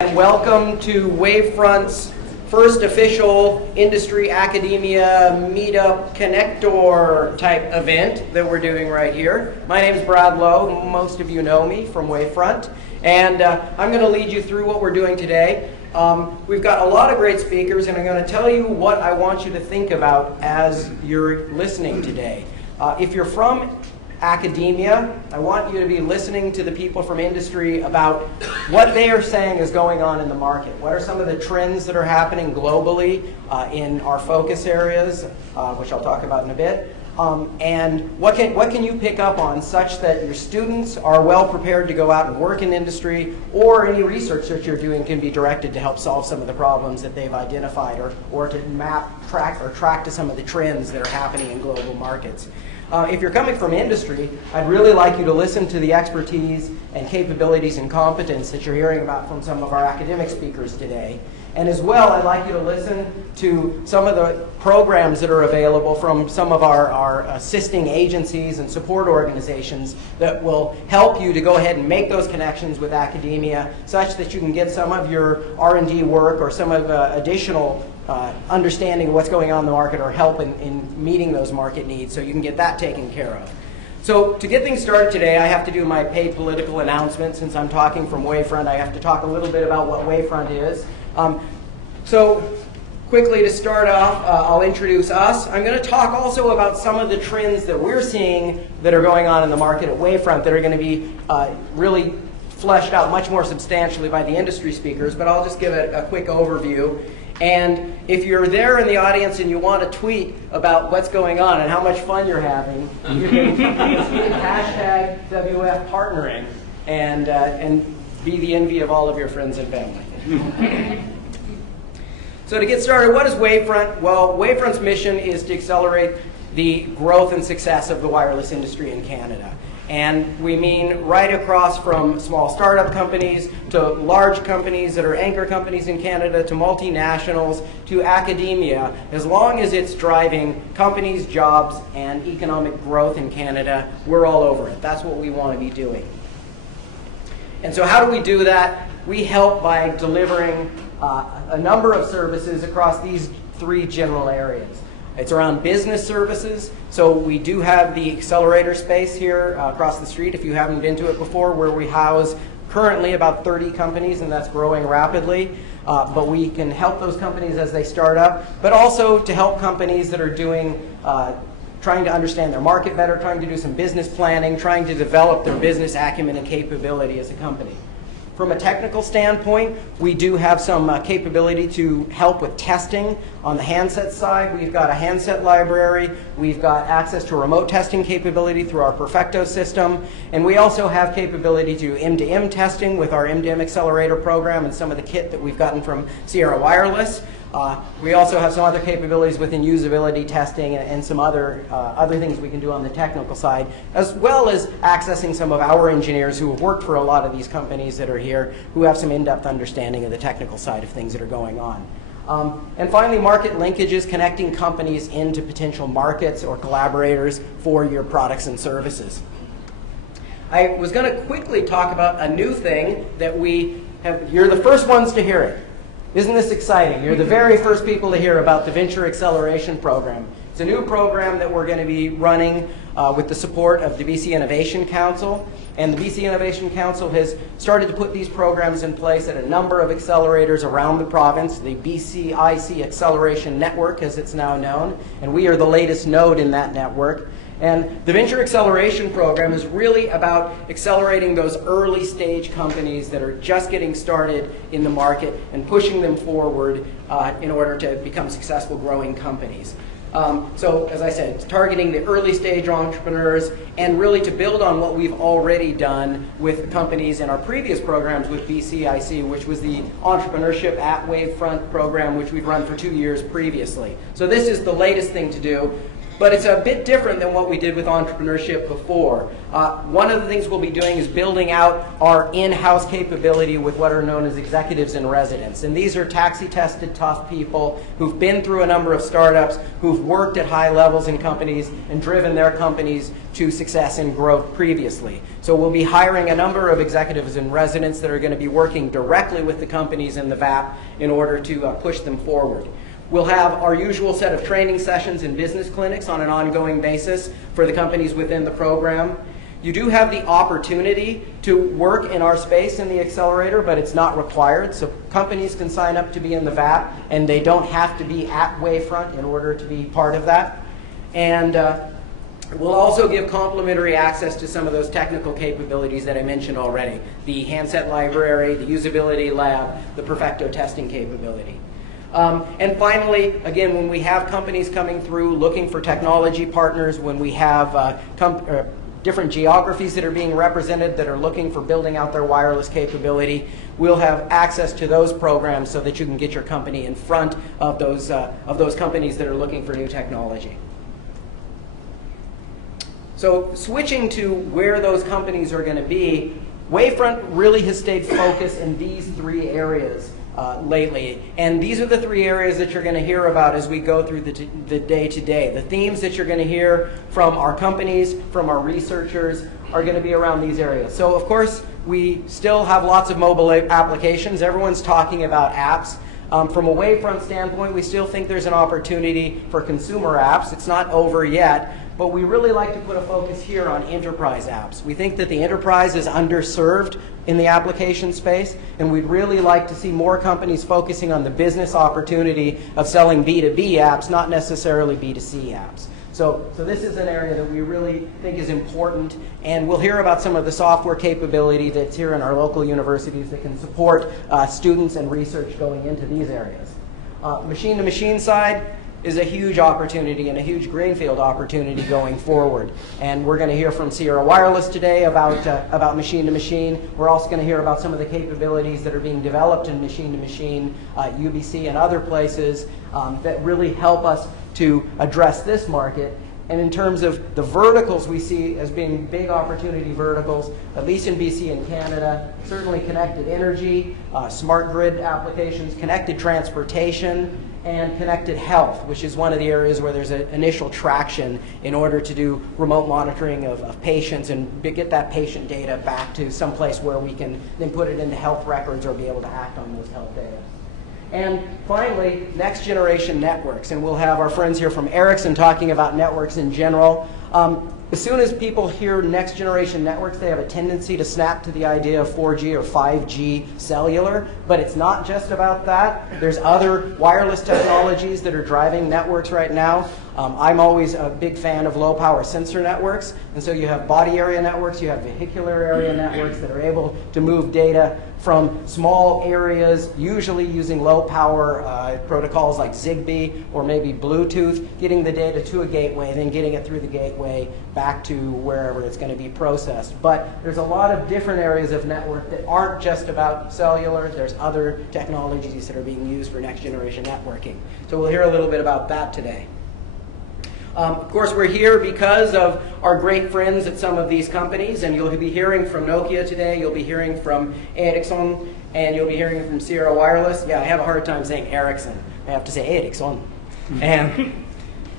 And welcome to Wavefront's first official industry academia meetup connector type event that we're doing right here. My name is Brad Lowe. Most of you know me from Wavefront, and I'm going to lead you through what we're doing today. We've got a lot of great speakers, and I'm going to tell you what I want you to think about as you're listening today. If you're from academia, I want you to be listening to the people from industry about what they are saying is going on in the market. What are some of the trends that are happening globally in our focus areas, which I'll talk about in a bit. And what can you pick up on such that your students are well prepared to go out and work in industry, or any research that you're doing can be directed to help solve some of the problems that they've identified, or to track to some of the trends that are happening in global markets. If you're coming from industry, I'd really like you to listen to the expertise and capabilities and competence that you're hearing about from some of our academic speakers today. And as well, I'd like you to listen to some of the programs that are available from some of our assisting agencies and support organizations that will help you to go ahead and make those connections with academia such that you can get some of your R&D work or some of additional understanding of what's going on in the market, or help in meeting those market needs, so you can get that taken care of. So to get things started today, I have to do my paid political announcement. Since I'm talking from Wavefront, I have to talk a little bit about what Wavefront is. So quickly to start off, I'll introduce us. I'm going to talk also about some of the trends that we're seeing that are going on in the market at Wavefront that are going to be really fleshed out much more substantially by the industry speakers, but I'll just give it a quick overview. And if you're there in the audience and you want to tweet about what's going on and how much fun you're having, you can hashtag WF partnering and be the envy of all of your friends and family. So to get started, what is Wavefront? Well, Wavefront's mission is to accelerate the growth and success of the wireless industry in Canada. And we mean right across from small startup companies to large companies that are anchor companies in Canada, to multinationals, to academia. As long as it's driving companies, jobs, and economic growth in Canada, we're all over it. That's what we want to be doing. And so how do we do that? We help by delivering a number of services across these three general areas. It's around business services, so we do have the accelerator space here across the street, if you haven't been to it before, where we house currently about 30 companies, and that's growing rapidly. But we can help those companies as they start up, but also to help companies that are doing, trying to understand their market better, trying to do some business planning, trying to develop their business acumen and capability as a company. From a technical standpoint, we do have some capability to help with testing. On the handset side, we've got a handset library. We've got access to remote testing capability through our Perfecto system. And we also have capability to M2M testing with our M2M accelerator program and some of the kit that we've gotten from Sierra Wireless. We also have some other capabilities within usability testing and some other things we can do on the technical side, as well as accessing some of our engineers who have worked for a lot of these companies that are here, who have some in-depth understanding of the technical side of things that are going on. And finally, market linkages, connecting companies into potential markets or collaborators for your products and services. I was going to quickly talk about a new thing that we have. You're the first ones to hear it. Isn't this exciting? You're the very first people to hear about the Venture Acceleration Program. It's a new program that we're going to be running with the support of the BC Innovation Council. And the BC Innovation Council has started to put these programs in place at a number of accelerators around the province, the BCIC Acceleration Network, as it's now known. And we are the latest node in that network. And the Venture Acceleration Program is really about accelerating those early stage companies that are just getting started in the market and pushing them forward in order to become successful growing companies. So as I said, it's targeting the early stage entrepreneurs and really to build on what we've already done with companies in our previous programs with BCIC, which was the Entrepreneurship at Wavefront program, which we've run for 2 years previously. So this is the latest thing to do. But it's a bit different than what we did with entrepreneurship before. One of the things we'll be doing is building out our in-house capability with what are known as executives in residence. And these are taxi-tested, tough people who've been through a number of startups, who've worked at high levels in companies and driven their companies to success and growth previously. So we'll be hiring a number of executives in residence that are going to be working directly with the companies in the VAP in order to push them forward. We'll have our usual set of training sessions and business clinics on an ongoing basis for the companies within the program. You do have the opportunity to work in our space in the accelerator, but it's not required. So companies can sign up to be in the VAP, and they don't have to be at Wavefront in order to be part of that. And we'll also give complimentary access to some of those technical capabilities that I mentioned already. The handset library, the usability lab, the Perfecto testing capability. And finally, again, when we have companies coming through looking for technology partners, when we have different geographies that are being represented that are looking for building out their wireless capability, we'll have access to those programs so that you can get your company in front of those companies that are looking for new technology. So switching to where those companies are going to be, Wavefront really has stayed focused in these three areas lately. And these are the three areas that you're going to hear about as we go through the day-to-day. The themes that you're going to hear from our companies, from our researchers, are going to be around these areas. So of course, we still have lots of mobile applications. Everyone's talking about apps. From a Wavefront standpoint, we still think there's an opportunity for consumer apps. It's not over yet. But we really like to put a focus here on enterprise apps. We think that the enterprise is underserved in the application space, and we'd really like to see more companies focusing on the business opportunity of selling B2B apps, not necessarily B2C apps. So this is an area that we really think is important, and we'll hear about some of the software capability that's here in our local universities that can support students and research going into these areas. Machine-to-machine side is a huge opportunity and a huge greenfield opportunity going forward. And we're going to hear from Sierra Wireless today about machine-to-machine. We're also going to hear about some of the capabilities that are being developed in machine-to-machine, UBC and other places that really help us to address this market. And in terms of the verticals we see as being big opportunity verticals, at least in BC and Canada, certainly connected energy, smart grid applications, connected transportation, and connected health, which is one of the areas where there's an initial traction in order to do remote monitoring of patients and get that patient data back to some place where we can then put it into health records or be able to act on those health data. And finally, next generation networks. And we'll have our friends here from Ericsson talking about networks in general. As soon as people hear next generation networks, they have a tendency to snap to the idea of 4G or 5G cellular. But it's not just about that. There's other wireless technologies that are driving networks right now. I'm always a big fan of low power sensor networks. And so you have body area networks, you have vehicular area networks that are able to move data from small areas, usually using low power protocols like Zigbee or maybe Bluetooth, getting the data to a gateway, then getting it through the gateway back to wherever it's going to be processed. But there's a lot of different areas of network that aren't just about cellular. There's other technologies that are being used for next generation networking. So we'll hear a little bit about that today. Of course, we're here because of our great friends at some of these companies, and you'll be hearing from Nokia today, you'll be hearing from Ericsson, and you'll be hearing from Sierra Wireless. Yeah, I have a hard time saying Ericsson. I have to say Ericsson. And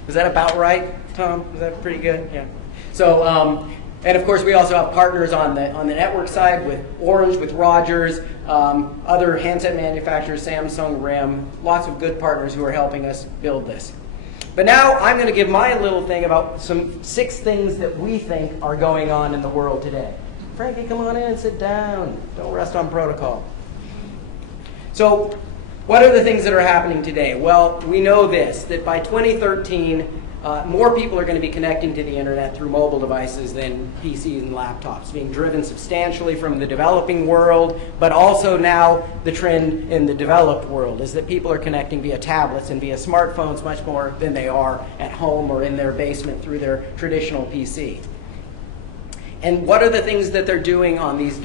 is that about right, Tom? Is that pretty good? Yeah. So, and of course, we also have partners on the network side with Orange, with Rogers, other handset manufacturers, Samsung, RIM, lots of good partners who are helping us build this. But now I'm going to give my little thing about some 6 things that we think are going on in the world today. Frankie, come on in and sit down. Don't rest on protocol. So what are the things that are happening today? Well, we know this, that by 2013, more people are going to be connecting to the internet through mobile devices than PCs and laptops, being driven substantially from the developing world, but also now the trend in the developed world is that people are connecting via tablets and via smartphones much more than they are at home or in their basement through their traditional PC. And what are the things that they're doing on these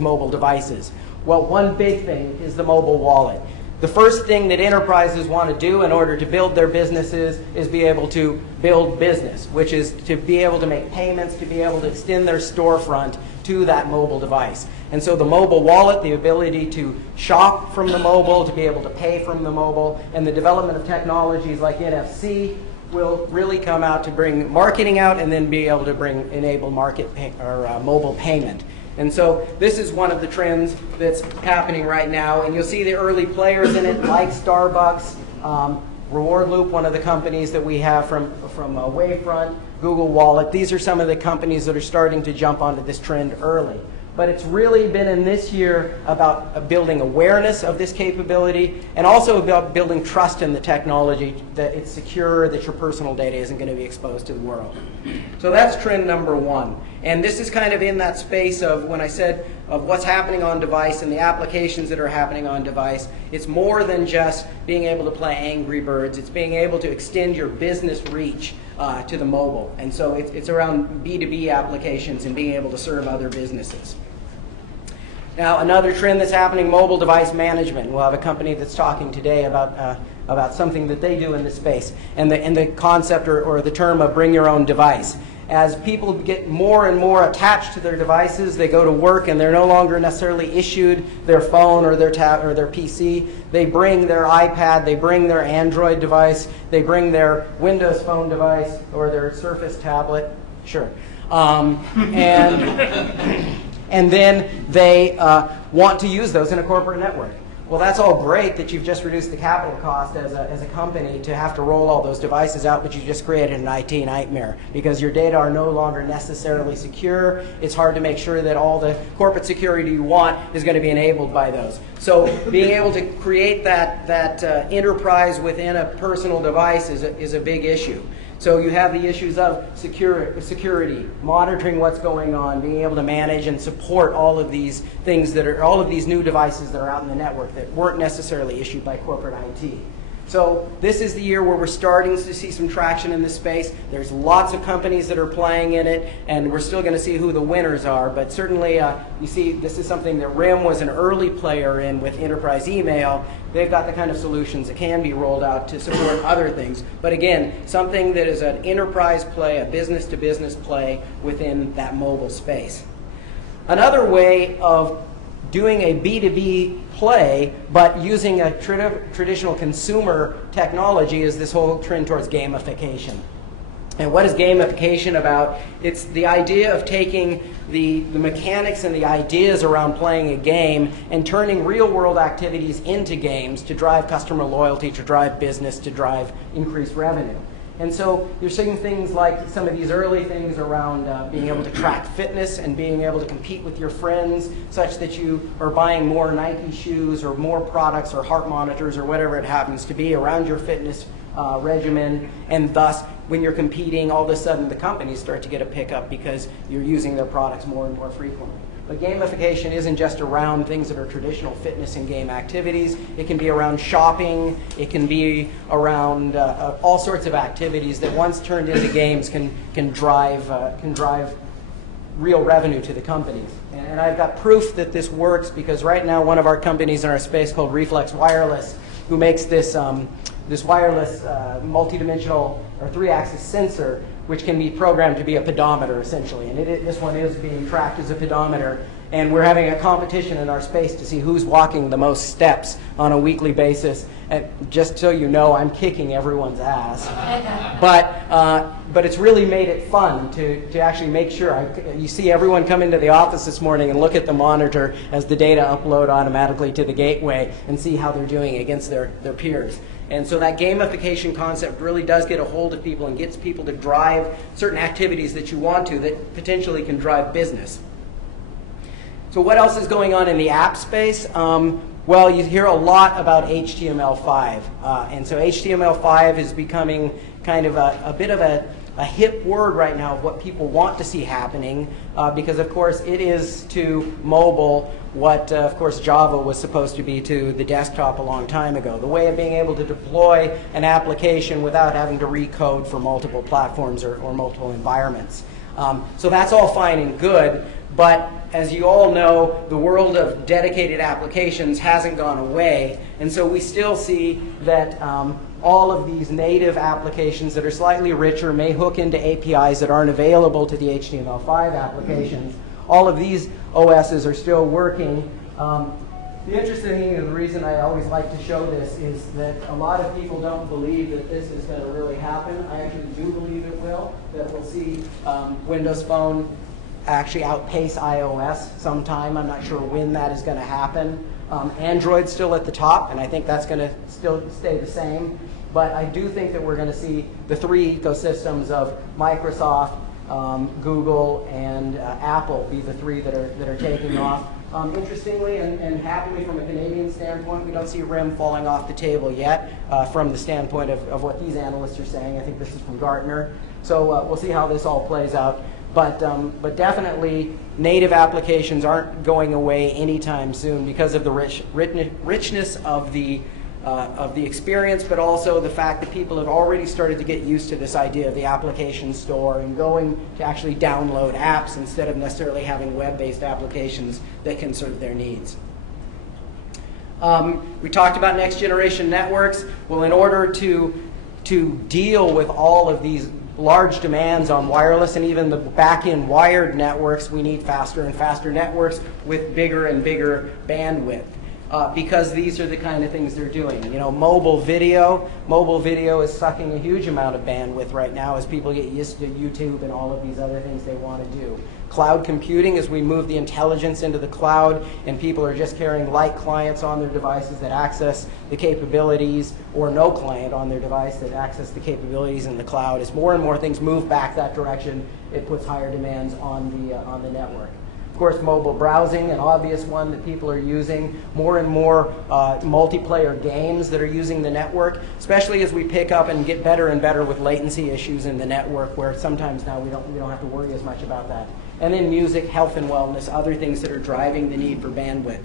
mobile devices? Well, one big thing is the mobile wallet. the first thing that enterprises want to do in order to build their businesses is be able to build business, which is to be able to make payments, to be able to extend their storefront to that mobile device. And so the mobile wallet, the ability to shop from the mobile, to be able to pay from the mobile, and the development of technologies like NFC will really come out to bring marketing out and then be able to enable mobile payment. And so this is one of the trends that's happening right now. And you'll see the early players in it, like Starbucks, Reward Loop, one of the companies that we have from Wavefront, Google Wallet. These are some of the companies that are starting to jump onto this trend early. But it's really been in this year about building awareness of this capability and also about building trust in the technology, that it's secure, that your personal data isn't going to be exposed to the world. So that's trend number one. And this is kind of in that space of when I said of what's happening on device and the applications that are happening on device. It's more than just being able to play Angry Birds. It's being able to extend your business reach to the mobile. And so it's around B2B applications and being able to serve other businesses. Now, another trend that's happening, mobile device management. We'll have a company that's talking today about something that they do in this space, and the concept or the term of bring your own device. As people get more and more attached to their devices, they go to work and they're no longer necessarily issued their phone or their tab or their PC. They bring their iPad, they bring their Android device, they bring their Windows Phone device or their Surface tablet. Sure. And then they want to use those in a corporate network. Well, that's all great that you've just reduced the capital cost as a company to have to roll all those devices out, but you just created an IT nightmare because your data are no longer necessarily secure. It's hard to make sure that all the corporate security you want is going to be enabled by those. So being able to create that enterprise within a personal device is a big issue. So you have the issues of security, monitoring what's going on, being able to manage and support all of these things all of these new devices that are out in the network that weren't necessarily issued by corporate IT. So this is the year where we're starting to see some traction in this space. There's lots of companies that are playing in it, and we're still going to see who the winners are. But certainly, you see, this is something that RIM was an early player in with enterprise email. They've got the kind of solutions that can be rolled out to support other things. But again, something that is an enterprise play, a business-to-business play within that mobile space. Another way of doing a B2B play, but using a traditional consumer technology is this whole trend towards gamification. And what is gamification about? It's the idea of taking the mechanics and the ideas around playing a game and turning real-world activities into games to drive customer loyalty, to drive business, to drive increased revenue. And so you're seeing things like some of these early things around being able to track fitness and being able to compete with your friends such that you are buying more Nike shoes or more products or heart monitors or whatever it happens to be around your fitness regimen. And thus, when you're competing, all of a sudden the companies start to get a pickup because you're using their products more and more frequently. But gamification isn't just around things that are traditional fitness and game activities. It can be around shopping. It can be around all sorts of activities that once turned into games can drive real revenue to the companies. And I've got proof that this works because right now one of our companies in our space called Reflex Wireless, who makes this wireless multidimensional or 3-axis sensor, which can be programmed to be a pedometer, essentially. And this one is being tracked as a pedometer. And we're having a competition in our space to see who's walking the most steps on a weekly basis. And just so you know, I'm kicking everyone's ass. But it's really made it fun to actually make sure. You see everyone come into the office this morning and look at the monitor as the data upload automatically to the gateway and see how they're doing against their peers. And so that gamification concept really does get a hold of people and gets people to drive certain activities that you want to that potentially can drive business. So what else is going on in the app space? Well, you hear a lot about HTML5. And so HTML5 is becoming kind of a bit of a hip word right now of what people want to see happening because, of course, it is to mobile what, of course, Java was supposed to be to the desktop a long time ago. The way of being able to deploy an application without having to recode for multiple platforms or multiple environments. So that's all fine and good, but as you all know, the world of dedicated applications hasn't gone away, and so we still see that all of these native applications that are slightly richer may hook into APIs that aren't available to the HTML5 applications. All of these OSs are still working. The interesting thing, and the reason I always like to show this, is that a lot of people don't believe that this is going to really happen. I actually do believe it will, that we'll see Windows Phone actually outpace iOS sometime. I'm not sure when that is going to happen. Android's still at the top, and I think that's going to still stay the same. But I do think that we're going to see the three ecosystems of Microsoft, Google, and Apple be the three that are taking off. Interestingly and happily from a Canadian standpoint, we don't see RIM falling off the table yet from the standpoint of what these analysts are saying. I think this is from Gartner. So we'll see how this all plays out. But definitely native applications aren't going away anytime soon because of the richness of the experience, but also the fact that people have already started to get used to this idea of the application store and going to actually download apps instead of necessarily having web-based applications that can serve their needs. We talked about next generation networks. Well, in order to deal with all of these large demands on wireless and even the back-end wired networks, we need faster and faster networks with bigger and bigger bandwidth. Because these are the kind of things they're doing. You know, mobile video is sucking a huge amount of bandwidth right now as people get used to YouTube and all of these other things they want to do. Cloud computing, as we move the intelligence into the cloud and people are just carrying light clients on their devices that access the capabilities, or no client on their device that access the capabilities in the cloud. As more and more things move back that direction, it puts higher demands on the network. Of course, mobile browsing, an obvious one that people are using. More and more multiplayer games that are using the network, especially as we pick up and get better and better with latency issues in the network, where sometimes now we don't have to worry as much about that. And then music, health and wellness, other things that are driving the need for bandwidth.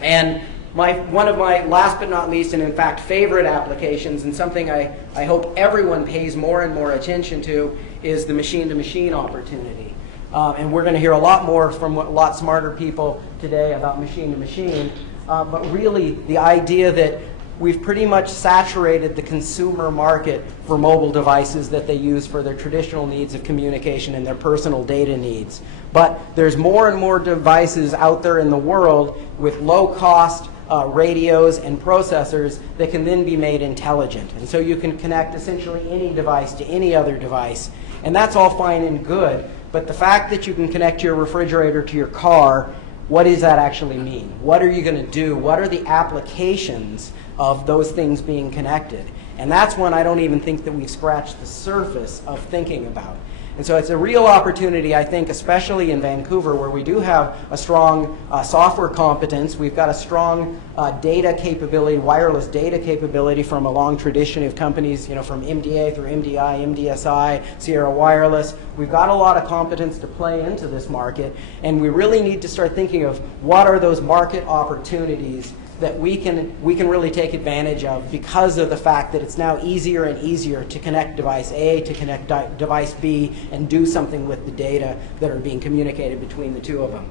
And one of my last but not least, and in fact favorite applications, and something I hope everyone pays more and more attention to, is the machine-to-machine opportunity. And we're going to hear a lot more from a lot smarter people today about machine-to-machine. But really, the idea that we've pretty much saturated the consumer market for mobile devices that they use for their traditional needs of communication and their personal data needs. But there's more and more devices out there in the world with low-cost radios and processors that can then be made intelligent. And so you can connect essentially any device to any other device. And that's all fine and good. But the fact that you can connect your refrigerator to your car, what does that actually mean? What are you going to do? What are the applications of those things being connected? And that's one I don't even think that we've scratched the surface of thinking about. And so it's a real opportunity, I think, especially in Vancouver, where we do have a strong software competence. We've got a strong data capability, wireless data capability from a long tradition of companies, you know, from MDA through MDI, MDSI, Sierra Wireless. We've got a lot of competence to play into this market, and we really need to start thinking of what are those market opportunities that we can really take advantage of because of the fact that it's now easier and easier to connect device A to connect device B and do something with the data that are being communicated between the two of them.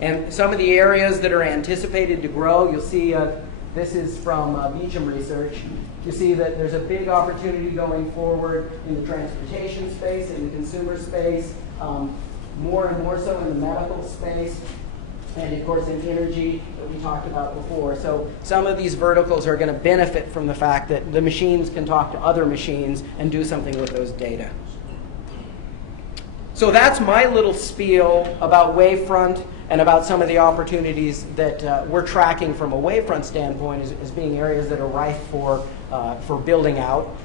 And some of the areas that are anticipated to grow, you'll see this is from Beecham Research. You see that there's a big opportunity going forward in the transportation space, in the consumer space, more and more so in the medical space, and of course in energy that we talked about before. So some of these verticals are going to benefit from the fact that the machines can talk to other machines and do something with those data. So that's my little spiel about Wavefront and about some of the opportunities that we're tracking from a Wavefront standpoint as being areas that are rife for building out.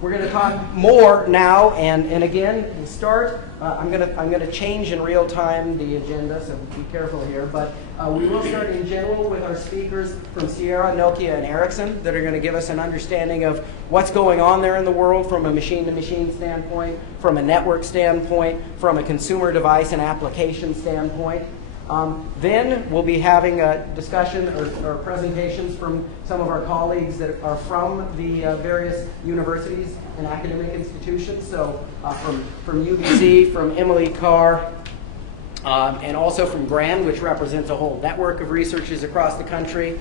We're going to talk more now, and again, to start, I'm going to change in real time the agenda, so be careful here. But we will start in general with our speakers from Sierra, Nokia, and Ericsson that are going to give us an understanding of what's going on there in the world from a machine-to-machine standpoint, from a network standpoint, from a consumer device and application standpoint. Then we'll be having a discussion or presentations from some of our colleagues that are from the various universities and academic institutions. So from UBC, from Emily Carr, and also from Grand, which represents a whole network of researchers across the country.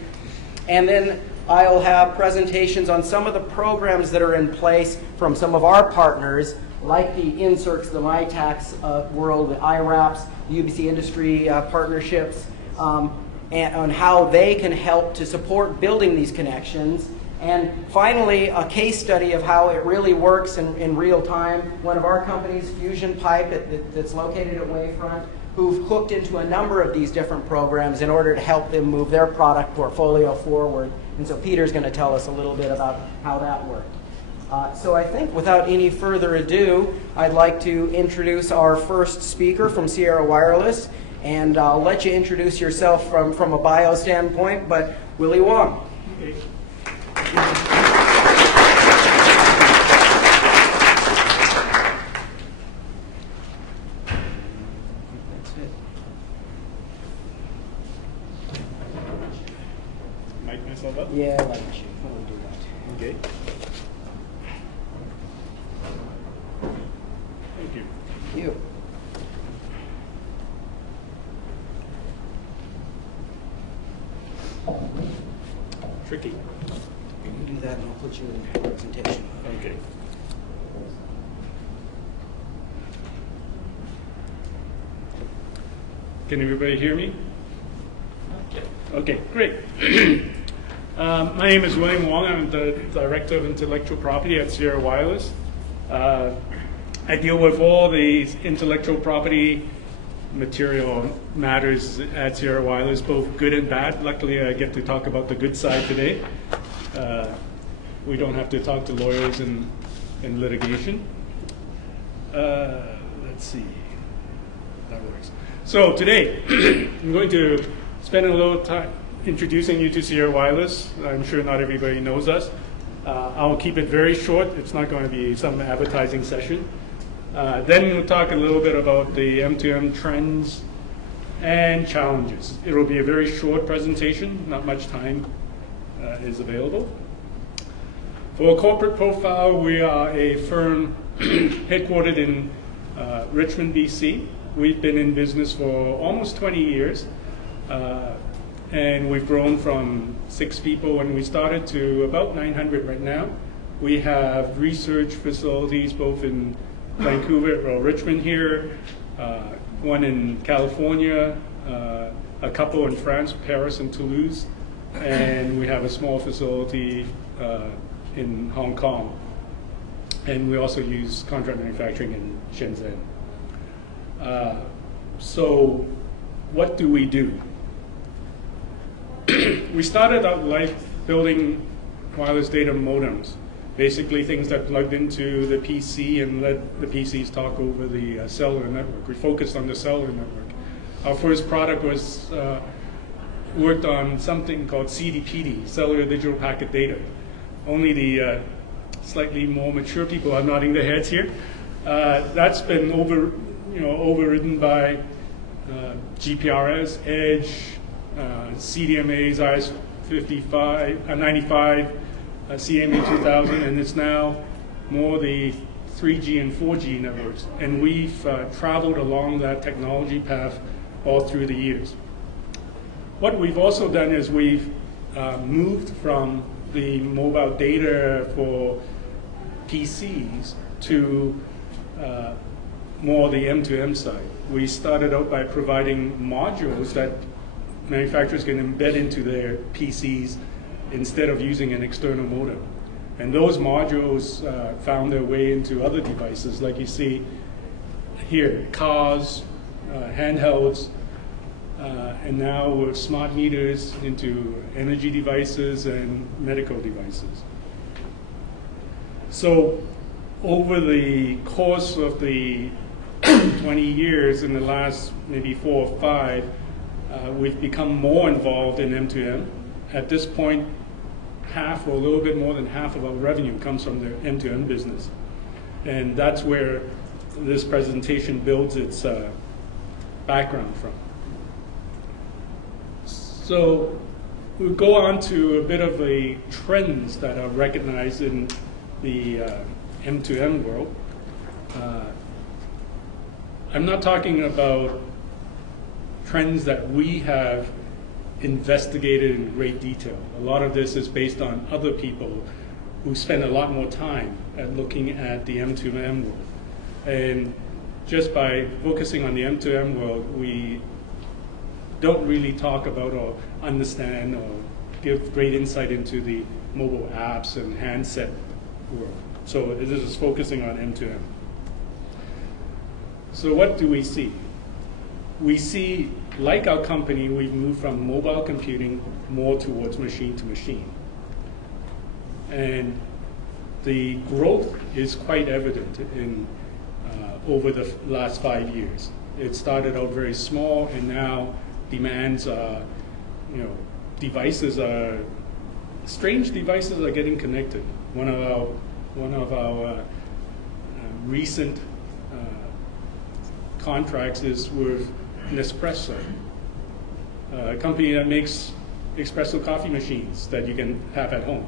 And then I'll have presentations on some of the programs that are in place from some of our partners, like the INSERCs, the MyTax world, the IRAPs, the UBC industry partnerships, and on how they can help to support building these connections. And finally, a case study of how it really works in real time. One of our companies, Fusion Pipe, that's located at Wavefront, who've hooked into a number of these different programs in order to help them move their product portfolio forward. And so Peter's going to tell us a little bit about how that worked. So I think without any further ado, I'd like to introduce our first speaker from Sierra Wireless. And I'll let you introduce yourself from a bio standpoint, but Willie Wong. Okay. Mic myself up? Yeah, why don't you? We'll do that. Okay. Thank you. Thank you. Tricky. You can do that and I'll put you in the presentation. Okay. Can everybody hear me? Okay, great. My name is William Wong. I'm the Director of Intellectual Property at Sierra Wireless. I deal with all the intellectual property material matters at Sierra Wireless, both good and bad. Luckily, I get to talk about the good side today. We don't have to talk to lawyers in litigation. Let's see. That works. So today, I'm going to spend a little time introducing you to Sierra Wireless. I'm sure not everybody knows us. I'll keep it very short. It's not going to be some advertising session. Then we'll talk a little bit about the M2M trends and challenges. It will be a very short presentation. Not much time is available. For a corporate profile, we are a firm headquartered in Richmond, BC. We've been in business for almost 20 years. And we've grown from 6 people when we started to about 900 right now. We have research facilities both in Vancouver or Richmond here, one in California, a couple in France, Paris and Toulouse, and we have a small facility in Hong Kong. And we also use contract manufacturing in Shenzhen. So what do we do? We started out life building wireless data modems, basically things that plugged into the PC and let the PCs talk over the cellular network. We focused on the cellular network. Our first product was worked on something called CDPD, Cellular Digital Packet Data. Only the slightly more mature people are nodding their heads here. That's been overridden by GPRS, Edge, CDMAs, IS-95, CMA 2000, and it's now more the 3G and 4G networks. And we've traveled along that technology path all through the years. What we've also done is we've moved from the mobile data for PCs to more the M2M side. We started out by providing modules that manufacturers can embed into their PCs instead of using an external modem. And those modules found their way into other devices, like you see here, cars, handhelds, and now with smart meters into energy devices and medical devices. So over the course of the 20 years, in the last maybe 4 or 5, we've become more involved in M2M. At this point, half or a little bit more than half of our revenue comes from the M2M business. And that's where this presentation builds its background from. So we'll go on to a bit of the trends that are recognized in the M2M world. I'm not talking about trends that we have investigated in great detail. A lot of this is based on other people who spend a lot more time at looking at the M2M world. And just by focusing on the M2M world, we don't really talk about or understand or give great insight into the mobile apps and handset world. So this is focusing on M2M. So what do we see? We see, like our company, we've moved from mobile computing more towards machine to machine. And the growth is quite evident in over the last 5 years. It started out very small, and now demands are, strange devices are getting connected. One of our recent contracts is with Nespresso, a company that makes espresso coffee machines that you can have at home.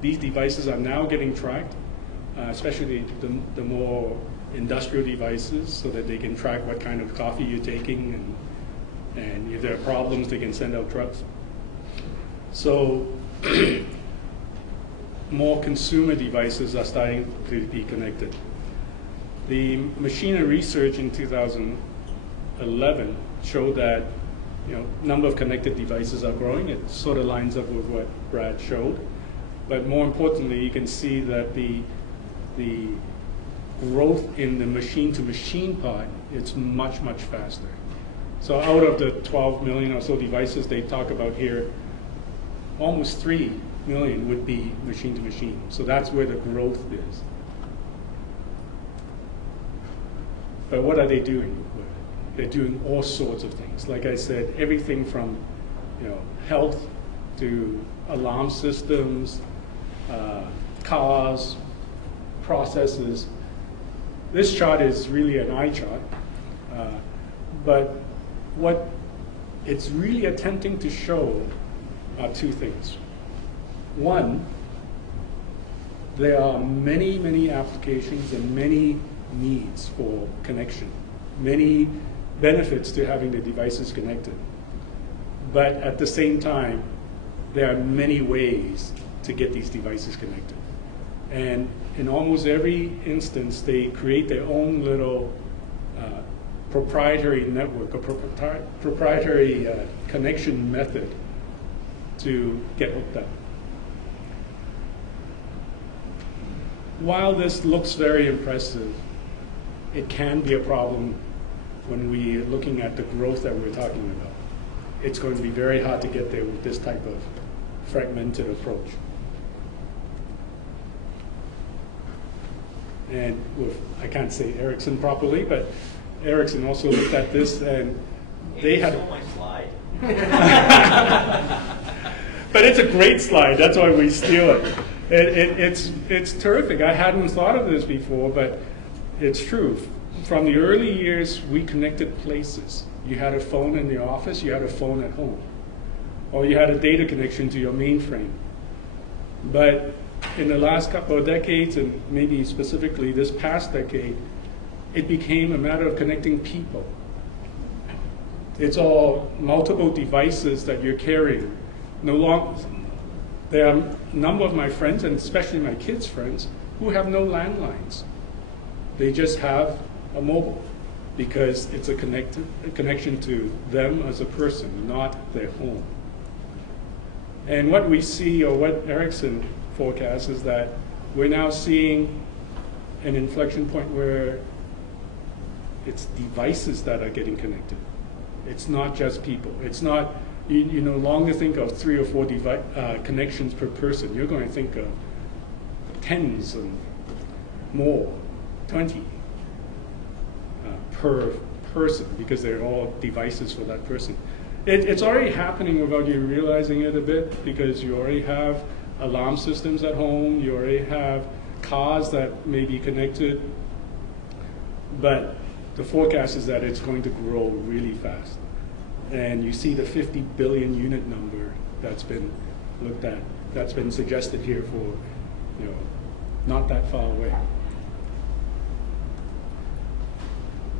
These devices are now getting tracked, especially the more industrial devices, so that they can track what kind of coffee you're taking, and if there are problems, they can send out trucks. So more consumer devices are starting to be connected. The Machina research in 2011 showed that number of connected devices are growing. It sort of lines up with what Brad showed. But more importantly, you can see that the growth in the machine-to-machine part, it's much, much faster. So out of the 12 million or so devices they talk about here, almost 3 million would be machine-to-machine. So that's where the growth is. But what are they doing? They're doing all sorts of things. Like I said, everything from health to alarm systems, cars, processes. This chart is really an eye chart, but what it's really attempting to show are two things. One, there are many, many applications and many needs for connection, many benefits to having the devices connected. But at the same time, there are many ways to get these devices connected. And in almost every instance, they create their own little proprietary network, or proprietary connection method to get hooked up. While this looks very impressive, it can be a problem when we're looking at the growth that we're talking about. It's going to be very hard to get there with this type of fragmented approach. And I can't say Ericsson properly, but Ericsson also looked at this, and they had my slide. But it's a great slide. That's why we steal it. It's terrific. I hadn't thought of this before, but it's true. From the early years, we connected places. You had a phone in the office, you had a phone at home, or you had a data connection to your mainframe. But in the last couple of decades, and maybe specifically this past decade, it became a matter of connecting people. It's all multiple devices that you're carrying. No longer, there are a number of my friends, and especially my kids' friends, who have no landlines. They just have a mobile, because it's a connection to them as a person, not their home. And what we see, or what Ericsson forecasts, is that we're now seeing an inflection point where it's devices that are getting connected. It's not just people. It's not, you no longer think of 3 or 4 connections per person. You're going to think of tens and more, 20 per person, because they're all devices for that person. It's already happening without you realizing it a bit, because you already have alarm systems at home, you already have cars that may be connected, but the forecast is that it's going to grow really fast. And you see the 50 billion unit number that's been looked at, that's been suggested here for, not that far away.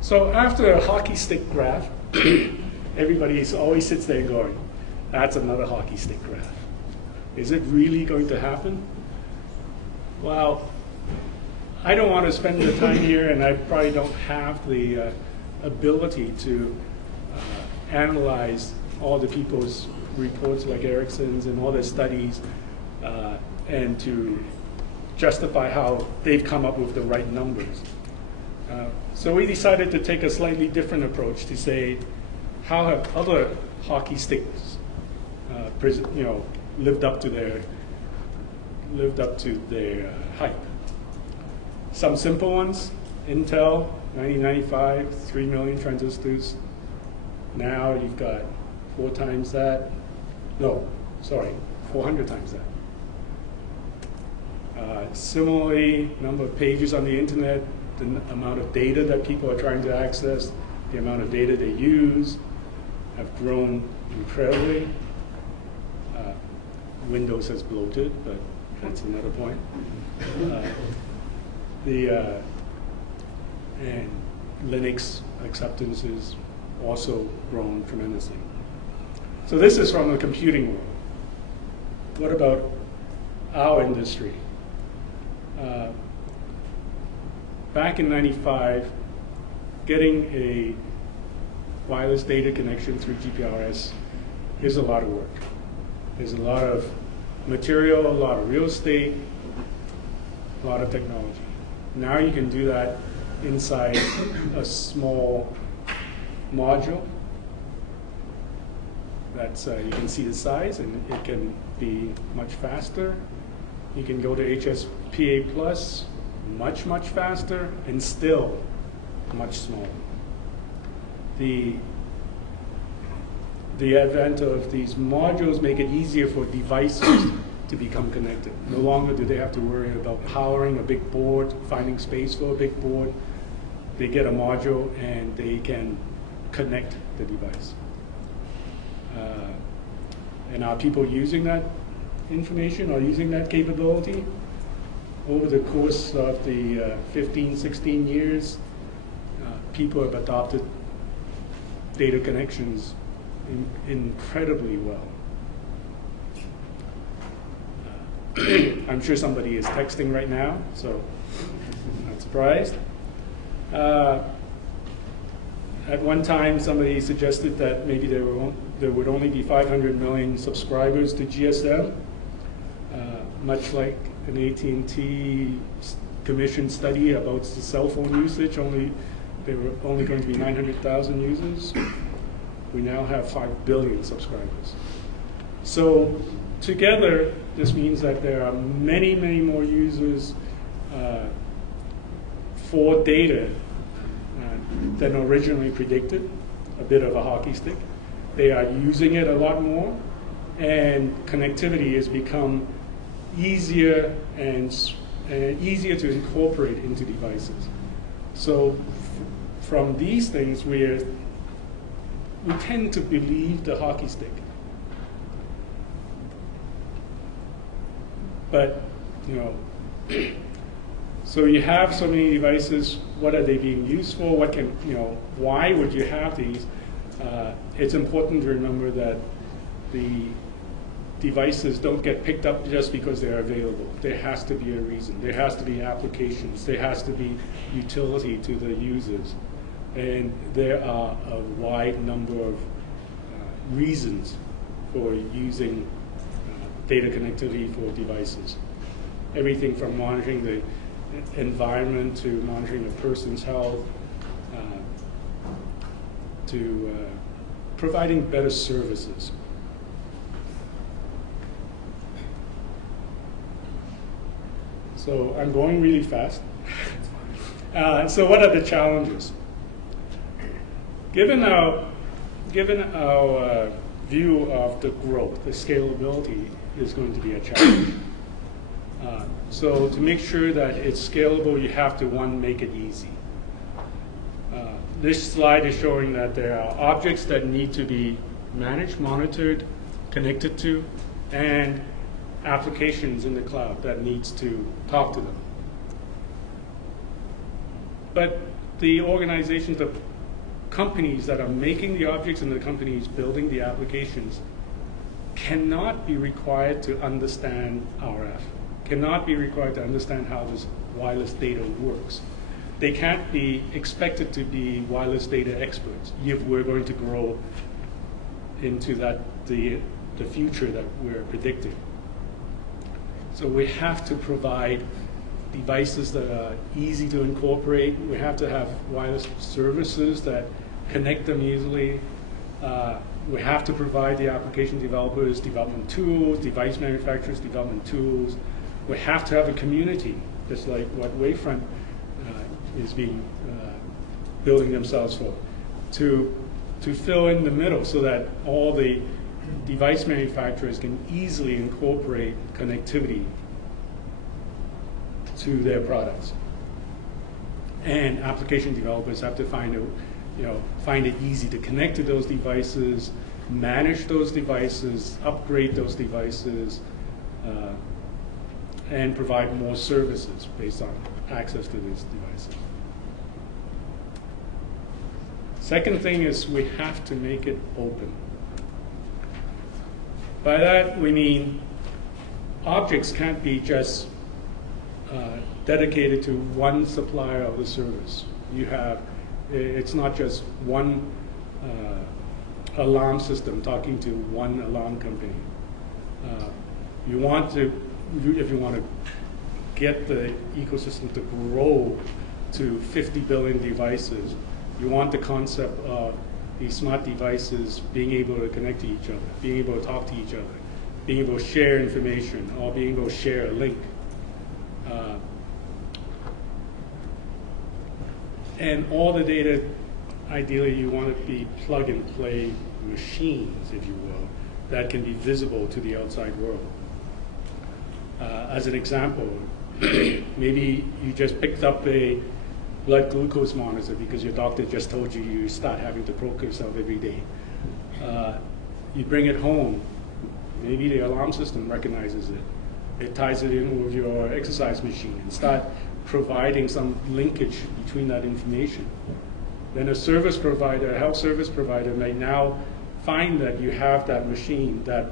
So after a hockey stick graph, everybody always sits there going, that's another hockey stick graph. Is it really going to happen? Well, I don't want to spend the time here, and I probably don't have the ability to analyze all the people's reports like Ericsson's and all their studies and to justify how they've come up with the right numbers. So we decided to take a slightly different approach to say, how have other hockey sticks lived up to their hype? Some simple ones: Intel, 1995, 3 million transistors. Now you've got 4 times that. No, sorry, 400 times that. Similarly, number of pages on the internet, the amount of data that people are trying to access, the amount of data they use have grown incredibly. Windows has bloated, but that's another point. And Linux acceptance has also grown tremendously. So this is from the computing world. What about our industry? Back in '95, getting a wireless data connection through GPRS is a lot of work. There's a lot of material, a lot of real estate, a lot of technology. Now you can do that inside a small module. That's you can see the size, and it can be much faster. You can go to HSPA plus, much faster, and still much smaller. The advent of these modules make it easier for devices to become connected. No longer do they have to worry about powering a big board, finding space for a big board. They get a module and they can connect the device. And are people using that information or using that capability? Over the course of the 15, 16 years, people have adopted data connections incredibly well. I'm sure somebody is texting right now, so I'm not surprised. At one time, somebody suggested that maybe there would only be 500 million subscribers to GSM, much like an AT&T commissioned study about the cell phone usage. There were only going to be 900,000 users. We now have 5 billion subscribers. So together, this means that there are many more users for data than originally predicted, a bit of a hockey stick. They are using it a lot more, and connectivity has become easier and easier to incorporate into devices. So from these things, we tend to believe the hockey stick. But, so you have so many devices. What are they being used for? Why would you have these? It's important to remember that the devices don't get picked up just because they're available. There has to be a reason. There has to be applications. There has to be utility to the users. And there are a wide number of reasons for using data connectivity for devices. Everything from monitoring the environment to monitoring a person's health to providing better services. So I'm going really fast. So what are the challenges? Given our view of the growth, the scalability is going to be a challenge. So to make sure that it's scalable, you have to, one, make it easy. This slide is showing that there are objects that need to be managed, monitored, connected to, and applications in the cloud that needs to talk to them. But the organizations, the companies that are making the objects and the companies building the applications cannot be required to understand RF, cannot be required to understand how this wireless data works. They can't be expected to be wireless data experts if we're going to grow into the future that we're predicting. So we have to provide devices that are easy to incorporate. We have to have wireless services that connect them easily. We have to provide the application developers development tools, device manufacturers development tools. We have to have a community, just like what Wavefront is building themselves for, to fill in the middle so that all the device manufacturers can easily incorporate connectivity to their products. And application developers have to find it easy to connect to those devices, manage those devices, upgrade those devices, and provide more services based on access to these devices. Second thing is we have to make it open. By that we mean objects can't be just dedicated to one supplier of the service. It's not just one alarm system talking to one alarm company. If you want to get the ecosystem to grow to 50 billion devices, you want the concept of these smart devices being able to connect to each other, being able to talk to each other, being able to share information, or being able to share a link. And all the data, ideally, you want to be plug-and-play machines, if you will, that can be visible to the outside world. As an example, maybe you just picked up a blood glucose monitor because your doctor just told you you start having to poke yourself every day. You bring it home. Maybe the alarm system recognizes it. It ties it in with your exercise machine and start providing some linkage between that information. Then a service provider, a health service provider, may now find that you have that machine, that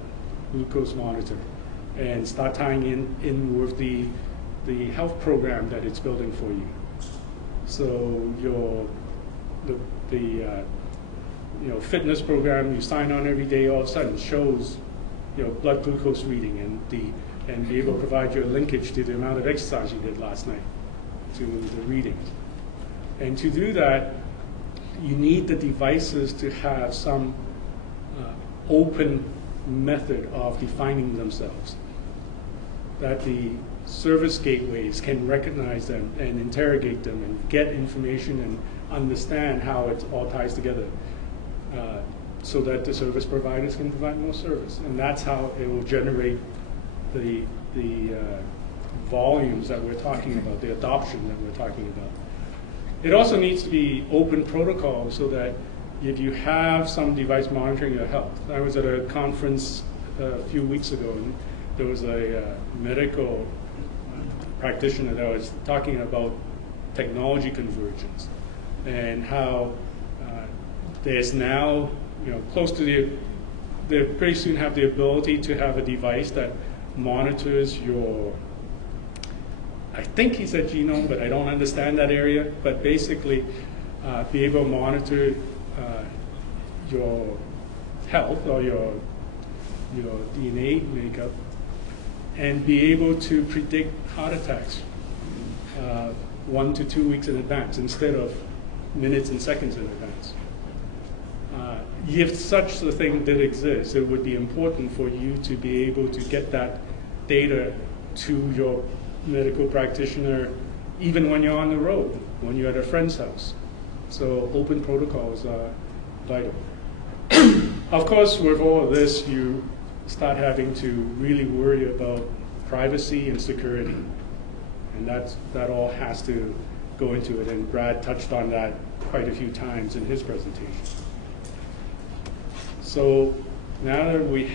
glucose monitor, and start tying in with the health program that it's building for you. So the fitness program you sign on every day all of a sudden shows blood glucose reading and be able to provide you a linkage to the amount of exercise you did last night to the readings. And to do that, you need the devices to have some open method of defining themselves, that the service gateways can recognize them and interrogate them and get information and understand how it all ties together, so that the service providers can provide more service. And that's how it will generate the volumes that we're talking about, the adoption that we're talking about. It also needs to be open protocol so that if you have some device monitoring your health. I was at a conference a few weeks ago, and there was a medical practitioner that was talking about technology convergence and how there's now, close to they pretty soon have the ability to have a device that monitors your, I think he said genome, but I don't understand that area, but basically be able to monitor your health or your DNA makeup and be able to predict heart attacks 1 to 2 weeks in advance instead of minutes and seconds in advance. If such a thing did exist, it would be important for you to be able to get that data to your medical practitioner even when you're on the road, when you're at a friend's house. So open protocols are vital. Of course, with all of this, you start having to really worry about privacy and security. And that all has to go into it. And Brad touched on that quite a few times in his presentation. So now that we,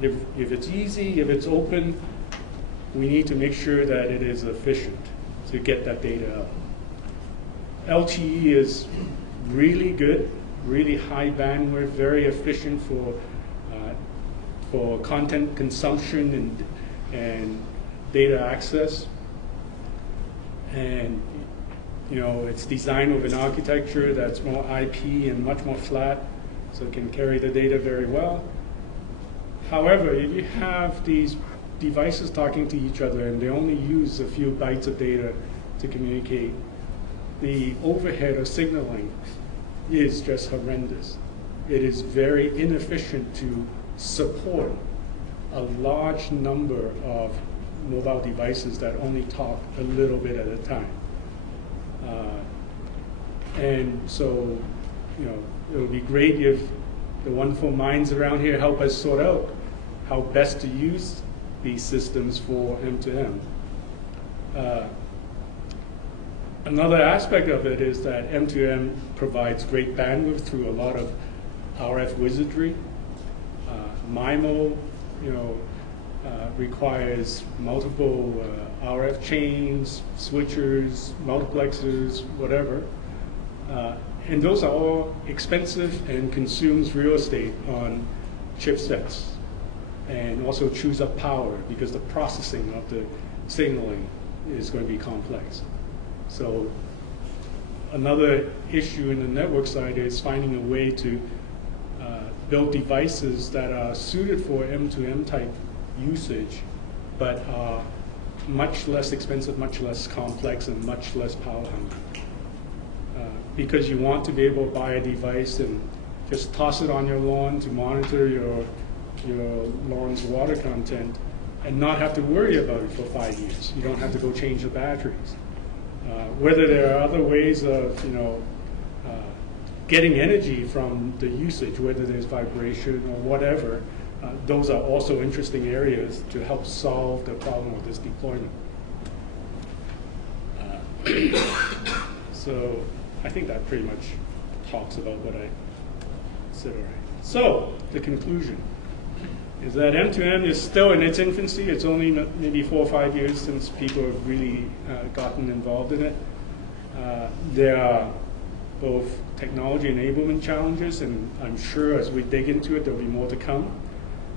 if it's easy, if it's open, we need to make sure that it is efficient to get that data out. LTE is really good, really high bandwidth, very efficient for content consumption and data access. And it's designed with an architecture that's more IP and much more flat, so it can carry the data very well. However, if you have these devices talking to each other and they only use a few bytes of data to communicate, the overhead of signaling is just horrendous. It is very inefficient to support a large number of mobile devices that only talk a little bit at a time. And so, it would be great if the wonderful minds around here help us sort out how best to use these systems for M2M. Another aspect of it is that M2M provides great bandwidth through a lot of RF wizardry. MIMO, requires multiple RF chains, switchers, multiplexers, whatever. And those are all expensive and consumes real estate on chipsets, and also chews up power because the processing of the signaling is going to be complex. So another issue in the network side is finding a way to build devices that are suited for M2M type usage, but are much less expensive, much less complex, and much less power hungry. Because you want to be able to buy a device and just toss it on your lawn to monitor your lawn's water content and not have to worry about it for 5 years. You don't have to go change the batteries. Whether there are other ways of getting energy from the usage, whether there's vibration or whatever, those are also interesting areas to help solve the problem with this deployment. So I think that pretty much talks about what I said already. So the conclusion is that M2M is still in its infancy. It's only maybe 4 or 5 years since people have really gotten involved in it. There are both technology enablement challenges, and I'm sure as we dig into it, there'll be more to come.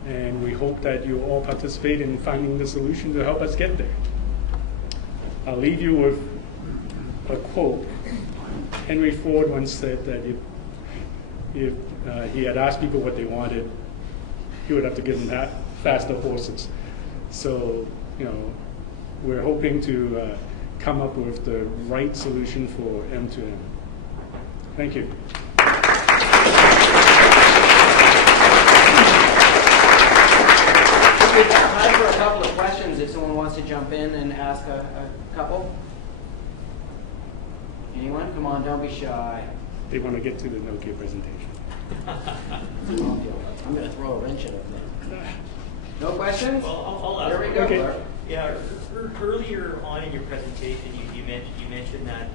And we hope that you all participate in finding the solution to help us get there. I'll leave you with a quote. Henry Ford once said that if he had asked people what they wanted, he would have to give them faster horses. So, we're hoping to come up with the right solution for M2M. Thank you. We've got time for a couple of questions if someone wants to jump in and ask a couple. Anyone? Come on, don't be shy. They want to get to the Nokia presentation. I'm going to throw a wrench in it. No questions? Well, I'll ask. There we go. Okay. Yeah, earlier on in your presentation, you mentioned that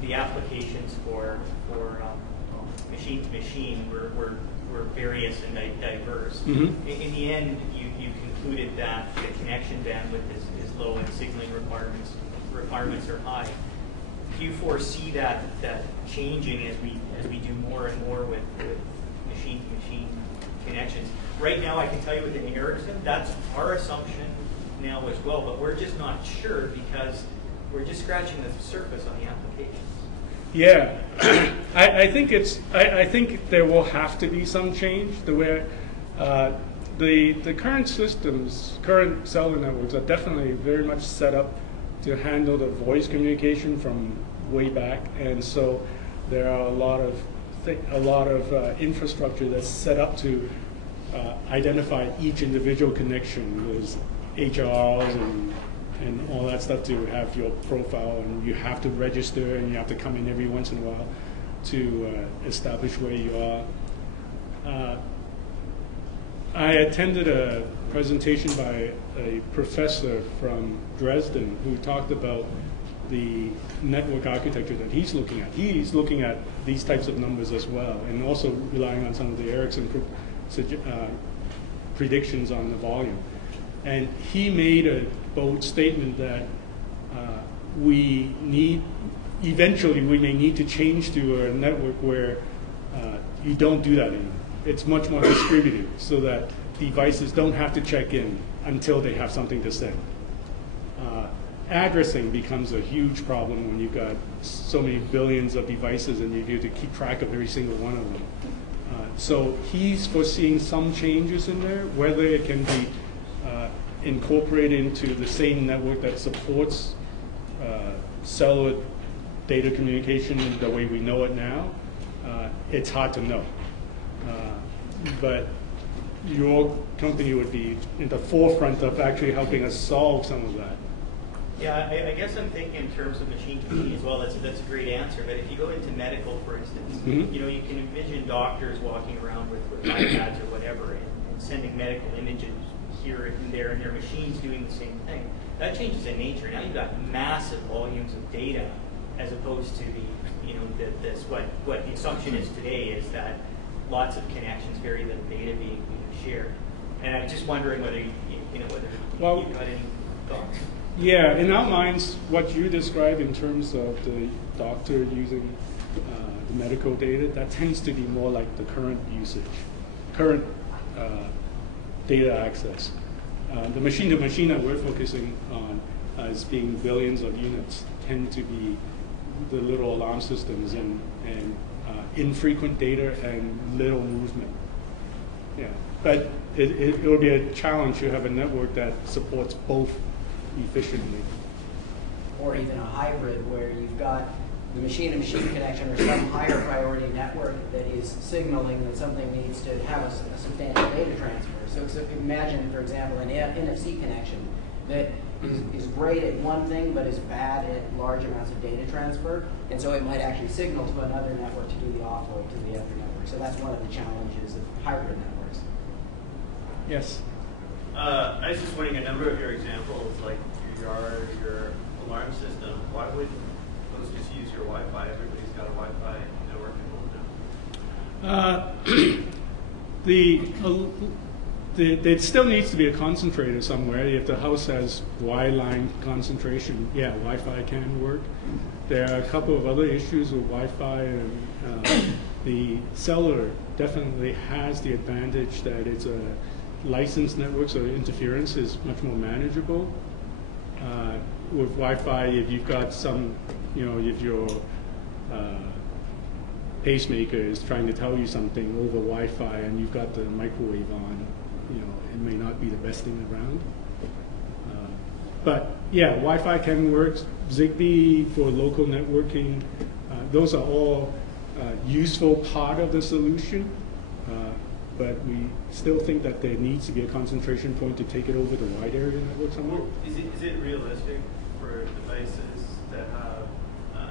the applications for machine to machine were various and diverse. Mm-hmm. In the end, you concluded that the connection bandwidth is low and signaling requirements are high. Do you foresee that changing as we do more and more with machine to machine connections? Right now, I can tell you with the Ericsson, that's our assumption now as well, but we're just not sure because we're just scratching the surface on the applications. Yeah, I think there will have to be some change. The way the current systems, current cellular networks are definitely very much set up to handle the voice communication from way back, and so there are a lot of infrastructure that's set up to identify each individual connection. There's HRs and all that stuff to have your profile, and you have to register, and you have to come in every once in a while to establish where you are. I attended a presentation by a professor from Dresden who talked about the network architecture that he's looking at. He's looking at these types of numbers as well, and also relying on some of the Ericsson predictions on the volume. And he made a bold statement that eventually we may need to change to a network where you don't do that anymore. It's much more distributed so that devices don't have to check in until they have something to send. Addressing becomes a huge problem when you've got so many billions of devices and you have to keep track of every single one of them. So he's foreseeing some changes in there, whether it can be incorporated into the same network that supports cellular data communication the way we know it now. It's hard to know. But your company would be in the forefront of actually helping us solve some of that. Yeah, I guess I'm thinking in terms of machine to machine as well. That's a great answer. But if you go into medical, for instance, you know, you can envision doctors walking around with iPads or whatever and sending medical images here and there, and their machines doing the same thing. That changes in nature. Now you've got massive volumes of data, as opposed to what the assumption is today is that lots of connections, very little data being shared. And I'm just wondering whether you've got any thoughts. Yeah, in our minds, what you describe in terms of the doctor using the medical data, that tends to be more like the current usage, current data access. The machine-to-machine that we're focusing on as being billions of units tend to be the little alarm systems and infrequent data and little movement. Yeah, but it will be a challenge to have a network that supports both efficiently. Or even a hybrid where you've got the machine-to-machine connection or some higher priority network that is signaling that something needs to have a substantial data transfer. So imagine, for example, an NFC connection that is great at one thing but is bad at large amounts of data transfer, and so it might actually signal to another network to do the offload to the other network. So that's one of the challenges of hybrid networks. Yes? I was just wondering, a number of your examples, like your alarm system, why would those just use your Wi-Fi? Everybody's got a Wi-Fi network at home now. There still needs to be a concentrator somewhere. If the house has wireline concentration, yeah, Wi-Fi can work. There are a couple of other issues with Wi-Fi, and the cellular definitely has the advantage that it's a licensed network, so interference is much more manageable. With Wi-Fi, if you've got some, if your pacemaker is trying to tell you something over Wi-Fi and you've got the microwave on, it may not be the best thing around. But yeah, Wi-Fi can work. Zigbee for local networking. Those are all useful part of the solution. But we still think that there needs to be a concentration point to take it over the wide area network somewhere. Is it realistic for devices that have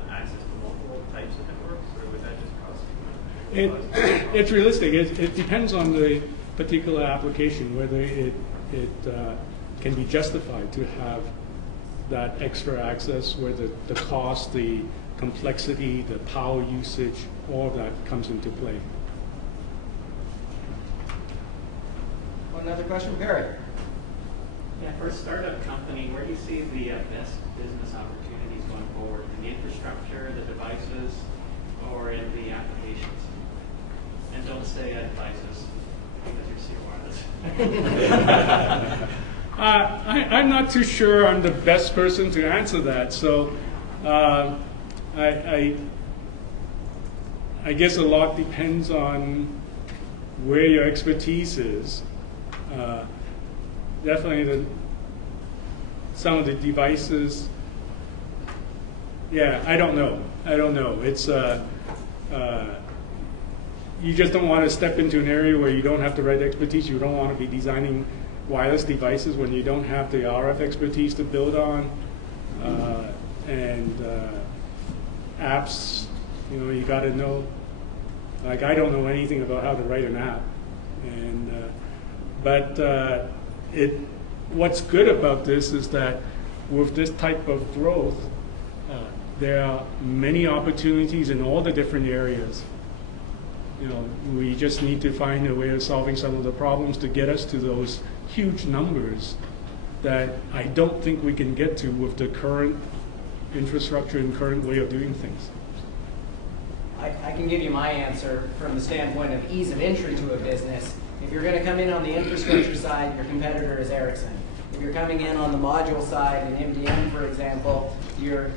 access to multiple types of networks, or would that just cost too much? It's realistic. It depends on the particular application, whether it can be justified to have that extra access, where the cost, the complexity, the power usage, all of that comes into play. Another question, Barry? Yeah, for a startup company, where do you see the best business opportunities going forward? In the infrastructure, the devices, or in the applications? And don't say devices, because you're wireless. I'm not too sure I'm the best person to answer that. So I guess a lot depends on where your expertise is. Definitely some of the devices, yeah, I don't know. It's you just don't want to step into an area where you don't have the right expertise. You don't want to be designing wireless devices when you don't have the RF expertise to build on, and apps, you got to know. Like, I don't know anything about how to write an app, and But what's good about this is that with this type of growth, there are many opportunities in all the different areas. You know, we just need to find a way of solving some of the problems to get us to those huge numbers that I don't think we can get to with the current infrastructure and current way of doing things. I can give you my answer from the standpoint of ease of entry to a business. If you're going to come in on the infrastructure side, your competitor is Ericsson. If you're coming in on the module side, in MDM, for example, you're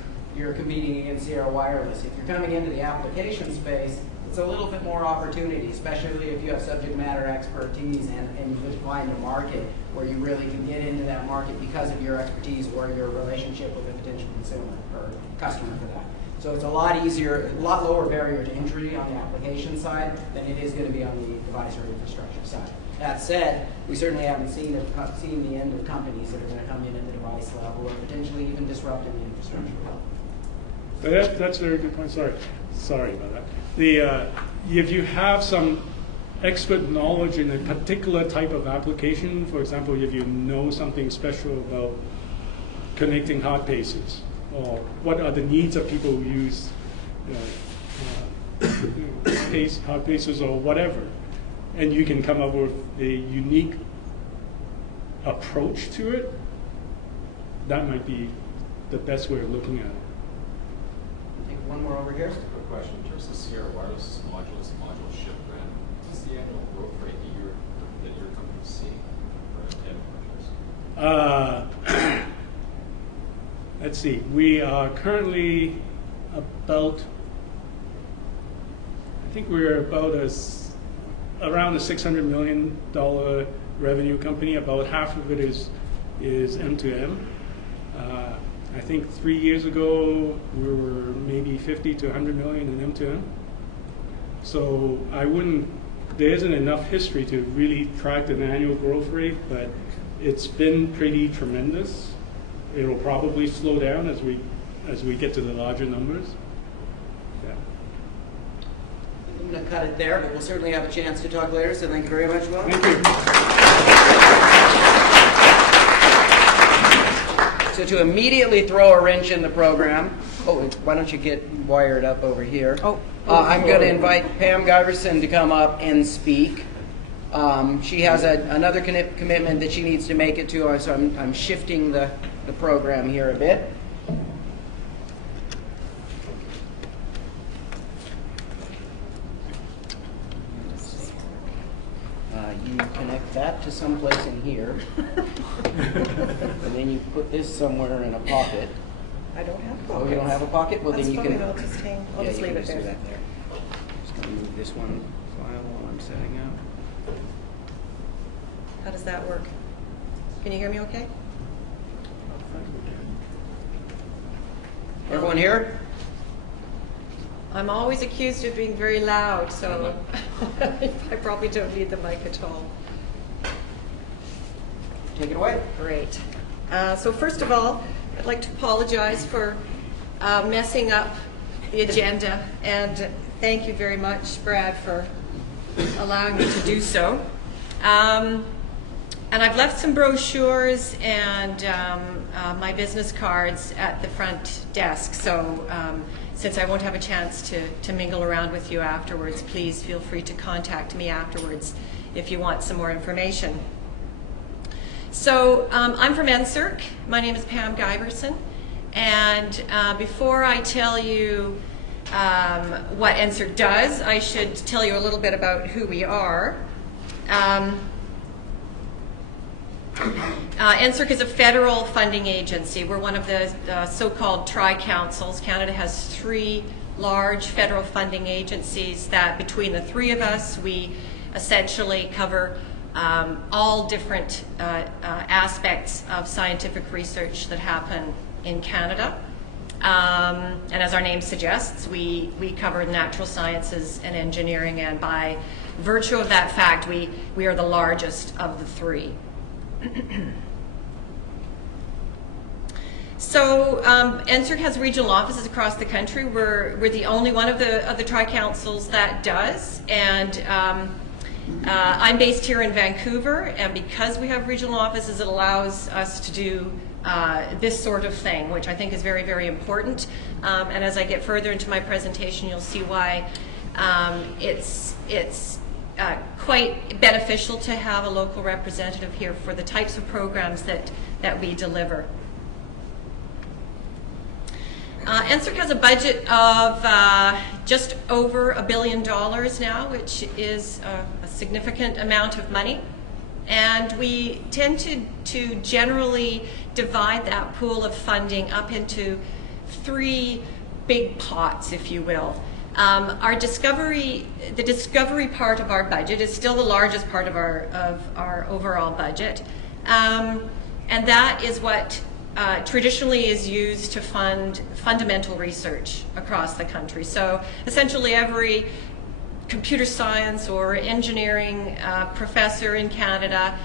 competing against Sierra Wireless. If you're coming into the application space, it's a little bit more opportunity, especially if you have subject matter expertise and you find a market where you really can get into that market because of your expertise or your relationship with a potential consumer or customer for that. So it's a lot easier, a lot lower barrier to entry on the application side than it is going to be on the device or infrastructure side. That said, we certainly haven't seen the end of companies that are going to come in at the device level or potentially even disrupting the infrastructure level. But that's a very good point. Sorry about that. If you have some expert knowledge in a particular type of application, for example, if you know something special about connecting hot paces, or what are the needs of people who use hot paces or whatever, and you can come up with a unique approach to it, that might be the best way of looking at it. Take one more over here. Just a quick question. In terms of Sierra Wireless module ship brand, what's the annual growth rate that your company is seeing for modules? Let's see. We are currently about, I think we're about around a $600 million revenue company. About half of it is M2M. I think 3 years ago we were maybe 50 to 100 million in M2M. So there isn't enough history to really track an annual growth rate, but it's been pretty tremendous. It'll probably slow down as we get to the larger numbers. Yeah. I'm going to cut it there, but we'll certainly have a chance to talk later, so thank you very much, Will. Thank you. So to immediately throw a wrench in the program, why don't you get wired up over here? I'm going to invite Pam Giverson to come up and speak. She has another commitment that she needs to make it to, so I'm shifting the program here a bit. You connect that to someplace in here, and then you put this somewhere in a pocket. I don't have pockets. Oh, you don't have a pocket? Well, That's then you fine. can. I'll just leave it there. Just going to move this one file while I'm setting up. How does that work? Can you hear me okay? Everyone here? I'm always accused of being very loud, so I probably don't need the mic at all. Take it away. Great. So first of all, I'd like to apologize for messing up the agenda, and thank you very much, Brad, for allowing me to do so. And I've left some brochures and my business cards at the front desk, so since I won't have a chance to mingle around with you afterwards, please feel free to contact me afterwards if you want some more information. So I'm from NSERC. My name is Pam Giverson, and before I tell you what NSERC does, I should tell you a little bit about who we are. NSERC is a federal funding agency. We're one of the so-called tri-councils. Canada has 3 large federal funding agencies that between the 3 of us, we essentially cover all different aspects of scientific research that happen in Canada. And as our name suggests, we cover natural sciences and engineering, and by virtue of that fact, we are the largest of the 3. So NSERC has regional offices across the country. We're the only one of the tri-councils that does, and I'm based here in Vancouver, and because we have regional offices, it allows us to do this sort of thing, which I think is very, very important. And as I get further into my presentation, you'll see why it's quite beneficial to have a local representative here for the types of programs that we deliver. NSERC has a budget of just over $1 billion now, which is a significant amount of money. And we tend to generally divide that pool of funding up into 3 big pots, if you will. The discovery part of our budget is still the largest part of our overall budget. And that is what traditionally is used to fund fundamental research across the country. So essentially every computer science or engineering professor in Canada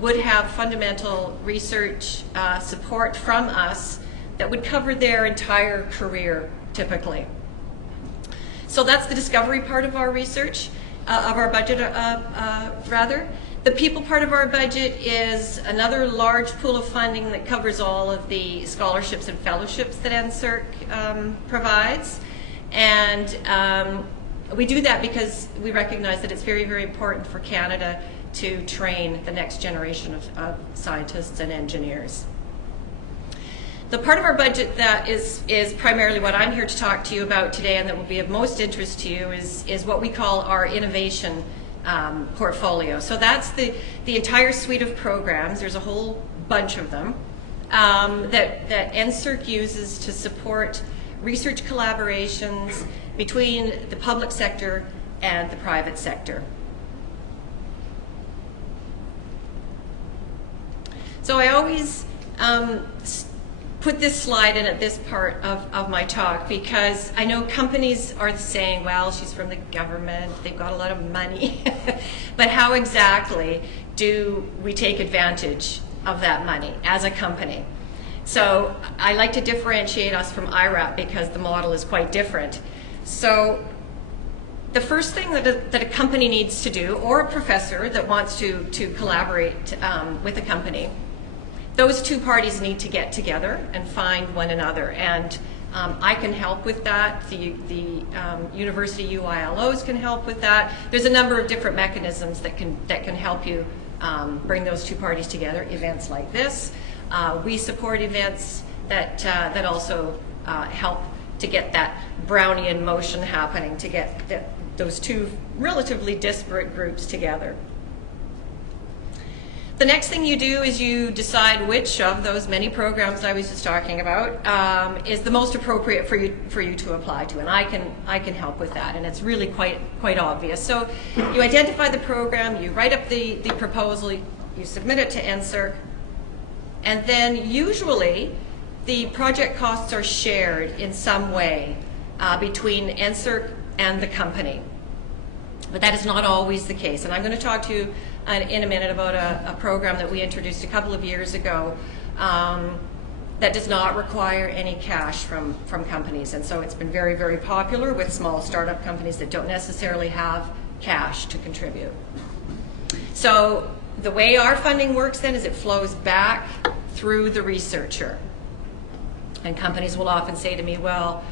would have fundamental research support from us that would cover their entire career, typically. So that's the discovery part of our research, of our budget, rather. The people part of our budget is another large pool of funding that covers all of the scholarships and fellowships that NSERC provides. And we do that because we recognize that it's very, very important for Canada to train the next generation of scientists and engineers. The part of our budget that is primarily what I'm here to talk to you about today and that will be of most interest to you is what we call our innovation portfolio. So that's the entire suite of programs. There's a whole bunch of them that NSERC uses to support research collaborations between the public sector and the private sector. So I always put this slide in at this part of my talk because I know companies are saying, well, she's from the government, they've got a lot of money. But how exactly do we take advantage of that money as a company? So I like to differentiate us from IRAP because the model is quite different. So the first thing that a company needs to do, or a professor that wants to collaborate with a company, those two parties need to get together and find one another. And I can help with that. The university UILOs can help with that. There's a number of different mechanisms that can help you bring those two parties together. Events like this. We support events that also help to get that Brownian motion happening, to get those two relatively disparate groups together. The next thing you do is you decide which of those many programs I was just talking about is the most appropriate for you to apply to, and I can help with that, and it's really quite obvious. So you identify the program, you write up the proposal, you submit it to NSERC, and then usually the project costs are shared in some way between NSERC and the company. But that is not always the case, and I'm going to talk to you in a minute about a program that we introduced a couple of years ago that does not require any cash from companies. And so it's been very, very popular with small startup companies that don't necessarily have cash to contribute. So the way our funding works then is it flows back through the researcher. And companies will often say to me, well,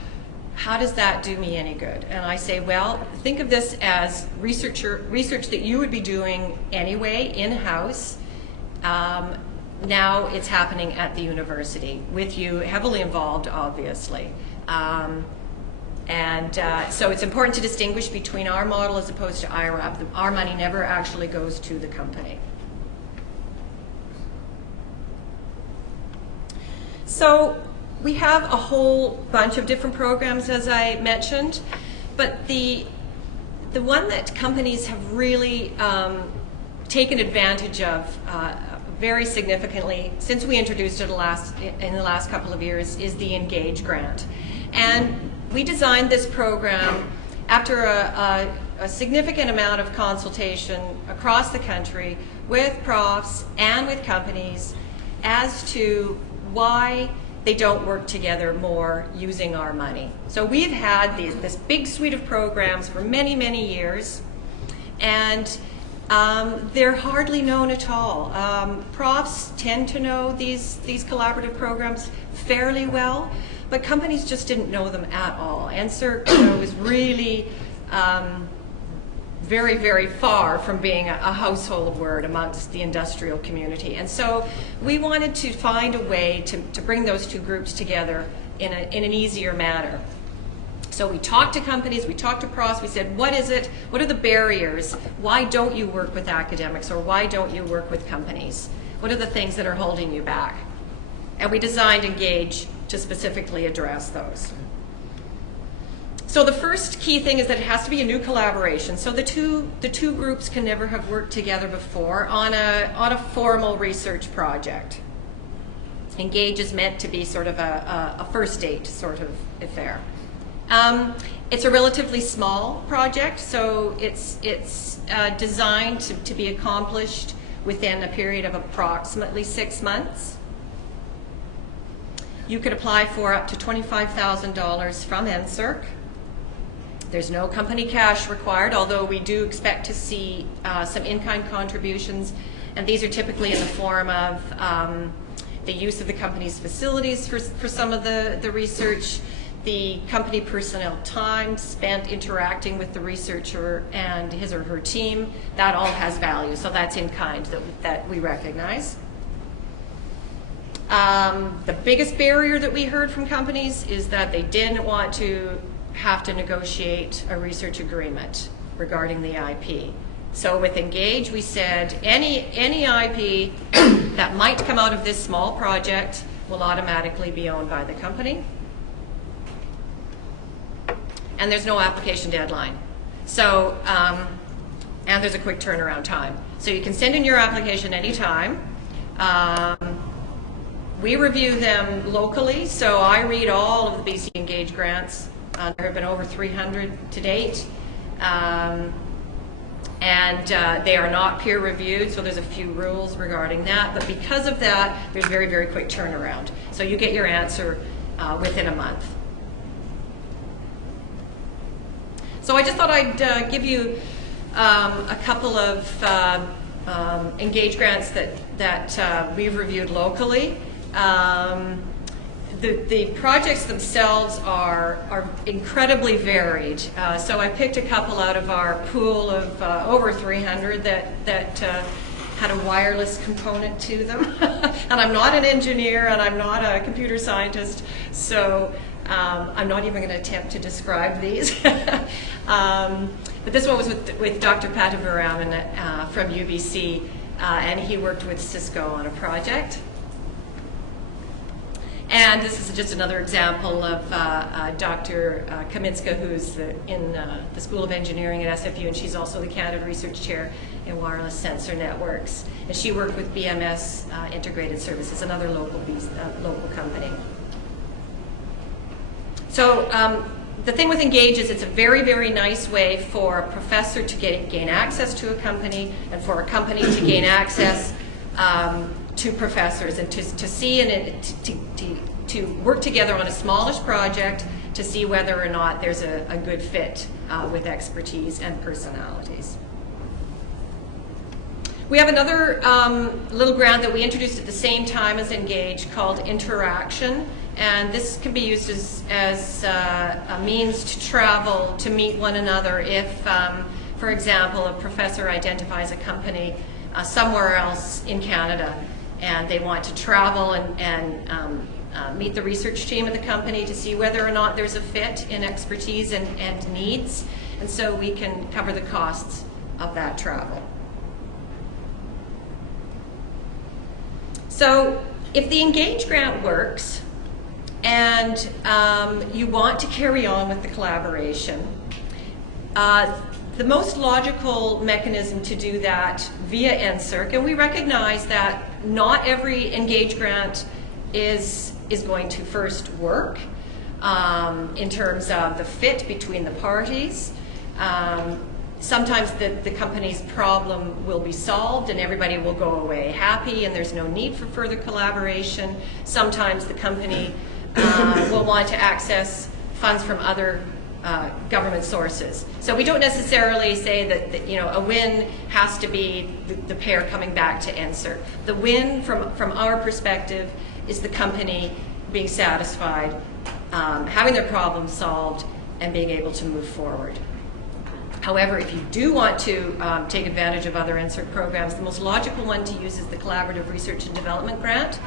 how does that do me any good? And I say, well, think of this as research that you would be doing anyway, in-house. Now it's happening at the university, with you heavily involved, obviously. So it's important to distinguish between our model as opposed to IRAP. Our money never actually goes to the company. So we have a whole bunch of different programs, as I mentioned, but the one that companies have really taken advantage of very significantly since we introduced it in the last couple of years is the Engage grant. And we designed this program after a significant amount of consultation across the country with profs and with companies as to why they don't work together more using our money. So we've had this big suite of programs for many, many years, and They're hardly known at all. Profs tend to know these collaborative programs fairly well, but companies just didn't know them at all. NSERC was really very, very far from being a household word amongst the industrial community. And so we wanted to find a way to bring those two groups together in an easier manner. So we talked to companies, we talked to profs, we said, what is it? What are the barriers? Why don't you work with academics, or why don't you work with companies? What are the things that are holding you back? And we designed Engage to specifically address those. So the first key thing is that it has to be a new collaboration. So the two groups can never have worked together before on a formal research project. Engage is meant to be sort of a first date sort of affair. It's a relatively small project, so it's designed to be accomplished within a period of approximately 6 months. You could apply for up to $25,000 from NSERC. There's no company cash required, although we do expect to see some in-kind contributions, and these are typically in the form of the use of the company's facilities for some of the research, the company personnel time spent interacting with the researcher and his or her team. That all has value, so that's in kind that we recognize. The biggest barrier that we heard from companies is that they didn't want to have to negotiate a research agreement regarding the IP. So with Engage, we said any IP that might come out of this small project will automatically be owned by the company. And there's no application deadline. So, and there's a quick turnaround time. So you can send in your application anytime. We review them locally, so I read all of the BC Engage grants. There have been over 300 to date. They are not peer reviewed, so there's a few rules regarding that. But because of that, there's very, very quick turnaround. So you get your answer within a month. So I just thought I'd give you a couple of Engage grants that we've reviewed locally. The projects themselves are incredibly varied. So I picked a couple out of our pool of over 300 that had a wireless component to them. And I'm not an engineer and I'm not a computer scientist, so I'm not even going to attempt to describe these. But this one was with Dr. Patavaraman from UBC, and he worked with Cisco on a project. And this is just another example of Dr. Kaminska, who's in the School of Engineering at SFU, and she's also the Canada Research Chair in Wireless Sensor Networks. And she worked with BMS Integrated Services, another local company. So the thing with Engage is it's a very, very nice way for a professor to gain access to a company, and for a company to gain access to professors, and to see and to work together on a smallish project to see whether or not there's a good fit with expertise and personalities. We have another little grant that we introduced at the same time as Engage called Interaction, and this can be used as a means to travel, to meet one another if, for example, a professor identifies a company somewhere else in Canada and they want to travel and meet the research team of the company to see whether or not there's a fit in expertise and needs, and so we can cover the costs of that travel. So if the Engage grant works and you want to carry on with the collaboration, the most logical mechanism to do that via NSERC, and we recognize that not every Engage grant is going to first work in terms of the fit between the parties. Sometimes the company's problem will be solved and everybody will go away happy and there's no need for further collaboration. Sometimes the company will want to access funds from other government sources. So we don't necessarily say that a win has to be the payer coming back to NSERC. The win from our perspective is the company being satisfied, having their problem solved, and being able to move forward. However, if you do want to take advantage of other NSERC programs, the most logical one to use is the Collaborative Research and Development Grant.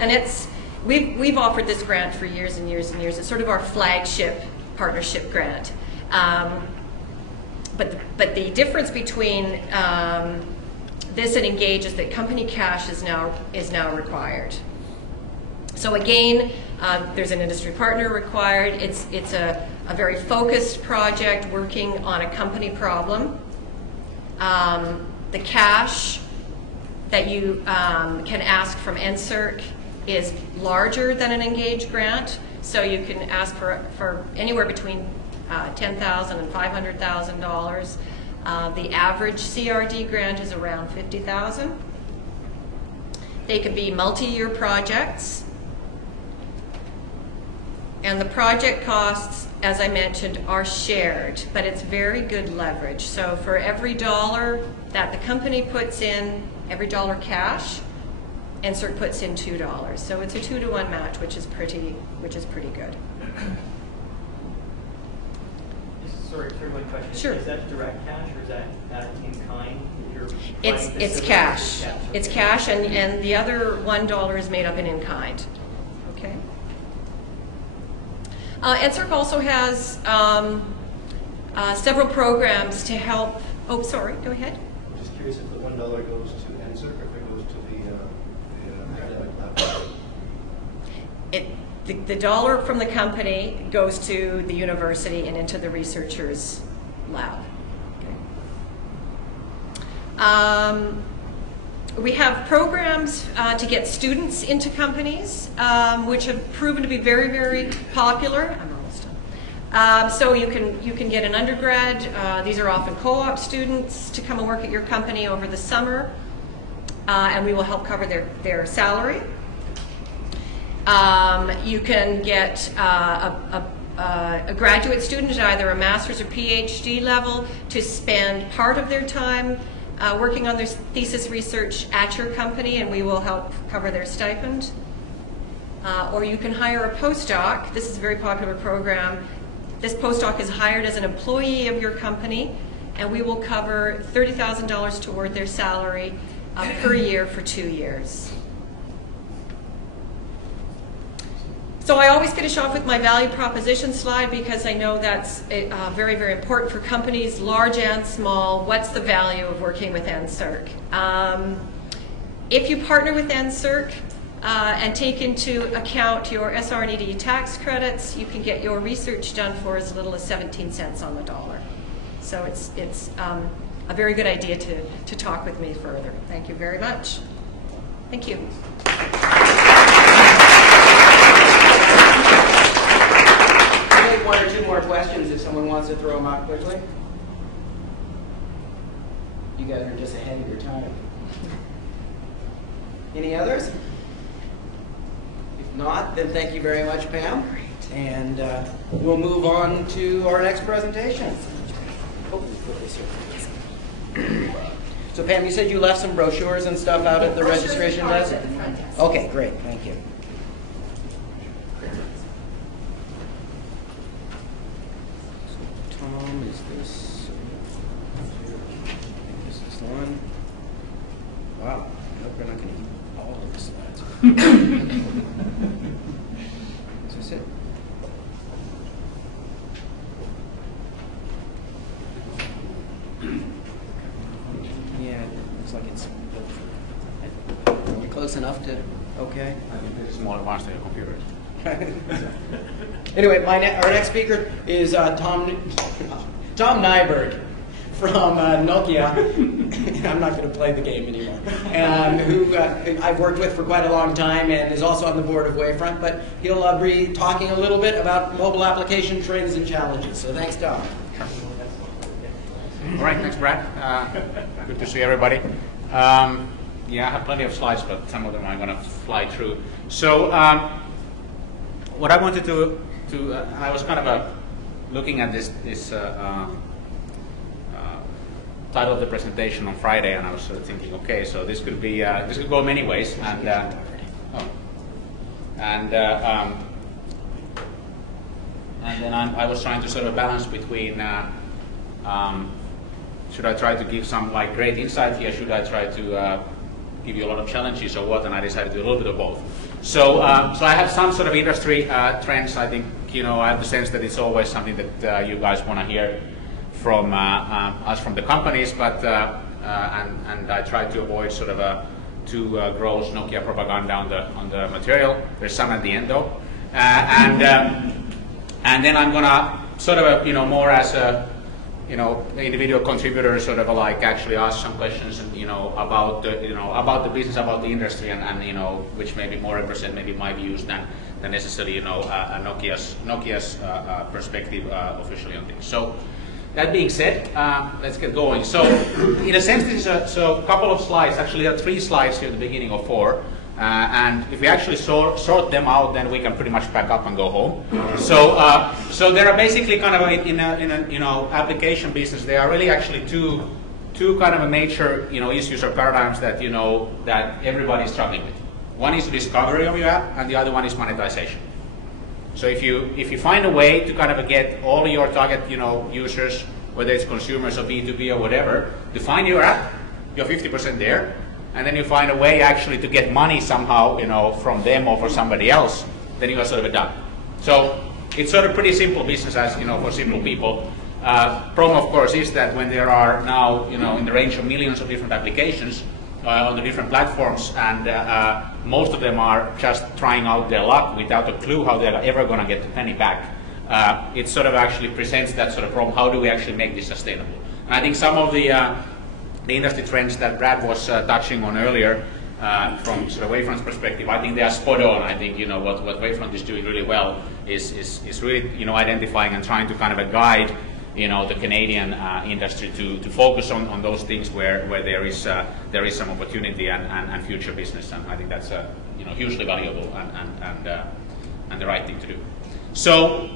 And we've offered this grant for years and years and years. It's sort of our flagship partnership grant. But the difference between this and Engage is that company cash is now required. So again, there's an industry partner required. It's a very focused project working on a company problem. The cash that you can ask from NSERC is larger than an Engage grant. So you can ask for anywhere between $10,000 and $500,000. The average CRD grant is around $50,000. They can be multi-year projects. And the project costs, as I mentioned, are shared, but it's very good leverage. So for every dollar that the company puts in, every dollar cash, NSERC puts in $2. So it's a 2-to-1 match, which is pretty good. Sorry, one question. Sure. Is that direct cash or is that in kind? It's cash. It's cash, and the other $1 is made up in kind. Okay. NSERC also has several programs to help. Oh, sorry. Go ahead. I'm just curious if the $1 goes to NSERC or if it goes to the academic lab. The dollar from the company goes to the university and into the researcher's lab. Okay. We have programs to get students into companies, which have proven to be very, very popular. I'm almost done. So you can get an undergrad. These are often co-op students to come and work at your company over the summer, and we will help cover their salary. You can get a graduate student at either a master's or PhD level to spend part of their time working on their thesis research at your company, and we will help cover their stipend. Or you can hire a postdoc. This is a very popular program. This postdoc is hired as an employee of your company, and we will cover $30,000 toward their salary per year for 2 years. So I always finish off with my value proposition slide because I know that's very, very important for companies, large and small. What's the value of working with NSERC? If you partner with NSERC and take into account your SR&ED tax credits, you can get your research done for as little as 17 cents on the dollar. So it's a very good idea to talk with me further. Thank you very much. Thank you. Take 1 or 2 more questions if someone wants to throw them out quickly. You guys are just ahead of your time. Any others? If not, then thank you very much, Pam. And we'll move on to our next presentation. Oh, put this here. So Pam, you said you left some brochures and stuff out at the registration desk? Okay, great. Thank you. Is this one? Wow, I hope we're not going to eat all of the slides. Is this it? Yeah, it looks like it's built for. Are we close enough to? Okay. I think it's more advanced than your computer. Anyway, our next speaker is Tom Nyberg from Nokia. I'm not going to play the game anymore. Who I've worked with for quite a long time and is also on the board of Wavefront. But he'll be talking a little bit about mobile application trends and challenges. So thanks, Tom. All right, thanks, Brad. Good to see everybody. Yeah, I have plenty of slides, but some of them I'm going to fly through. So what I wanted to I was kind of looking at this title of the presentation on Friday, and I was sort of thinking, okay, so this could be this could go many ways, and then I was trying to sort of balance between should I try to give some like great insight here, should I try to give you a lot of challenges or what, and I decided to do a little bit of both. So so I have some sort of industry trends. I think, you know, I have the sense that it's always something that you guys want to hear from us from the companies, but and I try to avoid sort of too gross Nokia propaganda on the material. There's some at the end though, and then I'm gonna sort of you know, more as a individual contributor, sort of like actually ask some questions, and about the business, about the industry, and which maybe more represent maybe my views than necessarily Nokia's perspective officially on things. So that being said, let's get going. So in a sense, this is a couple of slides. Actually, there are 3 slides here at the beginning of 4. And if we actually sort them out, then we can pretty much pack up and go home. So, so there are basically kind of in a application business, there are really actually two kind of a major issues or paradigms that that everybody is struggling with. One is the discovery of your app, and the other one is monetization. So if you find a way to kind of get all your target users, whether it's consumers or B2B or whatever, to find your app, you're 50% there. And then you find a way actually to get money somehow, from them or for somebody else, then you are sort of done. So it's sort of pretty simple business, as for simple people. Problem, of course, is that when there are now, in the range of millions of different applications on the different platforms, and most of them are just trying out their luck without a clue how they're ever going to get the penny back, it sort of actually presents that sort of problem. How do we actually make this sustainable? And I think some of the industry trends that Brad was touching on earlier, from sort of Wavefront's perspective, I think they are spot on. I think what Wavefront is doing really well is really identifying and trying to kind of guide the Canadian industry to focus on those things where there is some opportunity and future business, and I think that's hugely valuable and the right thing to do. So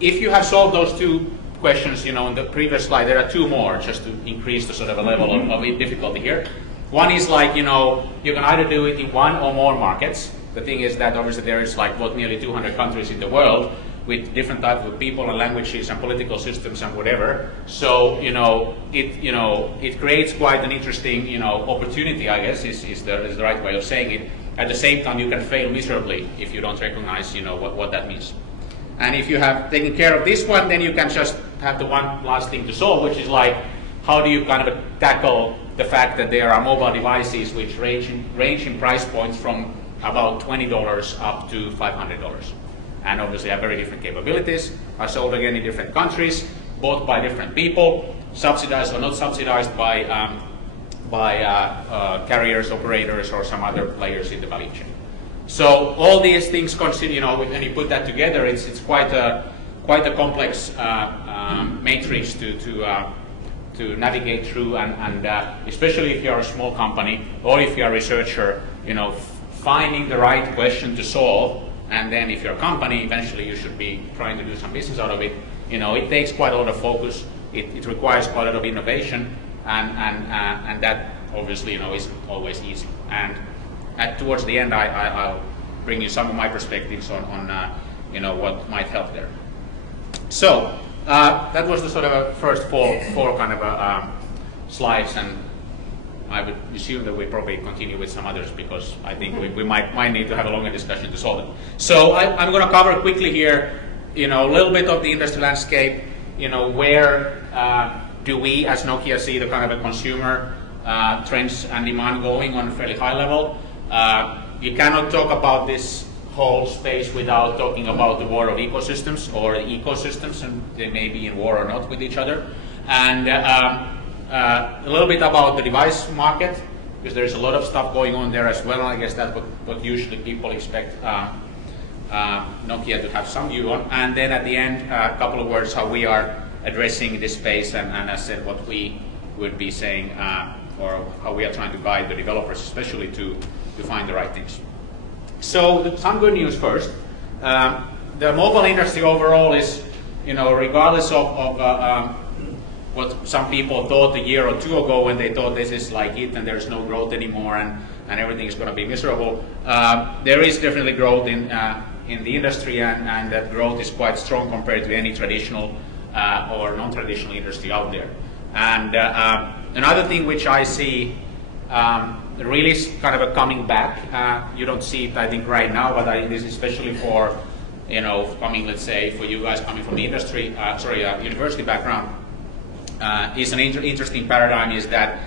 if you have solved those 2 questions, in the previous slide, there are 2 more just to increase the sort of a level of difficulty here. One is like, you can either do it in 1 or more markets. The thing is that obviously there is like nearly 200 countries in the world with different types of people and languages and political systems and whatever. So, it creates quite an interesting, opportunity, I guess, is the right way of saying it. At the same time, you can fail miserably if you don't recognize, what that means. And if you have taken care of this one, then you can just have the one last thing to solve, which is like, how do you kind of tackle the fact that there are mobile devices which range in price points from about $20 up to $500, and obviously have very different capabilities, are sold again in different countries, bought by different people, subsidized or not subsidized by carriers, operators, or some other players in the value chain. So all these things, consider, when you put that together, it's quite a complex matrix to navigate through, and especially if you are a small company or if you are a researcher, finding the right question to solve, and then if you're a company, eventually you should be trying to do some business out of it. It takes quite a lot of focus. It requires quite a lot of innovation, and that obviously isn't always easy. And towards the end, I'll bring you some of my perspectives on what might help there. So that was the sort of a first four kind of slides, and I would assume that we probably continue with some others, because I think we might need to have a longer discussion to solve it. So I'm going to cover quickly here, a little bit of the industry landscape. Where do we as Nokia see the kind of a consumer trends and demand going on a fairly high level? You cannot talk about this whole space without talking about the war of ecosystems, or ecosystems, and they may be in war or not with each other. And a little bit about the device market, because there's a lot of stuff going on there as well. I guess that's what usually people expect Nokia to have some view on. And then at the end, a couple of words how we are addressing this space, and as I said, what we would be saying, or how we are trying to guide the developers, especially to find the right things. So some good news first. The mobile industry overall is regardless of what some people thought a year or two ago when they thought this is like it and there's no growth anymore and everything is going to be miserable, there is definitely growth in the industry, and that growth is quite strong compared to any traditional or non-traditional industry out there. And another thing which I see really is kind of a coming back. You don't see it, I think, right now, but this is especially for, coming, let's say, for you guys coming from the industry, university background, is an interesting paradigm is that,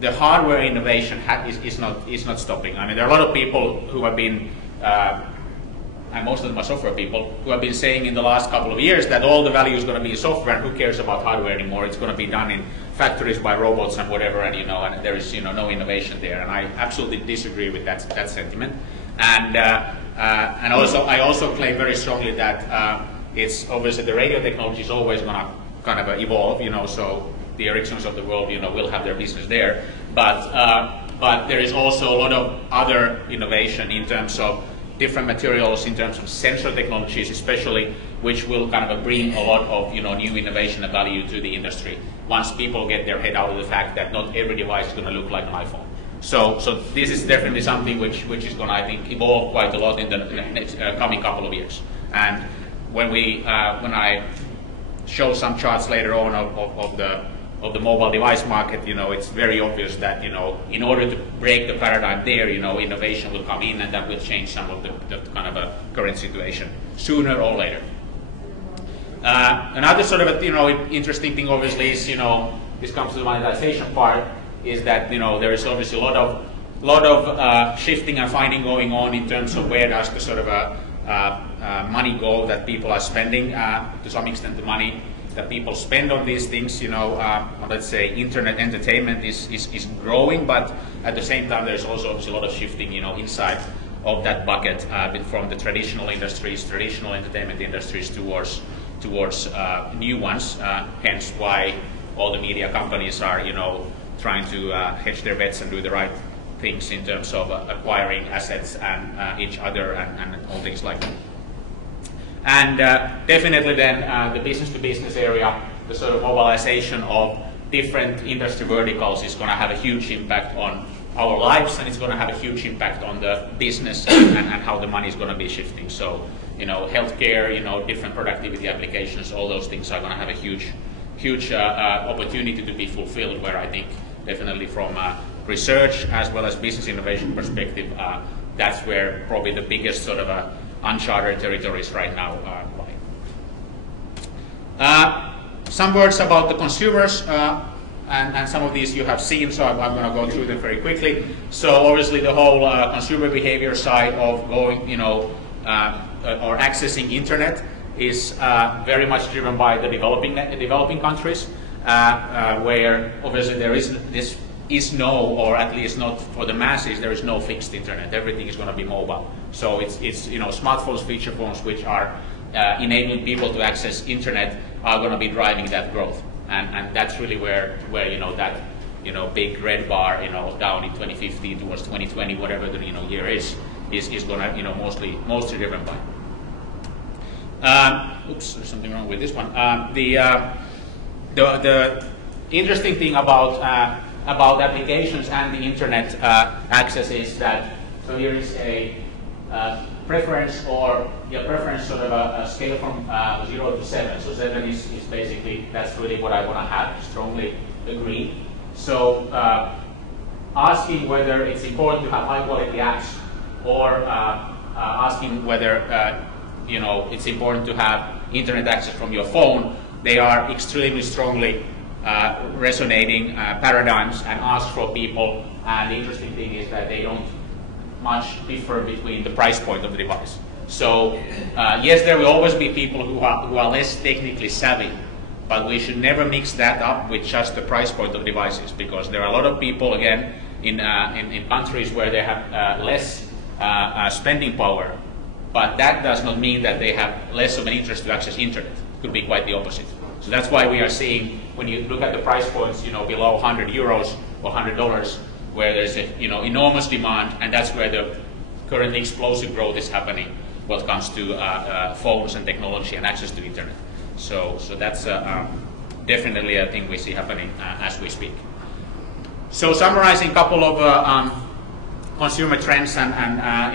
the hardware innovation is not stopping. I mean, there are a lot of people who have been, and most of them are software people, who have been saying in the last couple of years that all the value is going to be in software, and who cares about hardware anymore? It's going to be done in factories by robots and whatever, and and there is no innovation there. And I absolutely disagree with that sentiment. And also, I also claim very strongly that it's obviously the radio technology is always going to kind of evolve. So the Ericssons of the world, will have their business there. But there is also a lot of other innovation in terms of different materials, in terms of sensor technologies especially, which will kind of bring a lot of new innovation and value to the industry once people get their head out of the fact that not every device is going to look like an iPhone. So this is definitely something which is going to, I think, evolve quite a lot in the next coming couple of years. And when I show some charts later on of the mobile device market, it's very obvious that, in order to break the paradigm there, innovation will come in, and that will change some of the kind of a current situation sooner or later. Another sort of interesting thing, obviously, is this comes to the monetization part, is that there is obviously a lot of shifting and finding going on in terms of where does the sort of money go that people are spending. To some extent, the money that people spend on these things, let's say internet entertainment is growing, but at the same time there's also obviously a lot of shifting, inside of that bucket from the traditional industries, traditional entertainment industries towards new ones. Hence why all the media companies are, trying to hedge their bets and do the right things in terms of acquiring assets and each other and all things like that. And definitely then the business-to-business area, the sort of mobilization of different industry verticals is going to have a huge impact on our lives, and it's going to have a huge impact on the business and how the money is going to be shifting. So, healthcare, different productivity applications, all those things are going to have a huge opportunity to be fulfilled, where I think definitely from a research as well as business innovation perspective, that's where probably the biggest sort of uncharted territories right now lie. Some words about the consumers, and some of these you have seen, so I'm going to go through them very quickly. So obviously the whole consumer behavior side of going, or accessing internet is very much driven by the developing countries, where obviously there is no, or at least not for the masses, there is no fixed internet. Everything is going to be mobile. So it's smartphones, feature phones, which are enabling people to access internet, are going to be driving that growth, and that's really where that big red bar down in 2015 towards 2020, whatever the year is going to mostly driven by. Oops, there's something wrong with this one. The interesting thing about applications and the internet access is that, so here is a preference sort of a scale from 0 to 7. So 7 is basically, that's really what I want to have, strongly agree. So asking whether it's important to have high quality apps, or asking whether it's important to have internet access from your phone, they are extremely strongly resonating paradigms and ask for people. And the interesting thing is that they don't much differ between the price point of the device. So yes, there will always be people who are less technically savvy, but we should never mix that up with just the price point of devices, because there are a lot of people, again, in countries where they have less spending power, but that does not mean that they have less of an interest to access internet. It could be quite the opposite. So that's why we are seeing, when you look at the price points, below 100 euros or $100, where there's enormous demand, and that's where the current explosive growth is happening. what comes to phones and technology and access to internet. So that's definitely a thing we see happening as we speak. So summarizing a couple of consumer trends and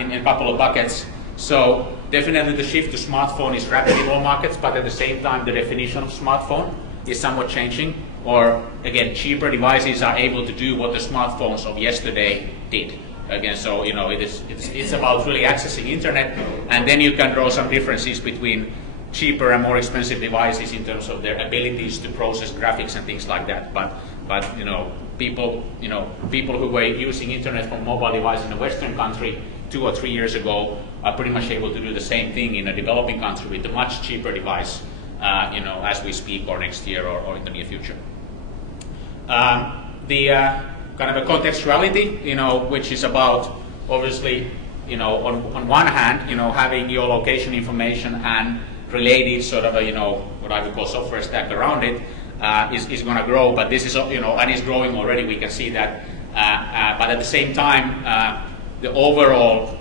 in a couple of buckets. So definitely the shift to smartphone is rapid in all markets, but at the same time the definition of smartphone is somewhat changing. Or again, cheaper devices are able to do what the smartphones of yesterday did. Again, so it's about really accessing internet, and then you can draw some differences between cheaper and more expensive devices in terms of their abilities to process graphics and things like that. But people who were using internet from mobile device in a Western country 2 or 3 years ago are pretty much able to do the same thing in a developing country with a much cheaper device, as we speak, or next year, or in the near future. Kind of a contextuality, which is about obviously, on one hand, having your location information and related sort of what I would call software stack around it is going to grow, but this is and is growing already. We can see that, but at the same time, the overall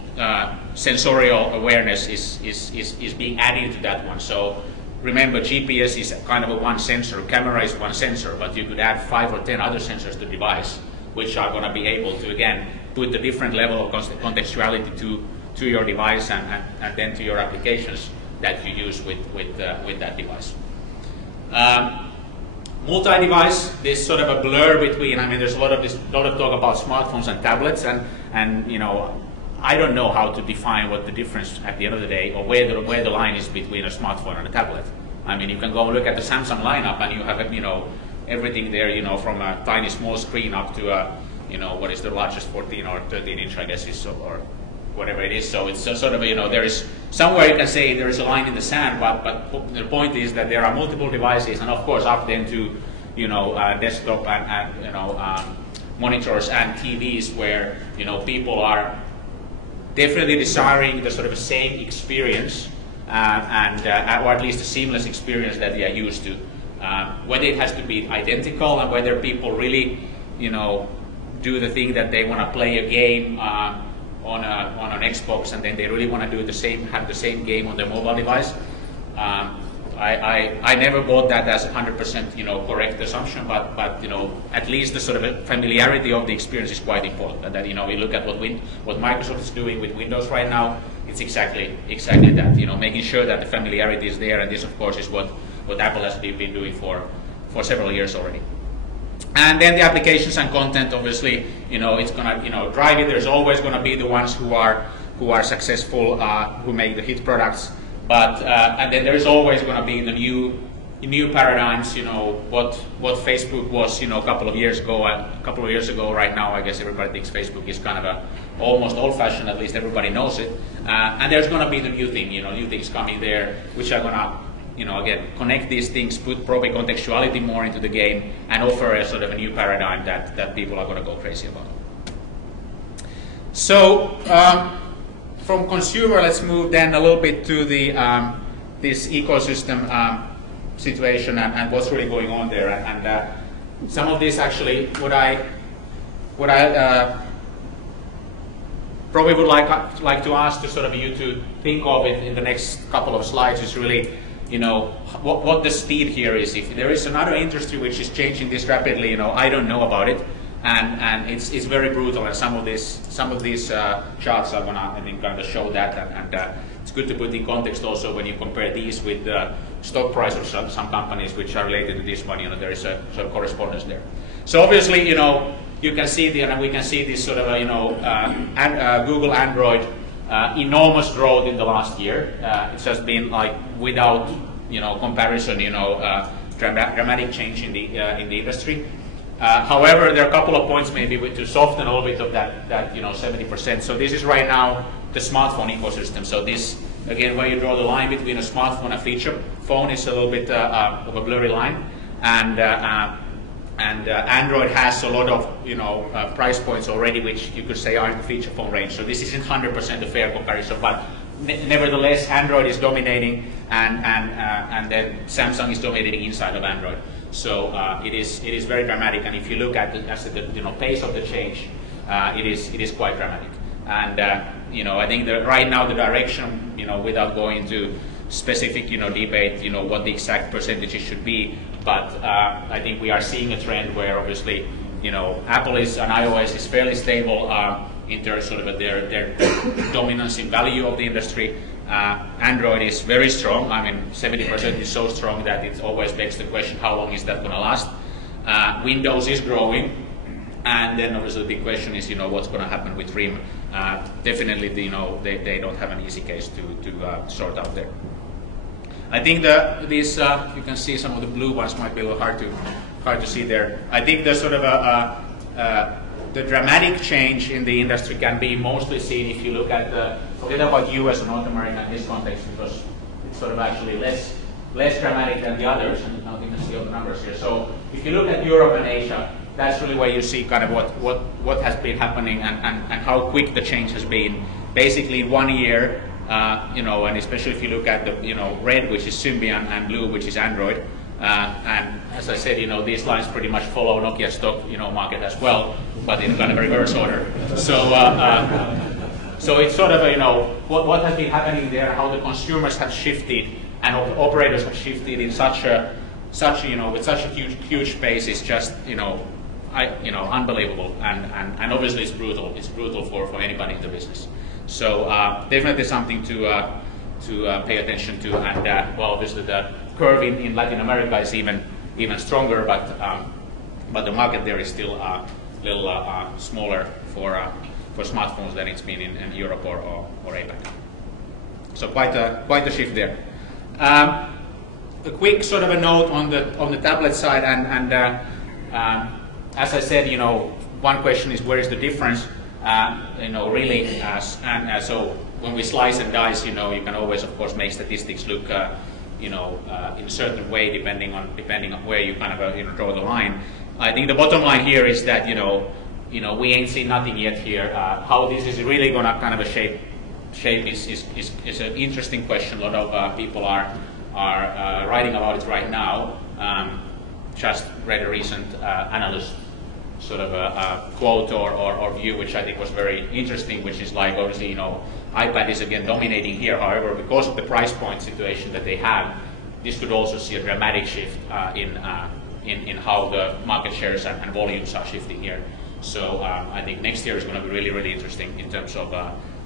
sensorial awareness is being added to that one. So remember, GPS is kind of a one sensor, camera is one sensor, but you could add 5 or 10 other sensors to the device, which are going to be able to, again, put a different level of contextuality to your device and then to your applications that you use with that device. Multi-device, this sort of a blur between, there's a lot of talk about smartphones and tablets, and I don't know how to define what the difference at the end of the day, or where the line is between a smartphone and a tablet. You can go and look at the Samsung lineup, and you have everything there, from a tiny small screen up to what is the largest 14 or 13 inch, I guess, is, or whatever it is. So it's sort of there is somewhere you can say there is a line in the sand, but the point is that there are multiple devices, and of course up then to desktop and monitors and TVs where people are definitely desiring the sort of same experience or at least a seamless experience that they are used to. Whether it has to be identical, and whether people really, do the thing that they want to play a game on an Xbox, and then they really want to do have the same game on their mobile device. I never bought that as 100% correct assumption, but at least the sort of familiarity of the experience is quite important. And that we look at what Microsoft is doing with Windows right now, it's exactly that. Making sure that the familiarity is there, and this of course is what Apple has been doing for several years already. And then the applications and content, obviously, it's gonna drive it. There's always gonna be the ones who are successful, who make the hit products. But and then there is always going to be the new paradigms. What Facebook was, a couple of years ago. Right now, I guess everybody thinks Facebook is kind of almost old-fashioned. At least everybody knows it. And there's going to be the new thing. New things coming there, which are going to, again, connect these things, put probably contextuality more into the game, and offer a sort of a new paradigm that people are going to go crazy about. So. From consumer, let's move then a little bit to the this ecosystem situation and what's really going on there. And some of this actually, what I probably would like to ask to sort of you to think of it in the next couple of slides is really, what the speed here is. If there is another industry which is changing this rapidly, I don't know about it. And it's very brutal, and some of these charts are gonna, I think, kind of show that, and it's good to put in context also when you compare these with the stock price of some companies which are related to this one. There is a sort of correspondence there. So obviously, you can see and we can see this sort of Google Android enormous growth in the last year. It's just been like without comparison, dramatic change in the industry. However, there are a couple of points maybe to soften a little bit of that 70%. So this is right now the smartphone ecosystem. So this, again, where you draw the line between a smartphone and a feature phone is a little bit of a blurry line. And Android has a lot of price points already, which you could say are in the feature phone range. So this isn't 100% a fair comparison, but nevertheless, Android is dominating, and then Samsung is dominating inside of Android. So it is very dramatic, and if you look at the pace of the change, it is quite dramatic. And you know, I think that right now the direction, you know, without going into specific, you know, debate, you know, what the exact percentages should be, but I think we are seeing a trend where obviously, you know, Apple is and iOS is fairly stable in terms of their dominance in value of the industry. Android is very strong. I mean, 70% is so strong that it always begs the question, how long is that going to last? Windows is growing, and then obviously the big question is, you know, what's going to happen with RIM? Definitely, you know, they don't have an easy case to sort out there. I think these you can see some of the blue ones might be a little hard to see there. I think the sort of the dramatic change in the industry can be mostly seen if you look at forget about US or North America in this context, because it's sort of actually less dramatic than the others, and now you can see all the numbers here. So if you look at Europe and Asia, that's really where you see kind of what has been happening and how quick the change has been. Basically, in 1 year, you know, and especially if you look at the, you know, red, which is Symbian, and blue, which is Android. And as I said, you know, these lines pretty much follow Nokia's stock, you know, market as well, but in kind of a reverse order. So, so it's sort of a, you know, what has been happening there, how the consumers have shifted and operators have shifted in such you know, with such a huge pace is just, you know, unbelievable, and obviously it's brutal. It's brutal for anybody in the business. So definitely something to pay attention to, and well, obviously the curve in Latin America is even stronger, but the market there is still a little smaller for smartphones than it's been in Europe or APAC. So quite a shift there. A quick sort of a note on the tablet side, and as I said, you know, one question is where is the difference? You know, really, so when we slice and dice, you know, you can always, of course, make statistics look, you know, in a certain way depending on where you kind of you know, draw the line. I think the bottom line here is that, you know, we ain't seen nothing yet here. How this is really going to kind of a shape is an interesting question. A lot of people are writing about it right now. Just read a recent analyst sort of a quote or view, which I think was very interesting, which is like, obviously, you know, iPad is again dominating here. However, because of the price point situation that they have, this could also see a dramatic shift in how the market shares and volumes are shifting here. So I think next year is going to be really, really interesting in terms of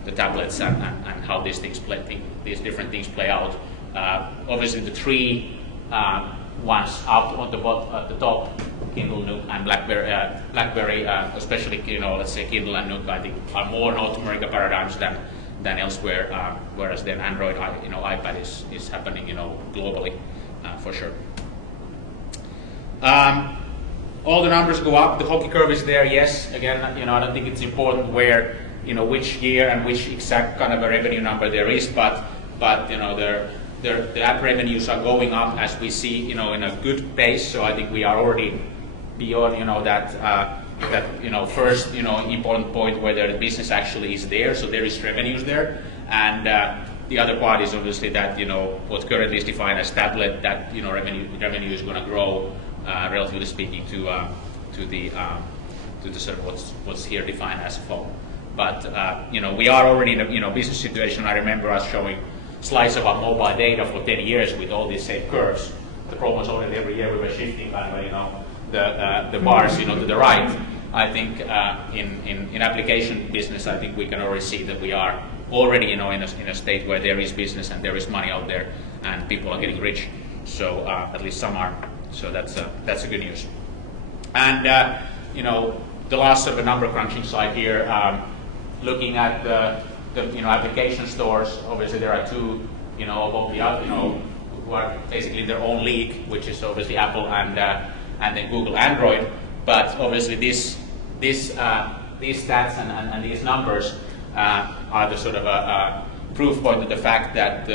the tablets and how these different things play out. Obviously, the three ones up on at the top, Kindle, Nook, and BlackBerry, especially, you know, let's say Kindle and Nook, I think are more North America paradigms than elsewhere. Whereas then Android, you know, iPad is happening, you know, globally for sure. All the numbers go up. The hockey curve is there. Yes. Again, you know, I don't think it's important where, you know, which year and which exact kind of a revenue number there is, but you know, the app revenues are going up as we see, you know, in a good pace. So I think we are already beyond, you know, that you know, first, you know, important point where the business actually is there. So there is revenues there, and the other part is obviously that, you know, what currently is defined as tablet, that, you know, revenue is going to grow, relatively speaking, to the sort of what's here defined as phone. But you know, we are already in a, you know, business situation. I remember us showing slides about mobile data for 10 years with all these same curves. The problem was already every year we were shifting kind of, you know, the bars, you know, to the right. I think in application business, I think we can already see that we are already, you know, in a state where there is business and there is money out there and people are getting rich. So at least some are. So that's a good news. And you know, the last sort of number crunching slide here, looking at the you know, application stores. Obviously, there are two, you know, above the, you know, who are basically their own league, which is obviously Apple and then Google Android. But obviously, these stats and these numbers are the sort of a proof point of the fact that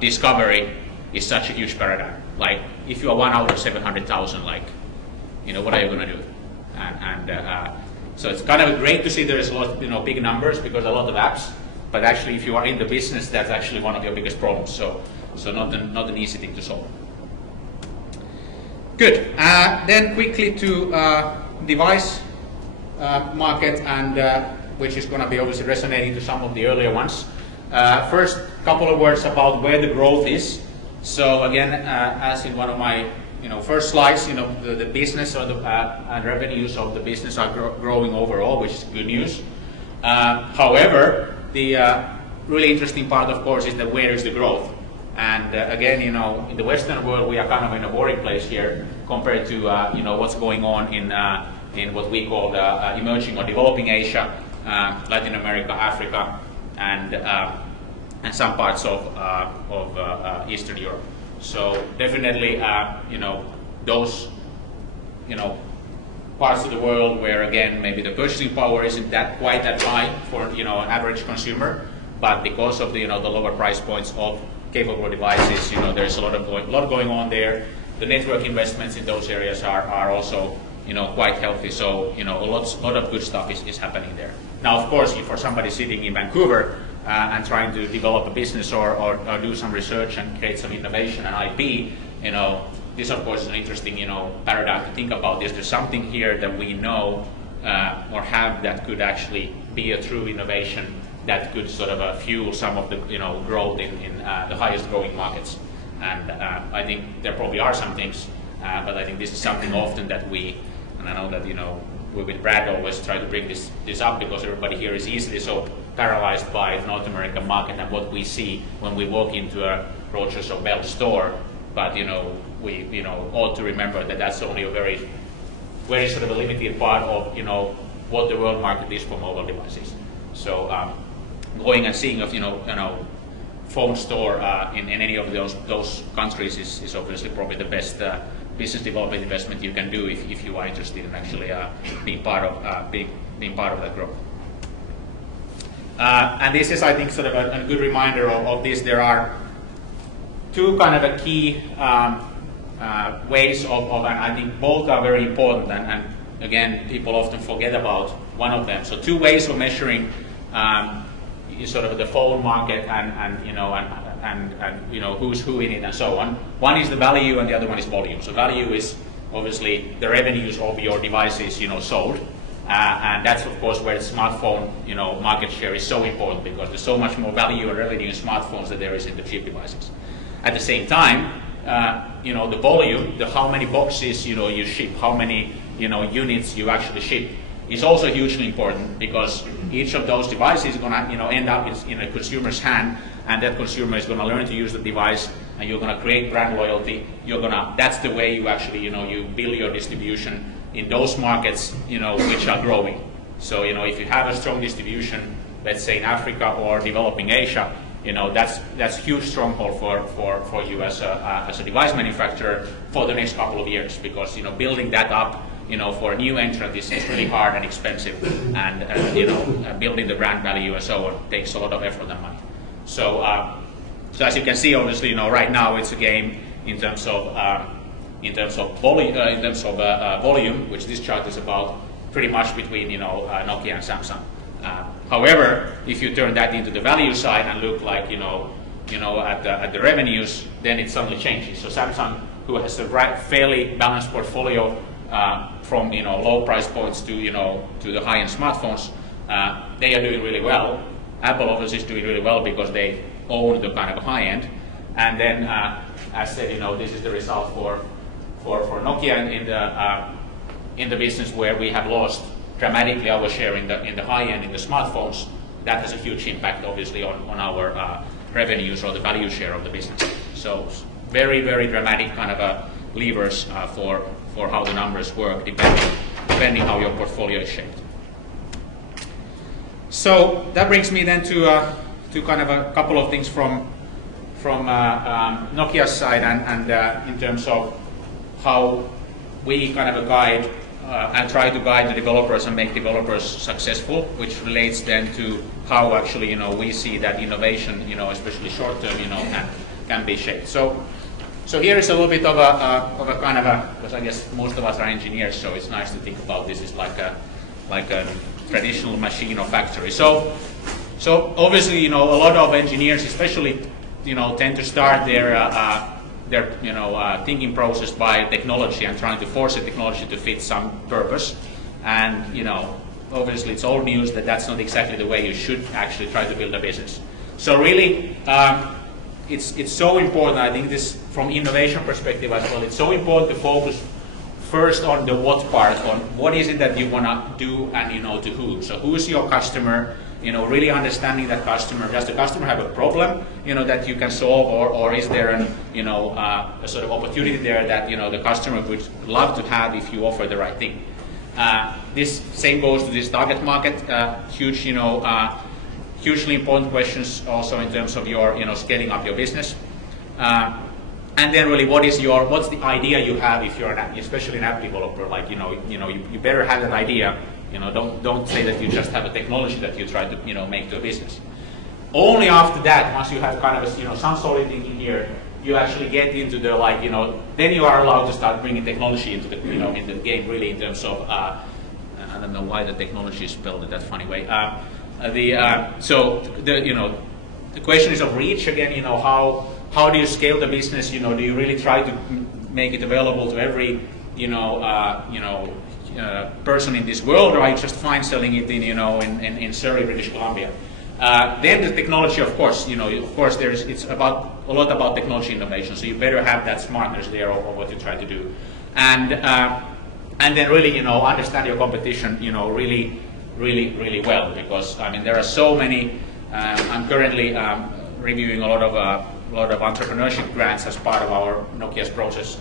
discovery is such a huge paradigm. Like, if you are 1 out of 700,000, like, you know, what are you going to do? So it's kind of great to see there is a lot, you know, big numbers because a lot of apps. But actually, if you are in the business, that's actually one of your biggest problems. So not an easy thing to solve. Good. Then quickly to device market, and which is going to be obviously resonating to some of the earlier ones. First, couple of words about where the growth is. So again, as in one of my first slides, the business or the and revenues of the business are growing overall, which is good news. However, the really interesting part, of course, is that where is the growth? And again, in the Western world, we are kind of in a boring place here compared to what's going on in what we call emerging or developing Asia, Latin America, Africa, and some parts of Eastern Europe. So definitely, those parts of the world where again maybe the purchasing power isn't quite that high for an average consumer, but because of the the lower price points of capable devices, there's a lot going on there. The network investments in those areas are also quite healthy. So a lot of good stuff is happening there. Now, of course, for somebody sitting in Vancouver and trying to develop a business or do some research and create some innovation and IP, this of course is an interesting paradigm to think about. Is there something here that we know or have that could actually be a true innovation that could sort of fuel some of the growth in the highest growing markets? And I think there probably are some things, but I think this is something often that and I know that we with Brad always try to bring this up because everybody here is easily so paralyzed by the North American market and what we see when we walk into a Rogers or Bell store. But we ought to remember that that's only a very sort of a limited part of what the world market is for mobile devices. So going and seeing a phone store in any of those countries is obviously probably the best business development investment you can do if you are interested in actually being part of that growth. And this is, I think, sort of a good reminder of this. There are two kind of a key ways of, and I think both are very important. And again, people often forget about one of them. So two ways of measuring sort of the phone market and who's who in it and so on. One is the value and the other one is volume. So value is obviously the revenues of your devices sold. And that's of course where the smartphone market share is so important, because there's so much more value and revenue in smartphones than there is in the cheap devices. At the same time, the volume, how many boxes you ship, how many units you actually ship, is also hugely important, because each of those devices is going to end up in a consumer's hand, and that consumer is going to learn to use the device, and you're going to create brand loyalty. That's the way you actually you build your distribution in those markets which are growing. So if you have a strong distribution, let's say in Africa or developing Asia, that's huge stronghold for you as a device manufacturer for the next couple of years, because building that up for a new entrant is really hard and expensive, and building the brand value and so on takes a lot of effort and money. So as you can see, obviously right now it's a game in terms of volume, which this chart is about, pretty much between Nokia and Samsung. However, if you turn that into the value side and look like at the revenues, then it suddenly changes. So Samsung, who has a fairly balanced portfolio from low price points to the high-end smartphones, they are doing really well. Apple obviously is doing really well because they own the kind of high end. And then, as said, this is the result for Nokia in the business, where we have lost dramatically our share in the high end in the smartphones. That has a huge impact, obviously, on our revenues or the value share of the business. So very, very dramatic kind of levers for how the numbers work, depending how your portfolio is shaped. So that brings me then to kind of a couple of things from Nokia's side, and in terms of how we kind of guide and try to guide the developers and make developers successful, which relates then to how actually we see that innovation, especially short term, can be shaped. So here is a little bit of a kind of because I guess most of us are engineers, so it's nice to think about this as like a traditional machine or factory. So obviously, a lot of engineers, especially, tend to start their thinking process by technology and trying to force the technology to fit some purpose. And obviously it's old news that that's not exactly the way you should actually try to build a business. So really, it's so important. I think this, from innovation perspective as well, it's so important to focus first on the what part, on what is it that you want to do, and to who. So who is your customer? Really understanding that customer. Does the customer have a problem, that you can solve, or is there an, a sort of opportunity there that, the customer would love to have if you offer the right thing. This same goes to this target market. Hugely important questions also in terms of your, scaling up your business. And then really, what's the idea you have if you're especially an app developer? Like, you better have that idea. Don't say that you just have a technology that you try to, make to a business. Only after that, once you have kind of some solid thinking here, you actually get into the, like, then you are allowed to start bringing technology into the, into the game, really, in terms of, I don't know why the technology is spelled in that funny way. The question is of reach again. How do you scale the business? Do you really try to make it available to every, person in this world, or are you just fine selling it in, in Surrey, British Columbia? Then the technology, of course, it's a lot about technology innovation. So you better have that smartness there of what you try to do, and then really, understand your competition, really well, because I mean there are so many. I'm currently reviewing a lot of entrepreneurship grants as part of our Nokia's process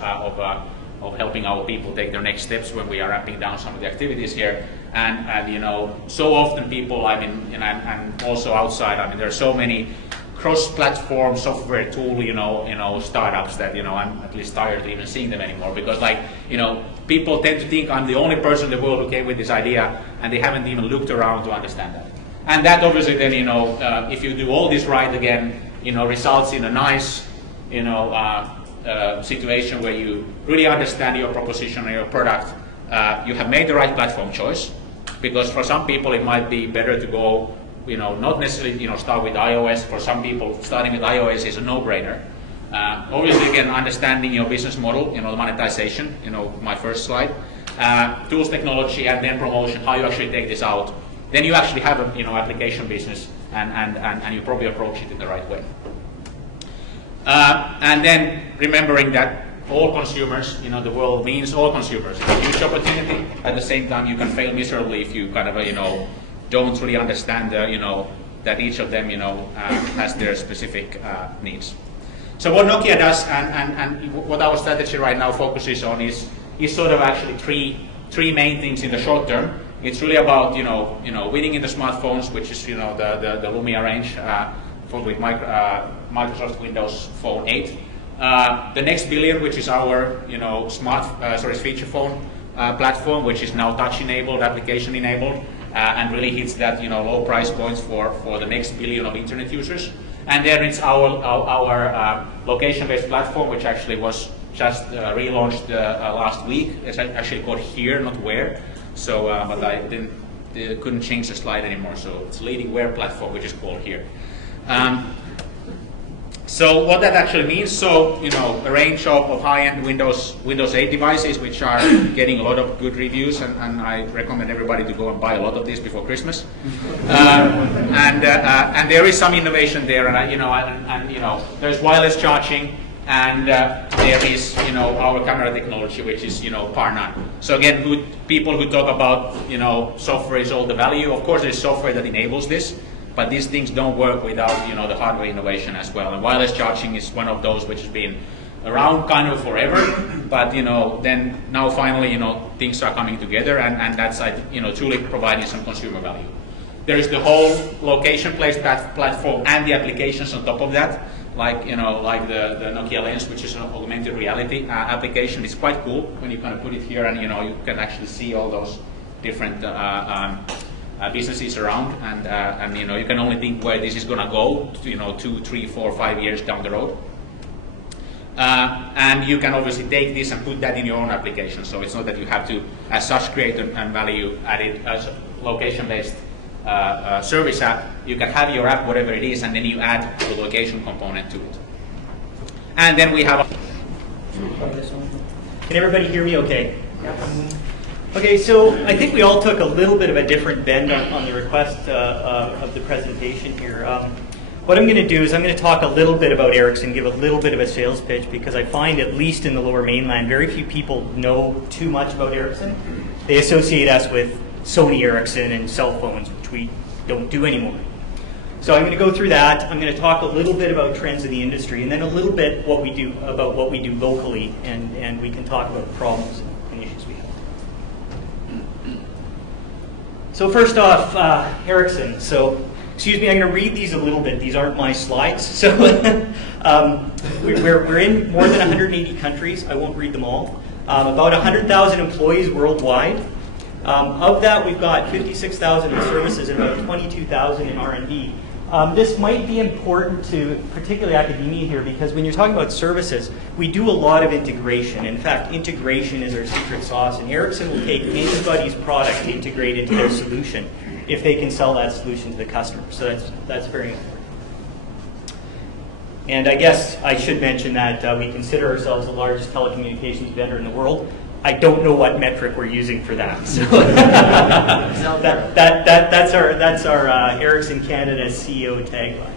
of helping our people take their next steps when we are wrapping down some of the activities here. And so often people, I mean, and also outside, I mean, there are so many cross-platform software tool, startups that, I'm at least tired of even seeing them anymore, because, like, people tend to think I'm the only person in the world who came with this idea, and they haven't even looked around to understand that. And that obviously then, if you do all this right again, results in a nice, situation where you really understand your proposition and your product. You have made the right platform choice, because for some people it might be better to go, not necessarily, start with iOS. For some people, starting with iOS is a no-brainer. Obviously, again, understanding your business model, the monetization, my first slide, tools, technology, and then promotion, how you actually take this out. Then you actually have a, application business, and you probably approach it in the right way. And then remembering that all consumers, the world means all consumers. It's a huge opportunity. At the same time, you can fail miserably if you kind of, don't really understand, that each of them, has their specific needs. So what Nokia does, and what our strategy right now focuses on is sort of actually three main things in the short term. It's really about, winning in the smartphones, which is, the Lumia range, with Microsoft Windows Phone 8. The next billion, which is our, feature phone platform, which is now touch-enabled, application-enabled, and really hits that, low price points for the next billion of internet users. And then it's our location-based platform, which actually was just relaunched last week. It's actually called Here, not Where. So, but I couldn't change the slide anymore. So it's leading Where platform, which is called Here. So what that actually means, so a range of high-end Windows 8 devices, which are getting a lot of good reviews, and I recommend everybody to go and buy a lot of these before Christmas. And there is some innovation there, and there's wireless charging, and there is our camera technology, which is par none. So again, people who talk about software is all the value. Of course, there's software that enables this. But these things don't work without the hardware innovation as well. And wireless charging is one of those which has been around kind of forever. But then now finally things are coming together, and that's truly providing some consumer value. There is the whole location-based platform and the applications on top of that, like like the Nokia Lens, which is an augmented reality application. It's quite cool when you kind of put it here, and you can actually see all those different businesses around, and you can only think where this is going to go, 2, 3, 4, 5 years down the road. And you can obviously take this and put that in your own application. So it's not that you have to, as such, create and value added as a location-based service app. You can have your app, whatever it is, and then you add the location component to it. And then we have. Can everybody hear me okay? Yes. Okay, so I think we all took a little bit of a different bend on the request of the presentation here. What I'm going to do is I'm going to talk a little bit about Ericsson, give a little bit of a sales pitch, because I find, at least in the Lower Mainland, very few people know too much about Ericsson. They associate us with Sony Ericsson and cell phones, which we don't do anymore. So I'm going to go through that. I'm going to talk a little bit about trends in the industry, and then a little bit what we do about what we do locally, and we can talk about the problems and issues we have. So first off, Ericsson. So, excuse me, I'm going to read these a little bit. These aren't my slides. So we're in more than 180 countries. I won't read them all. About 100,000 employees worldwide. Of that, we've got 56,000 in services and about 22,000 in R&D. This might be important to particularly academia here, because when you're talking about services, we do a lot of integration. In fact, integration is our secret sauce, and Ericsson will take anybody's product to integrate into their solution if they can sell that solution to the customer. So that's very important. And I guess I should mention that we consider ourselves the largest telecommunications vendor in the world. I don't know what metric we're using for that. So that's our Ericsson Canada CEO tagline.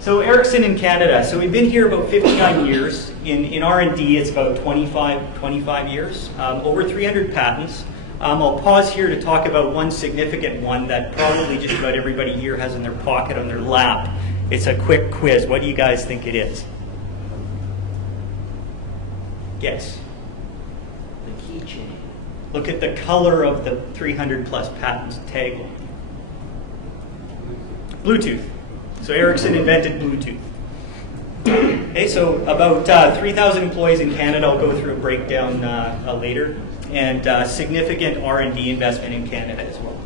So Ericsson in Canada. So we've been here about 59 years. In R&D, it's about 25 years. Over 300 patents. I'll pause here to talk about one significant one that probably just about everybody here has in their pocket, on their lap. It's a quick quiz. What do you guys think it is? Guess. Look at the color of the 300 plus patents tagline. Bluetooth. So Ericsson invented Bluetooth. Okay, so about 3,000 employees in Canada. I'll go through a breakdown later. And significant R&D investment in Canada as well.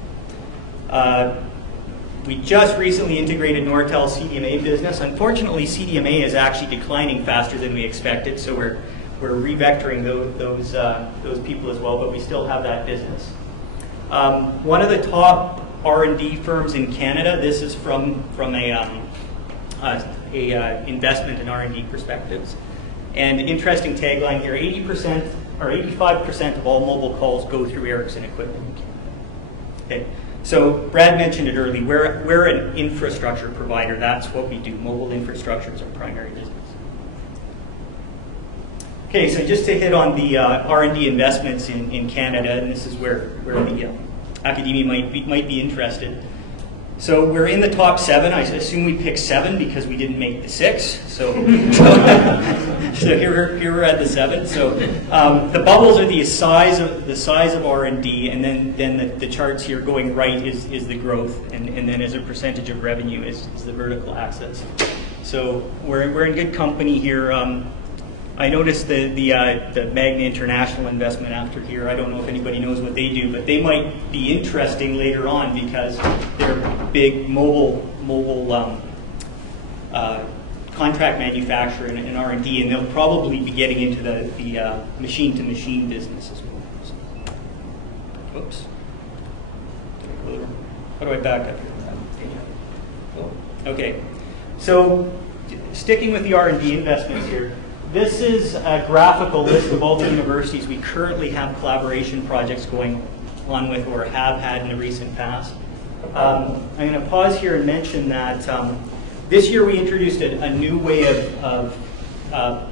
We just recently integrated Nortel's CDMA business. Unfortunately, CDMA is actually declining faster than we expected, so we're revectoring those people as well, but we still have that business. One of the top R&D firms in Canada. This is from a investment in R&D perspectives. And interesting tagline here: 80% or 85% of all mobile calls go through Ericsson equipment in Canada. Okay. So Brad mentioned it earlier. We're an infrastructure provider. That's what we do. Mobile infrastructure is our primary business. Okay, so just to hit on the R&D investments in Canada, and this is where the academia might be interested. So we're in the top 7. I assume we picked 7 because we didn't make the 6. So here we're at the 7. So the bubbles are the size of R&D, and then the charts here going right is the growth, and then as a percentage of revenue is the vertical axis. So we're in good company here. I noticed the Magna International investment after here. I don't know if anybody knows what they do, but they might be interesting later on because they're big mobile contract manufacturer and R&D, and they'll probably be getting into the machine-to-machine business as well. So, oops. How do I back up here? Okay. So sticking with the R&D investments here. This is a graphical list of all the universities we currently have collaboration projects going on with or have had in the recent past. I'm going to pause here and mention that this year we introduced a new way of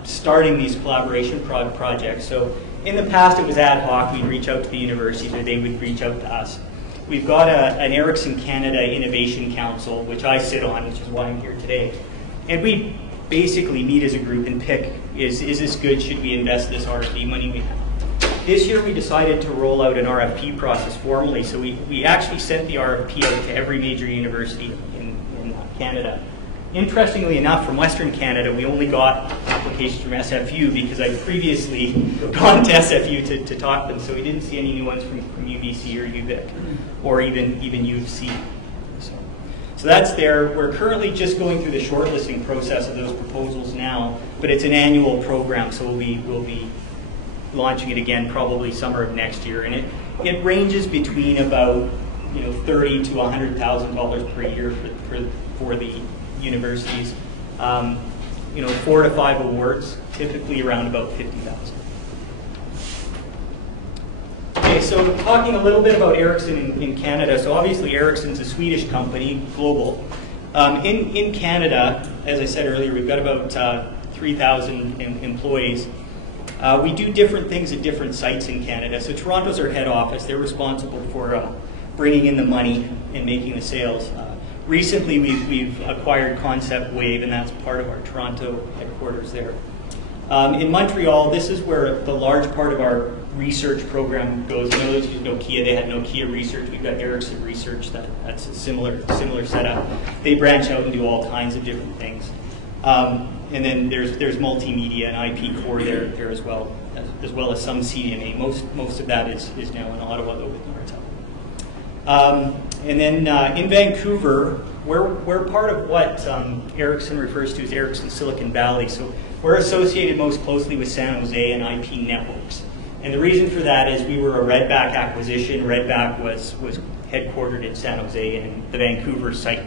starting these collaboration projects. So in the past it was ad hoc. We'd reach out to the universities or they would reach out to us. We've got an Ericsson Canada Innovation Council, which I sit on, which is why I'm here today. And we basically meet as a group and pick, is this good? Should we invest this R&D money we have? This year we decided to roll out an RFP process formally, so we actually sent the RFP out to every major university in Canada. Interestingly enough, from Western Canada, we only got applications from SFU because I'd previously gone to SFU to talk to them, so we didn't see any new ones from UBC or UVic, or even U of C. So that's there. We're currently just going through the shortlisting process of those proposals now, but it's an annual program, so we'll be launching it again probably summer of next year, and it ranges between about $30,000 to $100,000 per year for the universities. 4 to 5 awards, typically around about $50,000. Okay, so talking a little bit about Ericsson in Canada. So obviously Ericsson's a Swedish company, global. In Canada, as I said earlier, we've got about 3,000 employees. We do different things at different sites in Canada. So Toronto's our head office. They're responsible for bringing in the money and making the sales. Recently, we've acquired Concept Wave, and that's part of our Toronto headquarters there. In Montreal, this is where the large part of our research program goes. You know, those use Nokia. They had Nokia research. We've got Ericsson research. That's a similar setup. They branch out and do all kinds of different things. And then there's multimedia and IP core there as well as some CDMA. Most of that is now in Ottawa, though, with Nortel. And then in Vancouver, we're part of what Ericsson refers to as Ericsson Silicon Valley. So we're associated most closely with San Jose and IP networks. And the reason for that is we were a Redback acquisition. Redback was headquartered in San Jose, and the Vancouver site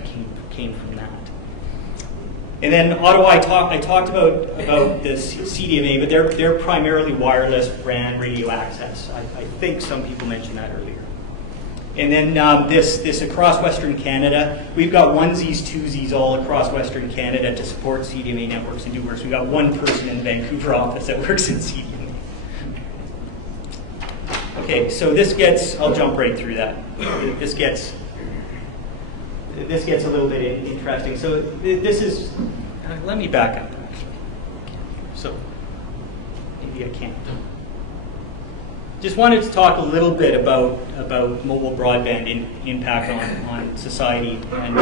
came from that. And then Ottawa, I talked about the CDMA, but they're primarily wireless RAN radio access. I think some people mentioned that earlier. And then this across Western Canada, we've got onesies, twosies all across Western Canada to support CDMA networks and do work. So we've got one person in the Vancouver office that works in CDMA. Okay, so this gets, I'll jump right through that. This gets a little bit interesting. So this is, let me back up actually. So maybe I can't. Just wanted to talk a little bit about mobile broadband impact on society, and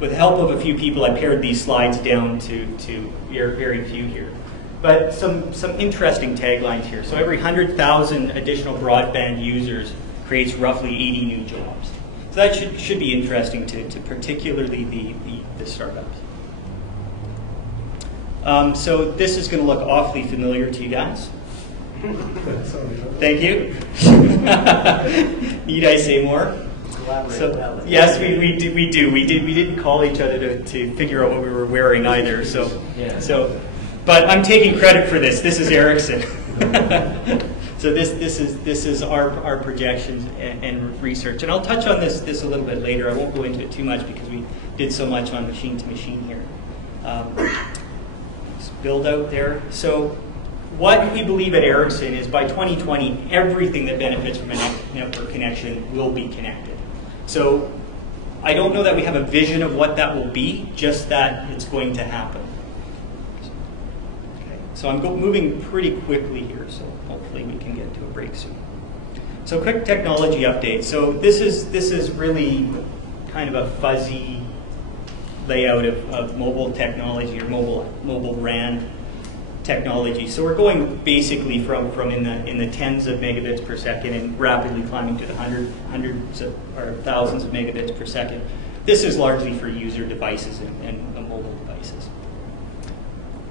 with the help of a few people, I pared these slides down to very few here. But some interesting taglines here. So every 100,000 additional broadband users creates roughly 80 new jobs. So that should be interesting to particularly the startups. So this is going to look awfully familiar to you guys. Thank you. Need I say more? So, yes, we do. We didn't call each other to figure out what we were wearing either. But I'm taking credit for this. This is Ericsson. So this is our projections and research. And I'll touch on this a little bit later. I won't go into it too much because we did so much on machine to machine here. Build out there. So what we believe at Ericsson is by 2020, everything that benefits from a network connection will be connected. So I don't know that we have a vision of what that will be, just that it's going to happen. Okay. So I'm moving pretty quickly here, so hopefully we can get to a break soon. So quick technology update. So this is really kind of a fuzzy layout of mobile technology or mobile RAN technology. So we're going basically from in the tens of megabits per second and rapidly climbing to the hundreds or thousands of megabits per second. This is largely for user devices and mobile devices.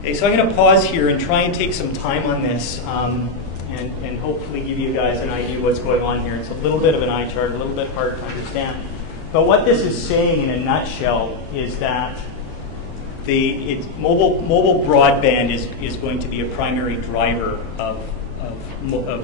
Okay, so I'm going to pause here and try and take some time on this and hopefully give you guys an idea what's going on here. It's a little bit of an eye chart, a little bit hard to understand. But what this is saying in a nutshell is that mobile broadband is going to be a primary driver of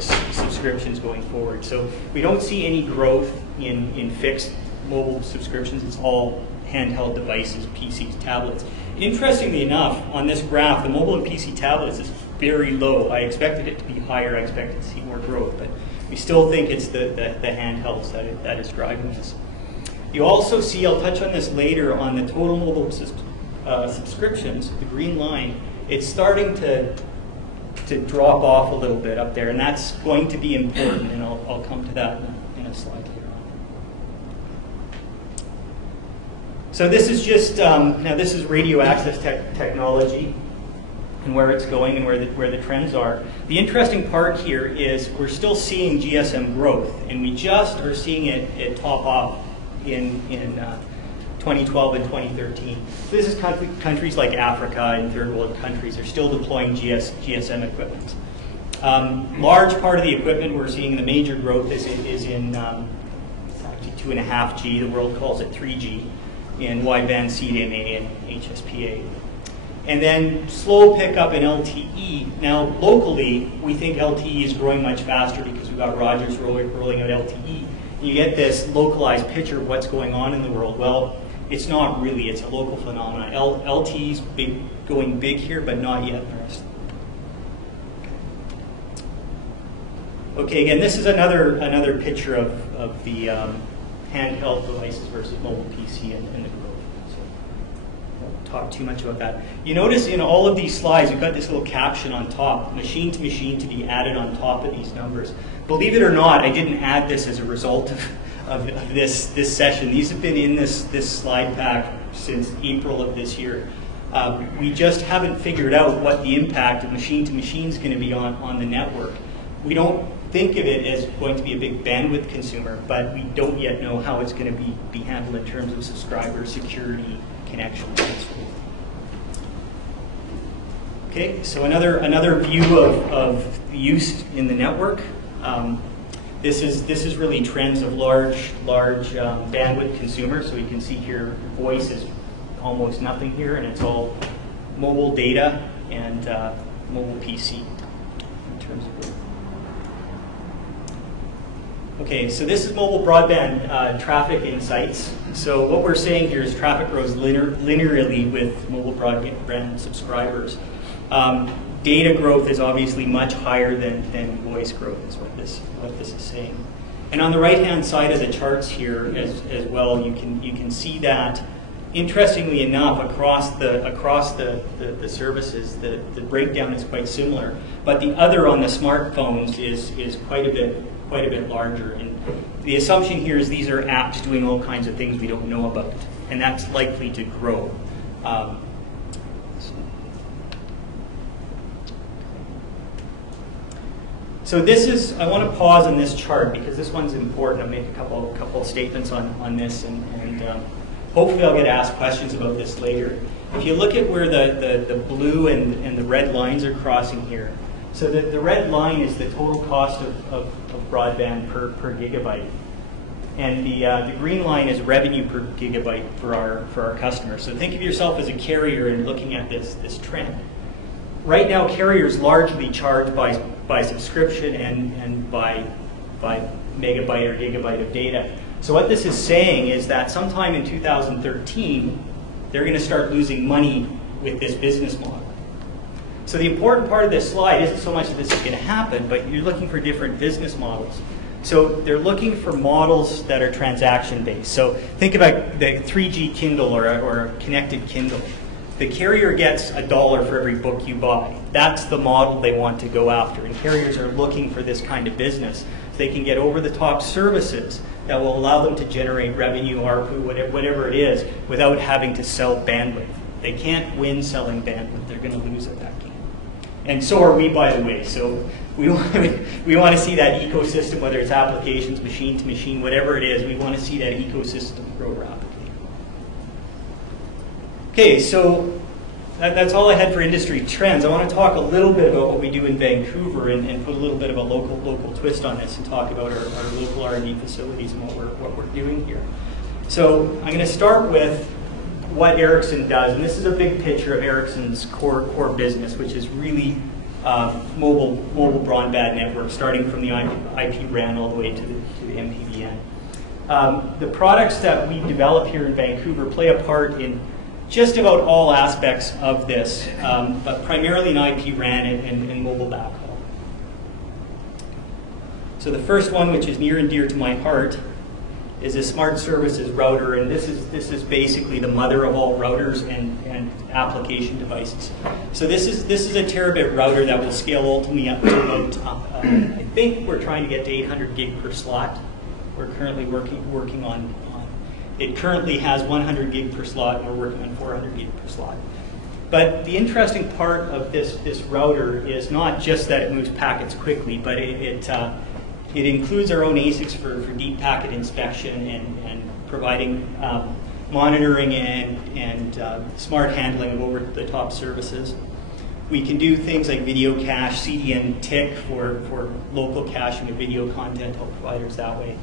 subscriptions going forward. So we don't see any growth in fixed mobile subscriptions. It's all handheld devices, PCs, tablets. Interestingly enough, on this graph, the mobile and PC tablets is very low. I expected it to be higher. I expected to see more growth, but we still think it's the handhelds that is driving this. You also see, I'll touch on this later, on the total mobile subscriptions, the green line, it's starting to drop off a little bit up there, and that's going to be important, and I'll come to that in a slide later on. So this is just, now this is radio access technology and where it's going and where the trends are. The interesting part here is we're still seeing GSM growth, and we just are seeing it top off in 2012 and 2013. This is countries like Africa and third world countries are still deploying GSM equipment. Large part of the equipment we're seeing the major growth is in actually 2.5G. The world calls it 3G in wideband CDMA and HSPA. And then slow pickup in LTE. Now, locally, we think LTE is growing much faster because we've got Rogers rolling out LTE. You get this localized picture of what's going on in the world. Well, it's not really. It's a local phenomenon. LTE is going big here, but not yet in the rest. Okay, again, this is another picture of the handheld devices versus mobile PC and the growth. So I won't talk too much about that. You notice in all of these slides, we've got this little caption on top, machine to machine to be added on top of these numbers. Believe it or not, I didn't add this as a result of this session. These have been in this slide pack since April of this year. We just haven't figured out what the impact of machine to machine is going to be on the network. We don't think of it as going to be a big bandwidth consumer, but we don't yet know how it's going to be handled in terms of subscriber security, connection, and so forth. Okay, so another view of the use in the network. This is really trends of large bandwidth consumers. So you can see here, voice is almost nothing here, and it's all mobile data and mobile PC in terms of growth. Okay, so this is mobile broadband traffic insights. So what we're saying here is traffic grows linearly with mobile broadband subscribers. Data growth is obviously much higher than voice growth, is what this is saying. And on the right-hand side of the charts here as well, you can see that, interestingly enough, across the services, the breakdown is quite similar. But the other on the smartphones is quite a bit larger. And the assumption here is these are apps doing all kinds of things we don't know about, and that's likely to grow. So this is, I want to pause on this chart because this one's important. I'll make a couple of statements on this, and hopefully I'll get asked questions about this later. If you look at where the blue and the red lines are crossing here, so the red line is the total cost of broadband per gigabyte, and the green line is revenue per gigabyte for our customers. So think of yourself as a carrier and looking at this trend. Right now, carriers largely charge by subscription and by megabyte or gigabyte of data. So what this is saying is that sometime in 2013, they're going to start losing money with this business model. So the important part of this slide isn't so much that this is going to happen, but you're looking for different business models. So they're looking for models that are transaction-based. So think about the 3G Kindle or a connected Kindle. The carrier gets $1 for every book you buy. That's the model they want to go after. And carriers are looking for this kind of business. So they can get over-the-top services that will allow them to generate revenue, ARPU, whatever it is, without having to sell bandwidth. They can't win selling bandwidth. They're going to lose at that game. And so are we, by the way. So we want to see that ecosystem, whether it's applications, machine to machine, whatever it is, we want to see that ecosystem grow rapidly. Okay, so that's all I had for industry trends. I want to talk a little bit about what we do in Vancouver and put a little bit of a local twist on this and talk about our local R&D facilities and what we're doing here. So I'm going to start with what Ericsson does, and this is a big picture of Ericsson's core business, which is really mobile broadband network, starting from the IP RAN all the way to the MPVN. The products that we develop here in Vancouver play a part in just about all aspects of this, but primarily in IP RAN and mobile backhaul. So the first one, which is near and dear to my heart, is a smart services router, and this is basically the mother of all routers and application devices. So this is a terabit router that will scale ultimately up to about, I think we're trying to get to 800 gig per slot. We're currently working on. It currently has 100 gig per slot, and we're working on 400 gig per slot. But the interesting part of this router is not just that it moves packets quickly, but it includes our own ASICs for deep packet inspection and providing monitoring and smart handling of over-the-top services. We can do things like video cache, CDN TIC for local caching of video content, help providers that way.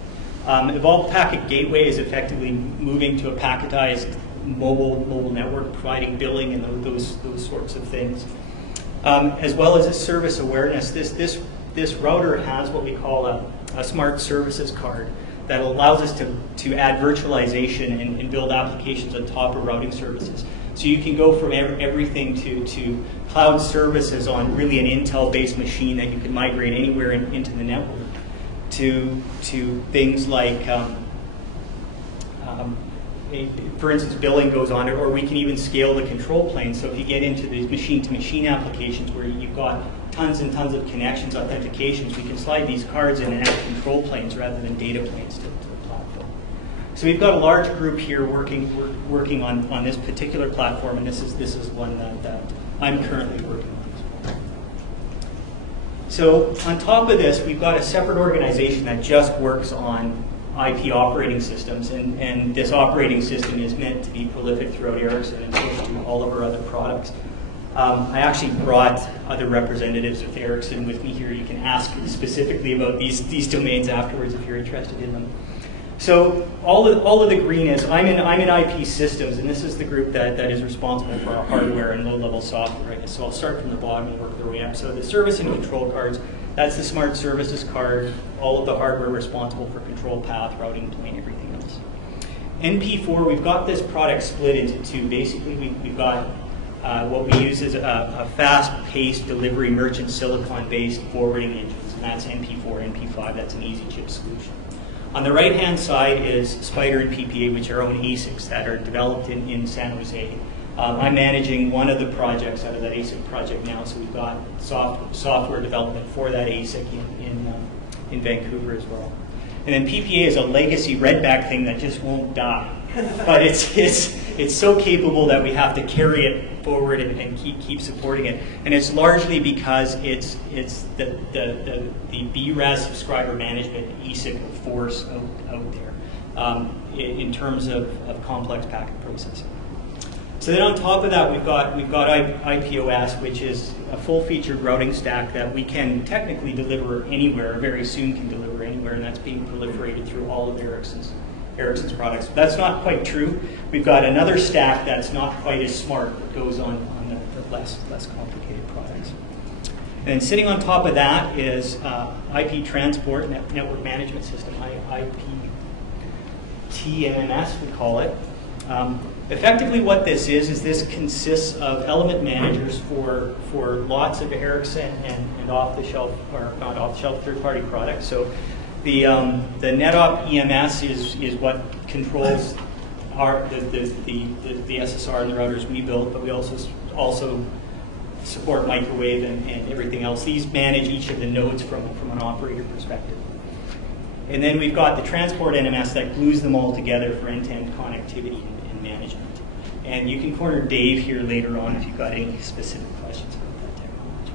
Evolved Packet Gateway is effectively moving to a packetized mobile network, providing billing and those sorts of things. As well as a service awareness, this router has what we call a smart services card that allows us to add virtualization and build applications on top of routing services. So you can go from everything to cloud services on really an Intel-based machine that you can migrate anywhere into the network, to things like, for instance, billing goes on it, or we can even scale the control plane. So if you get into these machine-to-machine applications where you've got tons and tons of connections, authentications, we can slide these cards in and add control planes rather than data planes to the platform. So we've got a large group here working on this particular platform, and this is one that I'm currently working on as well. So on top of this, we've got a separate organization that just works on IP operating systems, and this operating system is meant to be prolific throughout Ericsson and through all of our other products. I actually brought other representatives of Ericsson with me here. You can ask specifically about these domains afterwards if you're interested in them. So all of the green is, I'm in IP systems, and this is the group that is responsible for our hardware and low-level software. Right? So I'll start from the bottom and work their way up. So the service and control cards, that's the smart services card, all of the hardware responsible for control path, routing plane, everything else. NP4, we've got this product split into two. Basically, we've got what we use is a fast-paced delivery merchant silicon-based forwarding engines, and that's NP4, NP5. That's an easy chip solution. On the right-hand side is Spider and PPA, which are our own ASICs that are developed in San Jose. I'm managing one of the projects out of that ASIC project now, so we've got software development for that ASIC in Vancouver as well. And then PPA is a legacy redback thing that just won't die. But it's so capable that we have to carry it forward and keep supporting it. And it's largely because it's the BRAS subscriber management ESIC force out there in terms of complex packet processing. So then on top of that, we've got IPOS, which is a full-featured routing stack that we can technically deliver anywhere, very soon can deliver anywhere, and that's being proliferated through all of Ericsson's products. That's not quite true. We've got another stack that's not quite as smart that goes on the less complicated products. And then sitting on top of that is IP transport network management system, IPTMS we call it. Effectively what this is this consists of element managers for lots of Ericsson and off-the-shelf, or not off-the-shelf, third-party products. So the NetOp EMS is what controls the SSR and the routers we build, but we also support microwave and everything else. These manage each of the nodes from an operator perspective. And then we've got the transport NMS that glues them all together for end-to-end connectivity and management. And you can corner Dave here later on if you've got any specific questions about that technology.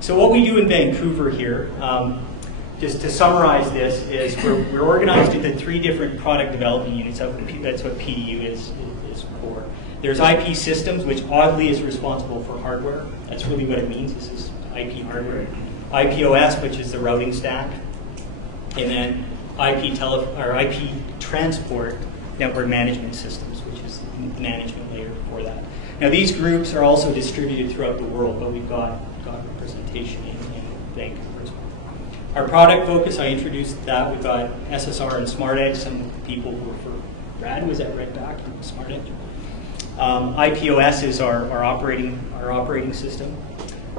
So what we do in Vancouver here, just to summarize this, is we're organized into 3 different product development units. That's what PDU is for. There's IP systems, which oddly is responsible for hardware. That's really what it means. This is IP hardware. IPOS, which is the routing stack. And then IP transport network management systems, which is the management layer for that. Now these groups are also distributed throughout the world, but we've got representation in Vancouver as well. Our product focus, I introduced that. We've got SSR and Smart Edge. Some people were for Brad was at Redback and Smart Edge. IPOS is our operating system.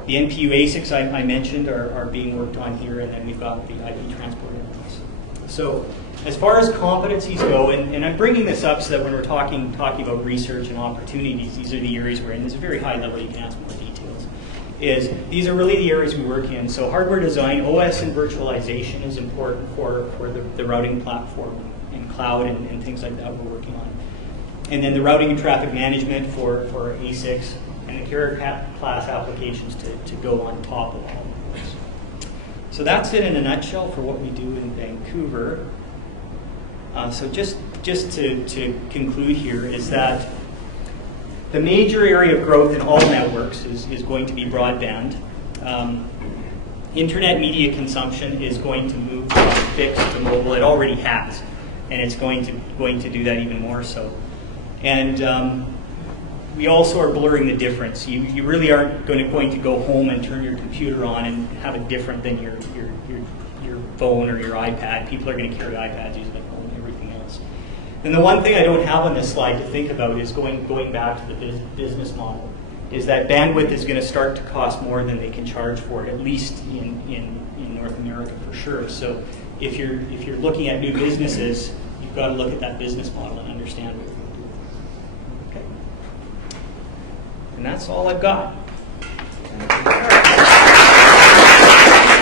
The NPU ASICs I mentioned are being worked on here, and then we've got the IP transport interface. So as far as competencies go, and I'm bringing this up so that when we're talking about research and opportunities, these are the areas we're in. This is a very high level, you can ask more details. These are really the areas we work in. So hardware design, OS and virtualization is important for the routing platform and cloud and things like that we're working on. And then the routing and traffic management for ASICs and the carrier class applications to go on top of all of this. So that's it in a nutshell for what we do in Vancouver. So just to conclude here is that the major area of growth in all networks is going to be broadband. Internet media consumption is going to move from fixed to mobile. It already has, and it's going to do that even more so. And we also are blurring the difference. You really aren't going to go home and turn your computer on and have it different than your phone or your iPad. People are going to carry iPads, use like home, everything else. And the one thing I don't have on this slide to think about is going back to the business model, is that bandwidth is going to start to cost more than they can charge for it, at least in North America for sure. So if you're looking at new businesses, you've got to look at that business model and understand what you're doing. Okay. And that's all I've got.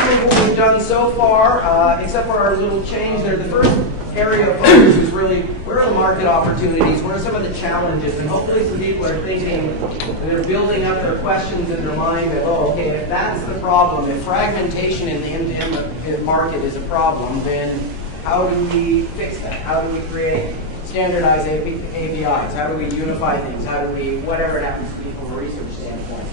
What we've done so far, except for our little change there, the first area of focus is really where are the market opportunities, what are some of the challenges, and hopefully some people are thinking, they're building up their questions in their mind that, oh, okay, if that's the problem, if fragmentation in the end-to-end market is a problem, then how do we fix that? How do we create standardized APIs? How do we unify things? How do we, whatever it happens to be from a research standpoint?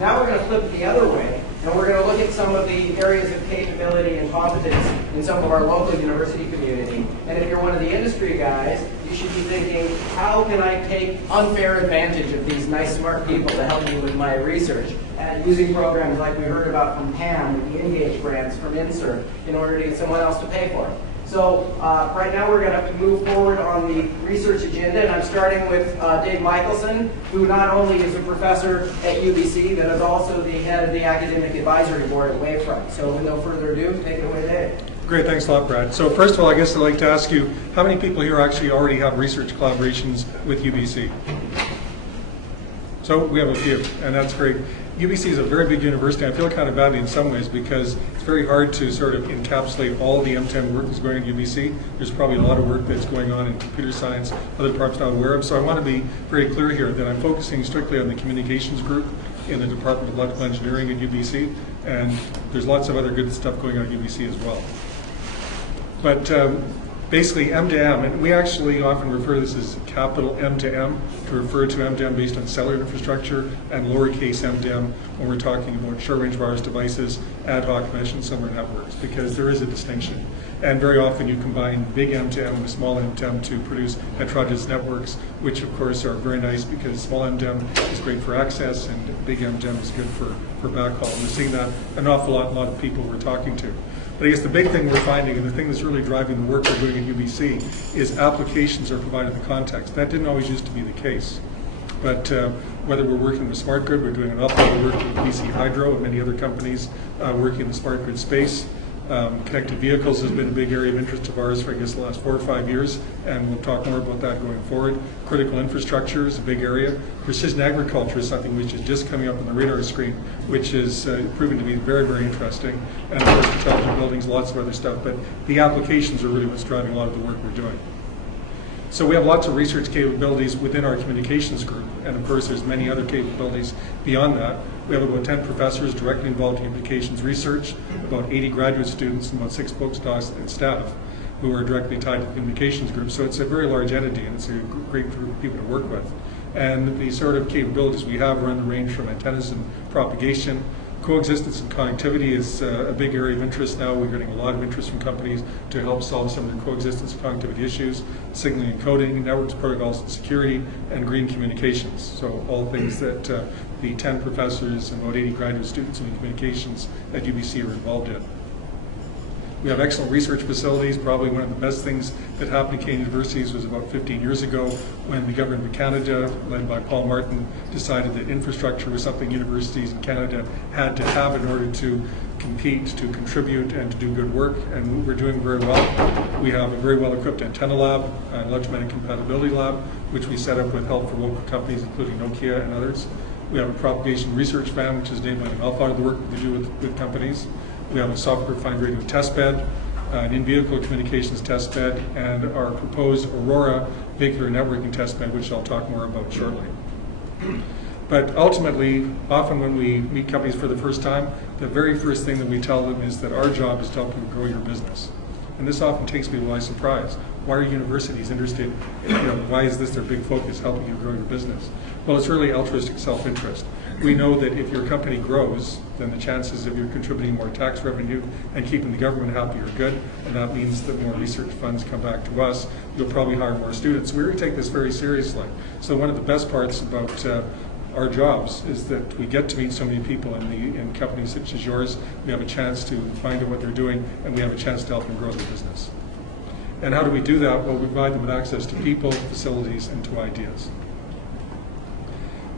Now we're going to flip the other way, and we're going to look at some of the areas of capability and competence in some of our local university community. And if you're one of the industry guys, you should be thinking, how can I take unfair advantage of these nice, smart people to help me with my research? And using programs like we heard about from Pam with the Engage grants from INSERT in order to get someone else to pay for it. So right now we're going to move forward on the research agenda, and I'm starting with Dave Michelson, who not only is a professor at UBC, but is also the head of the academic advisory board at WaveGuide. So with no further ado, take it away, Dave. Great, thanks a lot, Brad. So first of all, I guess I'd like to ask you, how many people here actually already have research collaborations with UBC? So we have a few, and that's great. UBC is a very big university. I feel kind of badly in some ways because it's very hard to sort of encapsulate all the M10 work that's going on at UBC. There's probably a lot of work that's going on in computer science, other departments not aware of. So I want to be very clear here that I'm focusing strictly on the communications group in the Department of Electrical Engineering at UBC, and there's lots of other good stuff going on at UBC as well. But basically M2M, and we actually often refer to this as capital M2M to refer to M2M based on cellular infrastructure and lowercase M2M when we're talking about short-range wireless devices, ad hoc mesh, and similar networks, because there is a distinction. And very often you combine big M2M with small M2M to produce heterogeneous networks, which of course are very nice because small M2M is great for access and big M2M is good for backhaul. And we're seeing that an awful lot in a lot of people we're talking to. But I guess the big thing we're finding, and the thing that's really driving the work we're doing at UBC, is applications are provided the context. That didn't always used to be the case. But whether we're working with smart grid, we're doing an awful lot of work with BC Hydro and many other companies working in the smart grid space. Connected vehicles has been a big area of interest of ours for, I guess, the last 4 or 5 years, and we'll talk more about that going forward. Critical infrastructure is a big area. Precision agriculture is something which is just coming up on the radar screen, which is proven to be very, very interesting. And of course, intelligent buildings, lots of other stuff, but the applications are really what's driving a lot of the work we're doing. So we have lots of research capabilities within our communications group, and of course there's many other capabilities beyond that. We have about 10 professors directly involved in communications research, about 80 graduate students, and about 6 postdocs and staff who are directly tied to the communications group. So it's a very large entity, and it's a great group of people to work with. And the sort of capabilities we have run the range from antennas and propagation. Coexistence and connectivity is a big area of interest now. We're getting a lot of interest from companies to help solve some of the coexistence and connectivity issues, signaling and coding, networks, protocols, and security, and green communications. So all things that the 10 professors and about 80 graduate students in communications at UBC are involved in. We have excellent research facilities. Probably one of the best things that happened at Canadian universities was about 15 years ago when the government of Canada, led by Paul Martin, decided that infrastructure was something universities in Canada had to have in order to compete, to contribute, and to do good work, and we're doing very well. We have a very well-equipped antenna lab, an electromagnetic compatibility lab, which we set up with help from local companies, including Nokia and others. We have a propagation research van, which is enabling an awful lot of the work we do with companies. We have a software-defined radio test bed, an in-vehicle communications test bed, and our proposed Aurora vehicular networking test bed, which I'll talk more about shortly. But ultimately, often when we meet companies for the first time, the very first thing that we tell them is that our job is to help you grow your business. And this often takes people by surprise. Why are universities interested? Why is this their big focus, helping you grow your business? Well, it's really altruistic self-interest. We know that if your company grows, then the chances of you contributing more tax revenue and keeping the government happy are good, and that means that more research funds come back to us. You'll probably hire more students. We really take this very seriously. So one of the best parts about our jobs is that we get to meet so many people in companies such as yours. We have a chance to find out what they're doing, and we have a chance to help them grow their business. And how do we do that? Well, we provide them with access to people, facilities, and to ideas.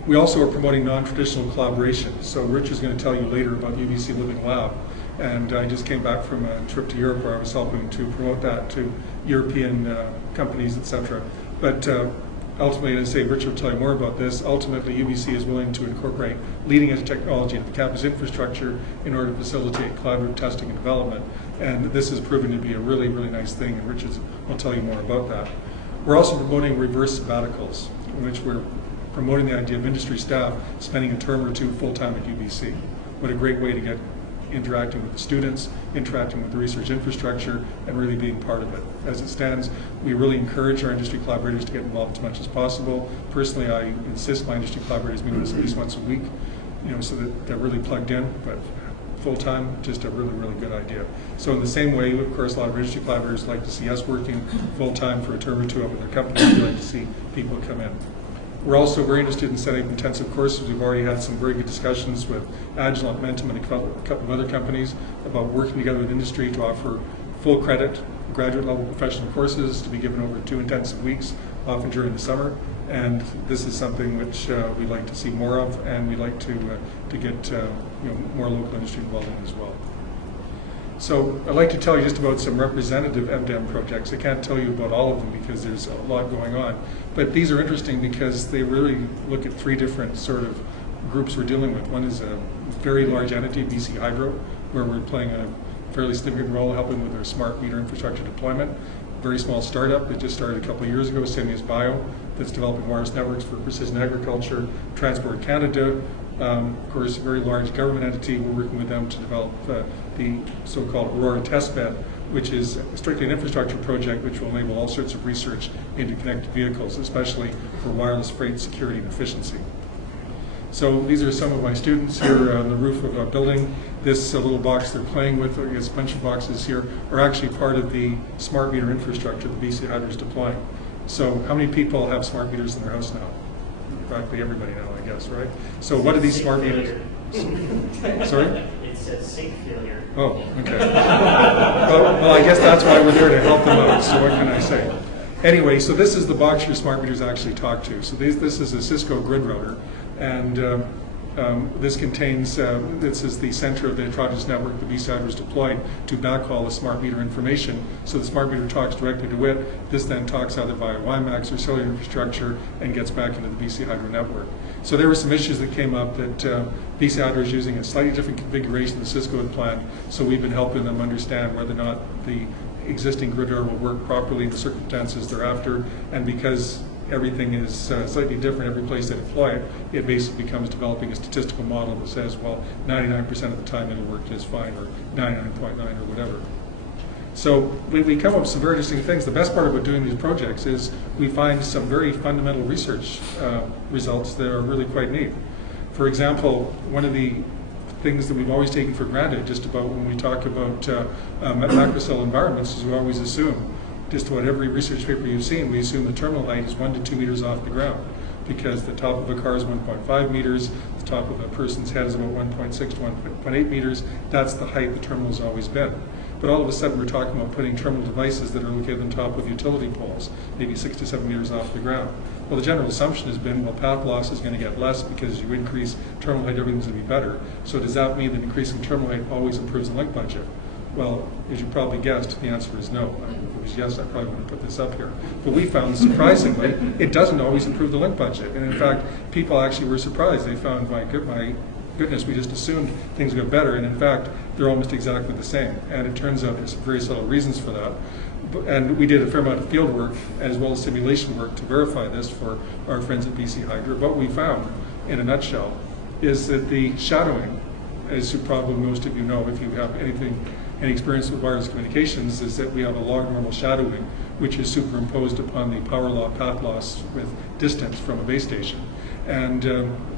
We also are promoting non-traditional collaboration. So Rich is going to tell you later about UBC Living Lab. And I just came back from a trip to Europe where I was helping to promote that to European companies, etc. But ultimately, as I say, Rich will tell you more about this. Ultimately, UBC is willing to incorporate leading-edge technology into the campus infrastructure in order to facilitate collaborative testing and development. And this has proven to be a really, really nice thing, and Rich will tell you more about that. We're also promoting reverse sabbaticals, in which we're promoting the idea of industry staff spending a term or two full-time at UBC. What a great way to get interacting with the students, interacting with the research infrastructure, and really being part of it. As it stands, we really encourage our industry collaborators to get involved as much as possible. Personally, I insist my industry collaborators meet with us at least once a week, so that they're really plugged in, but full-time, just a really, really good idea. So in the same way, of course, a lot of industry collaborators like to see us working full-time for a term or two up with their companies. We like to see people come in. We're also very interested in setting up intensive courses. We've already had some very good discussions with Agilent, Mentum, and a couple of other companies about working together with industry to offer full credit, graduate level professional courses to be given over 2 intensive weeks, often during the summer. And this is something which we'd like to see more of, and we'd like to get more local industry involved in as well. So I'd like to tell you just about some representative MDEM projects. I can't tell you about all of them because there's a lot going on. But these are interesting because they really look at 3 different sort of groups we're dealing with. One is a very large entity, BC Hydro, where we're playing a fairly significant role helping with their smart meter infrastructure deployment. Very small startup that just started a couple of years ago, Semius Bio, that's developing wireless networks for precision agriculture. Transport Canada, of course, a very large government entity. We're working with them to develop the so-called Aurora testbed, which is strictly an infrastructure project which will enable all sorts of research into connected vehicles, especially for wireless freight security and efficiency. So these are some of my students here on the roof of a building. This little box they're playing with, or I guess a bunch of boxes here, are actually part of the smart meter infrastructure that BC Hydro is deploying. So how many people have smart meters in their house now? Practically everybody now, I guess, right? So what are these smart meters? Sorry? It says sync failure. Oh, okay. Well, I guess that's why we're there to help them out, so what can I say? Anyway, so this is the box your smart meters actually talk to. So this is a Cisco grid router, and this contains, this is the center of the Trojan's network that BC Hydro is deployed to backhaul the smart meter information. So the smart meter talks directly to it. This then talks either via WiMAX or cellular infrastructure and gets back into the BC Hydro network. So there were some issues that came up that BC Hydro is using a slightly different configuration than Cisco had planned. So we've been helping them understand whether or not the existing grid router will work properly in the circumstances thereafter. And because everything is slightly different every place they deploy it, it basically becomes developing a statistical model that says, well, 99% of the time it'll work just fine, or 99.9 or whatever. So we come up with some very interesting things. The best part about doing these projects is we find some very fundamental research results that are really quite neat. For example, one of the things that we've always taken for granted just about when we talk about macrocell environments is we always assume, just about every research paper you've seen, we assume the terminal height is 1 to 2 meters off the ground, because the top of a car is 1.5 meters, the top of a person's head is about 1.6 to 1.8 meters. That's the height the terminal has always been. But all of a sudden we're talking about putting terminal devices that are located on top of utility poles, maybe 6 to 7 meters off the ground. Well, the general assumption has been, well, path loss is going to get less because you increase terminal height, everything's going to be better. So does that mean that increasing terminal height always improves the link budget? Well, as you probably guessed, the answer is no. If it was yes, I probably wouldn't put this up here. But we found, surprisingly, it doesn't always improve the link budget. And in fact, people actually were surprised. They found, my goodness, we just assumed things got better. And in fact, they're almost exactly the same. And it turns out there's very subtle reasons for that. And we did a fair amount of field work as well as simulation work to verify this for our friends at BC Hydro. What we found, in a nutshell, is that the shadowing, as probably most of you know if you have any experience with wireless communications, is that we have a log normal shadowing which is superimposed upon the power law path loss with distance from a base station. And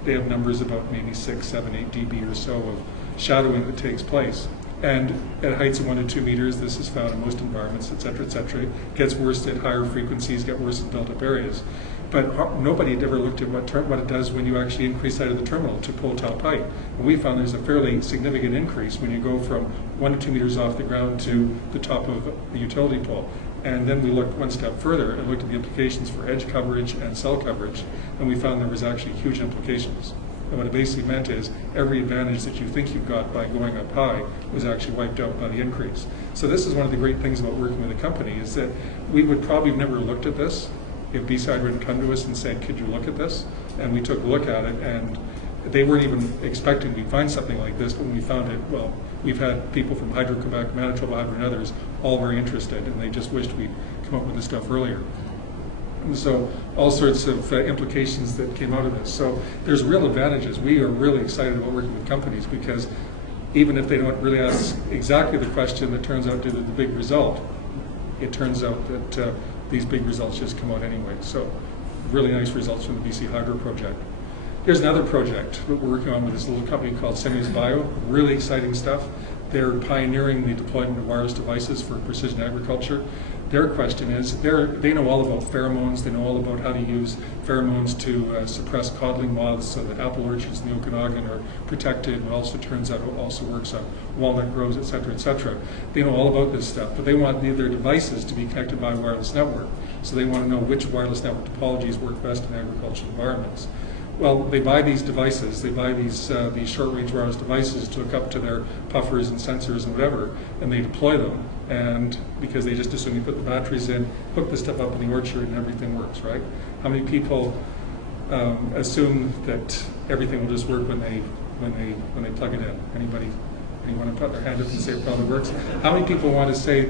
they have numbers about maybe 6, 7, 8 dB or so of shadowing that takes place. And at heights of 1 to 2 meters, this is found in most environments, et cetera, et cetera. It gets worse at higher frequencies, get worse in built-up areas. But nobody had ever looked at what it does when you actually increase out of the terminal to pole top height. And we found there's a fairly significant increase when you go from 1 to 2 meters off the ground to the top of the utility pole. And then we looked one step further and looked at the implications for edge coverage and cell coverage, and we found there was actually huge implications. And what it basically meant is every advantage that you think you've got by going up high was actually wiped out by the increase. So this is one of the great things about working with a company, is that we would probably have never looked at this if BC Hydro had come to us and said, could you look at this? And we took a look at it, and they weren't even expecting we'd find something like this, but when we found it, well, we've had people from Hydro-Quebec, Manitoba Hydro, and others all very interested, and they just wished we'd come up with this stuff earlier. And so all sorts of implications that came out of this. So there's real advantages. We are really excited about working with companies, because even if they don't really ask exactly the question that turns out to be the big result, it turns out that these big results just come out anyway. So really nice results from the BC Hydro project. Here's another project that we're working on with this little company called Semius Bio. Really exciting stuff. They're pioneering the deployment of wireless devices for precision agriculture. Their question is, they know all about pheromones. They know all about how to use pheromones to suppress codling moths so that apple orchards in the Okanagan are protected. And also turns out it also works on walnut groves, et cetera, et cetera. They know all about this stuff, but they want their devices to be connected by a wireless network. So they want to know which wireless network topologies work best in agricultural environments. Well, they buy these devices, they buy these short-range wireless devices to hook up to their puffers and sensors and whatever, and they deploy them, and because they just assume you put the batteries in, hook the stuff up in the orchard, and everything works, right? How many people assume that everything will just work when they plug it in? Anybody want to put their hand up and say it probably works? How many people want to say,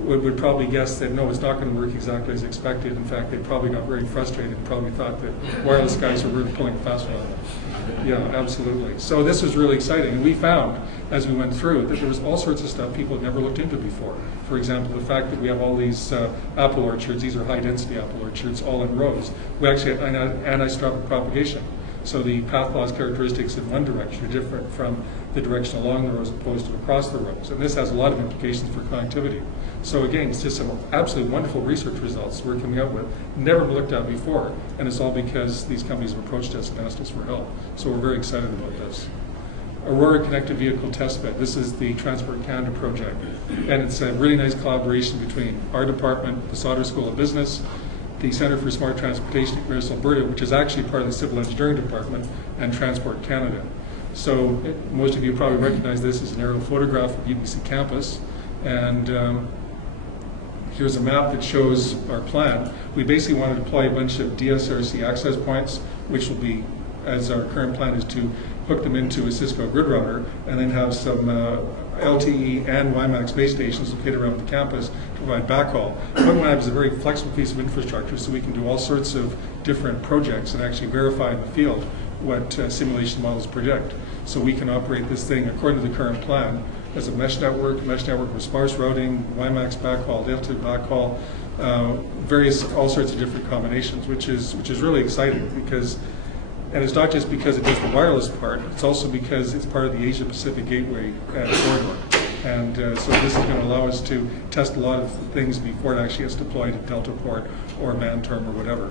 would probably guess that no, it's not going to work exactly as expected. In fact, they probably got very frustrated and probably thought that wireless guys were really pulling fast on them. Yeah, absolutely. So this was really exciting. And we found, as we went through, that there was all sorts of stuff people had never looked into before. For example, the fact that we have all these apple orchards, these are high-density apple orchards, all in rows. We actually have anisotropic propagation. So the path loss characteristics in one direction are different from the direction along the rows opposed to across the rows. And this has a lot of implications for connectivity. So again, it's just some absolutely wonderful research results we're coming out with, never looked at before. And it's all because these companies have approached us and asked us for help. So we're very excited about this. Aurora Connected Vehicle Testbed. This is the Transport Canada project. And it's a really nice collaboration between our department, the Sauder School of Business, the Centre for Smart Transportation at University of Alberta, which is actually part of the Civil Engineering Department, and Transport Canada. So most of you probably recognize this as an aerial photograph of UBC campus. And here's a map that shows our plan. We basically want to deploy a bunch of DSRC access points, which will be, as our current plan is to hook them into a Cisco grid router, and then have some LTE and WiMAX base stations located around the campus to provide backhaul. WiMAX is a very flexible piece of infrastructure, so we can do all sorts of different projects and actually verify in the field what simulation models predict. So we can operate this thing according to the current plan as a mesh network with sparse routing, WiMAX backhaul, Delta backhaul, all sorts of different combinations, which is really exciting because. And it's not just because it does the wireless part, it's also because it's part of the Asia-Pacific Gateway corridor. And so this is going to allow us to test a lot of things before it actually gets deployed at Deltaport or Manterm or whatever.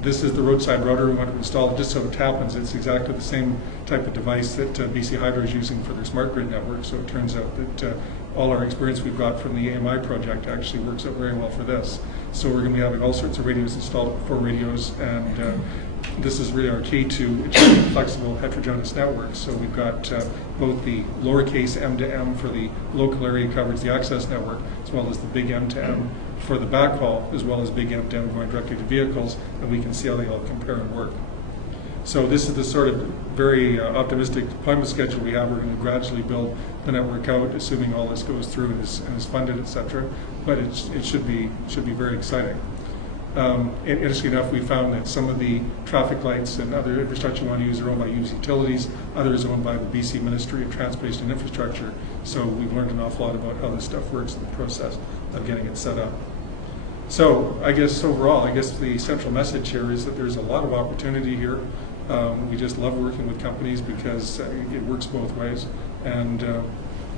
This is the roadside router we want to install. Just so it happens, it's exactly the same type of device that BC Hydro is using for their smart grid network. So it turns out that all our experience we've got from the AMI project actually works out very well for this. So we're going to be having all sorts of radios installed, 4 radios, and this is really our key to achieving flexible heterogeneous networks. So we've got both the lowercase m to m for the local area coverage, the access network, as well as the big M to M for the backhaul, as well as big M to M going directly to vehicles, and we can see how they all compare and work. So this is the sort of very optimistic deployment schedule we have. We're going to gradually build the network out, assuming all this goes through and is funded, et cetera. But it should be very exciting. Interestingly enough, we found that some of the traffic lights and other infrastructure we want to use are owned by US Utilities, others owned by the BC Ministry of Transportation and Infrastructure. So we've learned an awful lot about how this stuff works in the process of getting it set up. So I guess overall, I guess the central message here is that there's a lot of opportunity here. We just love working with companies because it works both ways. And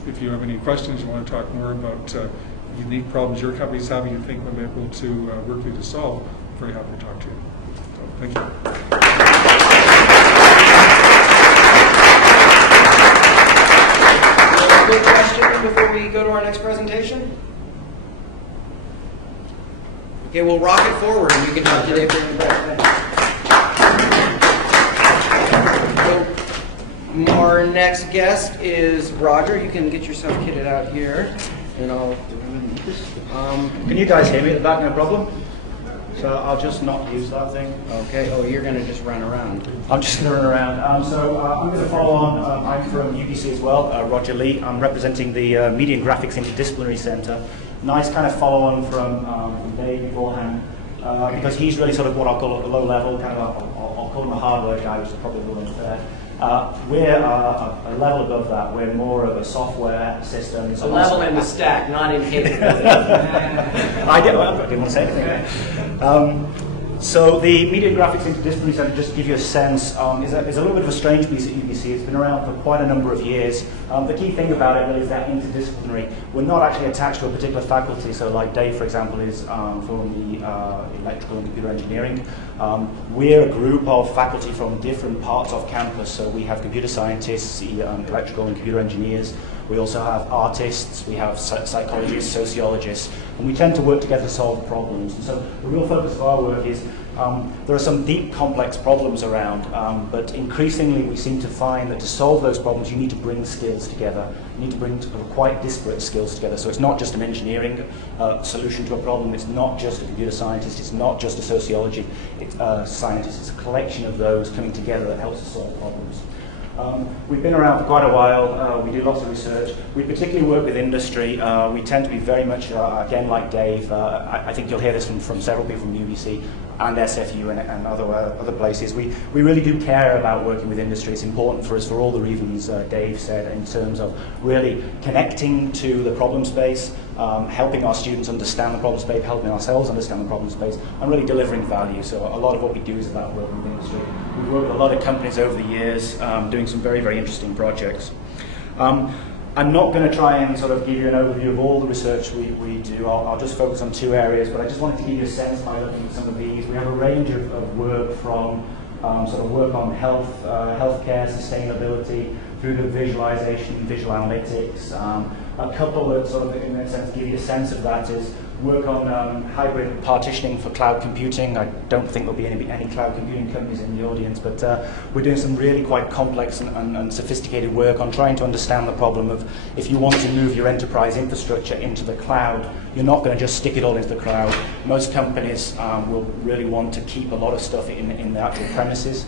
if you have any questions, you want to talk more about unique problems your companies have, you think we'll be able to work with you to solve, I'm very happy to talk to you. So, thank you. Quick question before we go to our next presentation? Okay, we'll rock it forward and you can talk to Dave during the break. So, our next guest is Roger. You can get yourself kitted out here. And I'll can you guys hear me at the back? No problem. So I'll just not use that thing. Okay. Oh, you're going to just run around. I'm just going to run around. I'm going to follow on. I'm from UBC as well, Roger Lee. I'm representing the Media and Graphics Interdisciplinary Centre. Nice kind of follow on from Dave beforehand, because he's really sort of what I'll call a low level, kind of I'll call him a hardware guy, which is probably a little unfair. We're a level above that. We're more of a software system. A level in the stack, not in capability. I didn't want to say anything. So the Media and Graphics Interdisciplinary Centre, just to give you a sense, is a little bit of a strange piece at UBC. It's been around for quite a number of years. The key thing about it really is that interdisciplinary. We're not actually attached to a particular faculty. So like Dave, for example, is from the electrical and computer engineering. We're a group of faculty from different parts of campus. So we have computer scientists, electrical and computer engineers. We also have artists, we have psychologists, sociologists, and we tend to work together to solve problems. And so the real focus of our work is there are some deep, complex problems around, but increasingly we seem to find that to solve those problems you need to bring skills together. You need to bring quite disparate skills together. So it's not just an engineering solution to a problem, it's not just a computer scientist, it's not just a sociology scientist, it's a collection of those coming together that helps us solve problems. We've been around for quite a while. We do lots of research. We particularly work with industry. We tend to be very much, again, like Dave. I think you'll hear this from several people from UBC and SFU and other places. We really do care about working with industry. It's important for us for all the reasons Dave said, in terms of really connecting to the problem space, helping our students understand the problem space, helping ourselves understand the problem space, and really delivering value. So a lot of what we do is about working with industry. We've worked with a lot of companies over the years, doing some very, very interesting projects. I'm not going to try and sort of give you an overview of all the research we do. I'll just focus on two areas, but I just wanted to give you a sense by looking at some of these. We have a range of work from sort of work on healthcare, sustainability, through to visualization, visual analytics. A couple that sort of, in that sense, give you a sense of that is work on hybrid partitioning for cloud computing. I don't think there'll be any cloud computing companies in the audience, but we're doing some really quite complex and sophisticated work on trying to understand the problem of if you want to move your enterprise infrastructure into the cloud, you're not going to just stick it all into the cloud. Most companies will really want to keep a lot of stuff in the actual premises.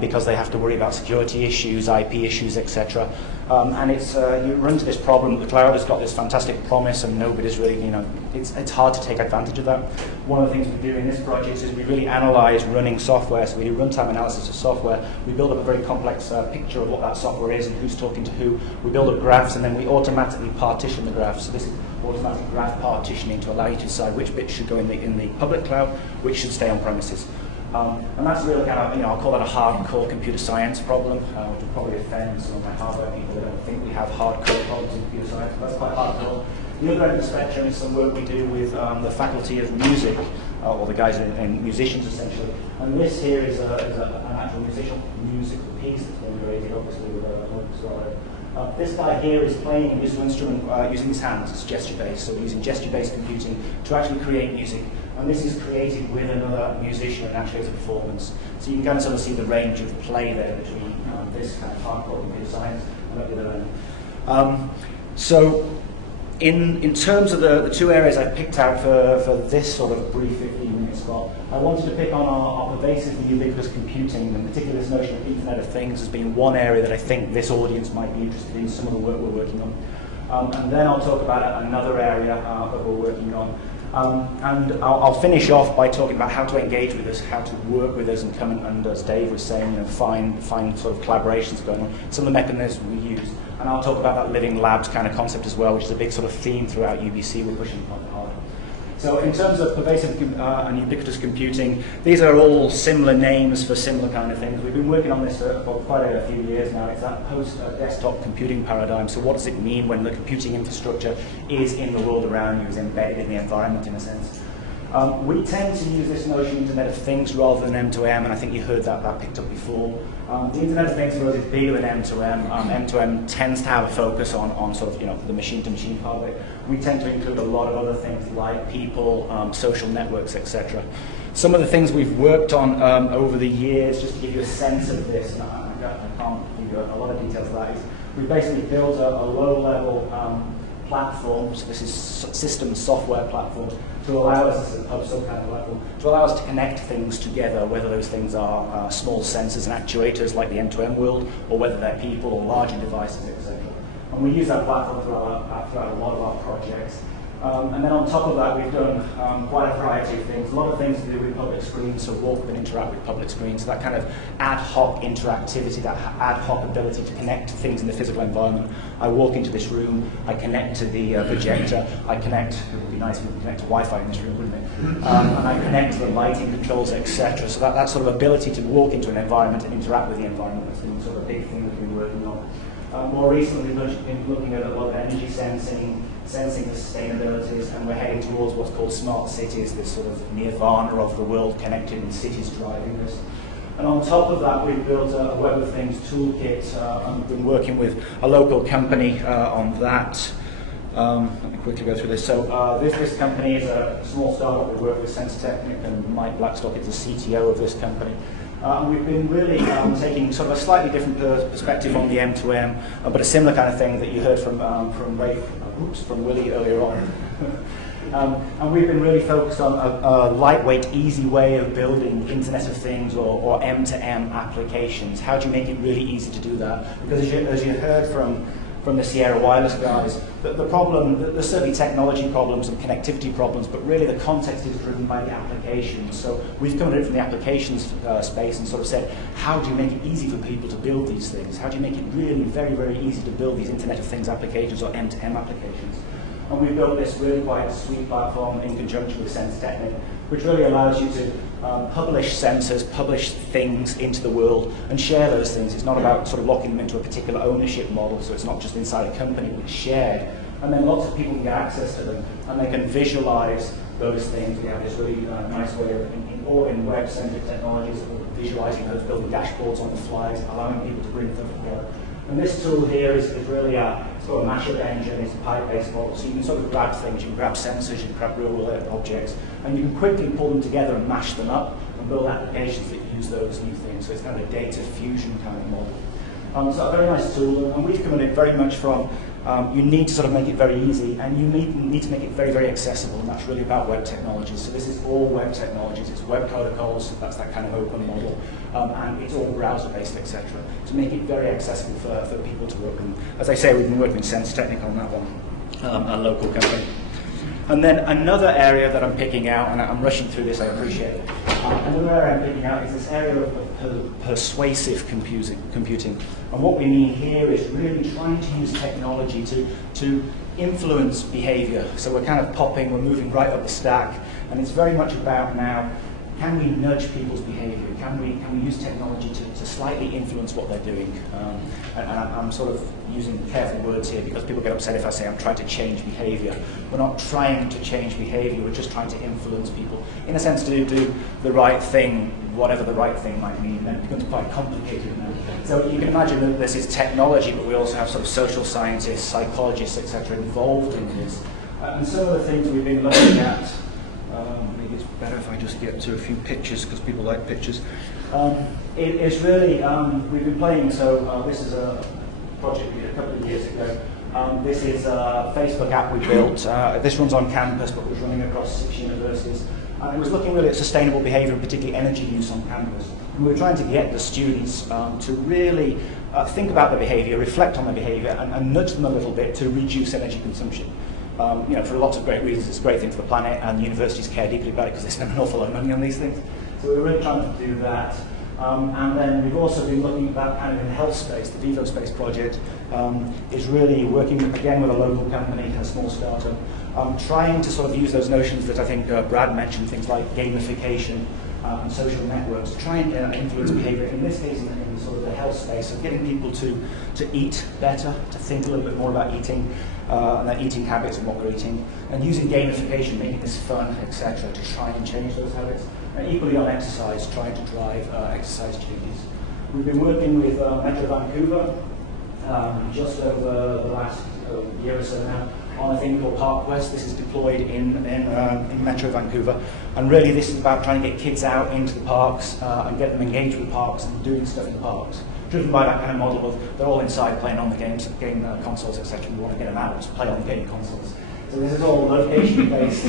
Because they have to worry about security issues, IP issues, etc. And it's you run into this problem. The cloud has got this fantastic promise, and nobody's really, it's hard to take advantage of that. One of the things we do in this project is we really analyze running software. So we do runtime analysis of software. We build up a very complex picture of what that software is and who's talking to who. We build up graphs, and then we automatically partition the graphs. So this is automatic graph partitioning to allow you to decide which bits should go in the public cloud, which should stay on premises. And that's really kind of, I'll call that a hardcore computer science problem, which will probably offend some of my hardware people that don't think we have hardcore problems in computer science, but that's quite hardcore. The other end of the spectrum is some work we do with the faculty of music, or the guys in musicians essentially. And this here is an actual musical piece that's been created, obviously, with an orchestra. This guy here is playing a musical instrument using his hands. It's gesture-based, so we're using gesture-based computing to actually create music. And this is created with another musician and actually as a performance. So you can kind of sort of see the range of play there between this kind of hardcore computer science and at the other end. So in terms of the two areas I've picked out for this sort of brief 15-minute spot, I wanted to pick on our pervasive and ubiquitous computing, and particularly this notion of Internet of Things as being one area that I think this audience might be interested in, some of the work we're working on. And then I'll talk about another area that we're working on. And I'll finish off by talking about how to engage with us, how to work with us, and come and as Dave was saying, find sort of collaborations going on, some of the mechanisms we use. And I'll talk about that living labs kind of concept as well, which is a big sort of theme throughout UBC we're pushing quite hard. So in terms of pervasive and ubiquitous computing, these are all similar names for similar kind of things. We've been working on this for quite a few years now. It's that post-desktop computing paradigm. So what does it mean when the computing infrastructure is in the world around you, is embedded in the environment in a sense? We tend to use this notion Internet of Things rather than M2M, and I think you heard that picked up before. The Internet of Things for us is bigger than M2M. M2M tends to have a focus on sort of the machine-to-machine part of it. We tend to include a lot of other things like people, social networks, etc. Some of the things we've worked on over the years, just to give you a sense of this, and I can't give you a lot of details of that, is we basically built a low-level platform, so this is system software platform, to allow us, as a sub kind of platform, to allow us to connect things together, whether those things are small sensors and actuators like the M2M world, or whether they're people or larger devices, etc. And we use that platform throughout a lot of our projects. And then on top of that, we've done quite a variety of things. A lot of things to do with public screens, so walk and interact with public screens. So that kind of ad hoc interactivity, that ad hoc ability to connect to things in the physical environment. I walk into this room, I connect to the projector, I connect, it would be nice if we could connect to Wi-Fi in this room, wouldn't it? And I connect to the lighting controls, etc. So that sort of ability to walk into an environment and interact with the environment has been sort of a big thing we've been working on. More recently, we've been looking at a lot of energy sensing the sustainabilities, and we're heading towards what's called smart cities, this sort of nirvana of the world connected and cities driving this. And on top of that, we've built a Web of Things toolkit, and we've been working with a local company on that. Let me quickly go through this. So this company is a small startup. We work with Sensotechnic, and Mike Blackstock is the CTO of this company. And we've been really taking sort of a slightly different perspective on the M2M, but a similar kind of thing that you heard from Willie earlier on. And we've been really focused on a lightweight, easy way of building Internet of Things or M2M applications. How do you make it really easy to do that? Because as you heard from the Sierra Wireless guys, the problem, there's certainly technology problems and connectivity problems, but really the context is driven by the applications. So we've come at it from the applications space and sort of said, how do you make it easy for people to build these things? How do you make it really very, very easy to build these Internet of Things applications or M2M applications? And we built this really quite sweet platform in conjunction with Sensotechnic, which really allows you to publish sensors, publish things into the world, and share those things. It's not about sort of locking them into a particular ownership model, so it's not just inside a company, but it's shared. And then lots of people can get access to them, and they can visualize those things. We have this really nice way of, in web-centric technologies, of visualizing those, building dashboards on the fly, allowing people to bring them together. And this tool here is really a sort of mashup engine. It's a pipe-based model, so you can sort of grab things. You can grab sensors, you can grab real-world objects, and you can quickly pull them together and mash them up and build applications that use those new things. So it's kind of a data fusion kind of model. So a very nice tool, and we've come at it very much from you need to sort of make it very easy, and you need to make it very, very accessible, and that's really about web technologies. So this is all web technologies. It's web protocols, that's that kind of open model, and it's all browser-based, etc. To make it very accessible for people to work with. As I say, we've been working with Sensotechnic on that one, a local company. And then another area that I'm picking out, and I'm rushing through this, I appreciate it. Another area I'm picking out is this area of persuasive computing. And what we mean here is really trying to use technology to influence behavior. So we're kind of we're moving right up the stack, and it's very much about now, can we nudge people's behavior? Can we use technology to slightly influence what they're doing? And I'm sort of using careful words here because people get upset if I say I'm trying to change behavior. We're not trying to change behavior, we're just trying to influence people. In a sense, to do the right thing, whatever the right thing might mean, then it becomes quite complicated now. So you can imagine that this is technology, but we also have sort of social scientists, psychologists, etc. involved in this. And some of the things we've been looking at, maybe it's better if I just get to a few pictures because people like pictures. It's really, we've been playing, so this is a project we did a couple of years ago. This is a Facebook app we built. This runs on campus, but was running across 6 universities. And it was looking really at sustainable behavior, and particularly energy use on campus. And we were trying to get the students to really think about their behavior, reflect on their behavior, and nudge them a little bit to reduce energy consumption. For lots of great reasons, it's a great thing for the planet, and universities care deeply about it because they spend an awful lot of money on these things. So we were really trying to do that. And then we've also been looking at that kind of in the health space. The Vivo Space project is really working, again, with a local company, a small startup, trying to sort of use those notions that I think Brad mentioned, things like gamification and social networks, to try and influence behavior, in this case in sort of the health space, of getting people to eat better, to think a little bit more about eating, and their eating habits and what they're eating, and using gamification, making this fun, etc., to try and change those habits. And equally on exercise, trying to drive exercise changes. We've been working with Metro Vancouver just over the last year or so now on a thing called Park Quest. This is deployed in Metro Vancouver, and really this is about trying to get kids out into the parks and get them engaged with parks and doing stuff in the parks. Driven by that kind of model of they're all inside playing on the game consoles, etc. We want to get them out to play on the game consoles. So this is all location-based.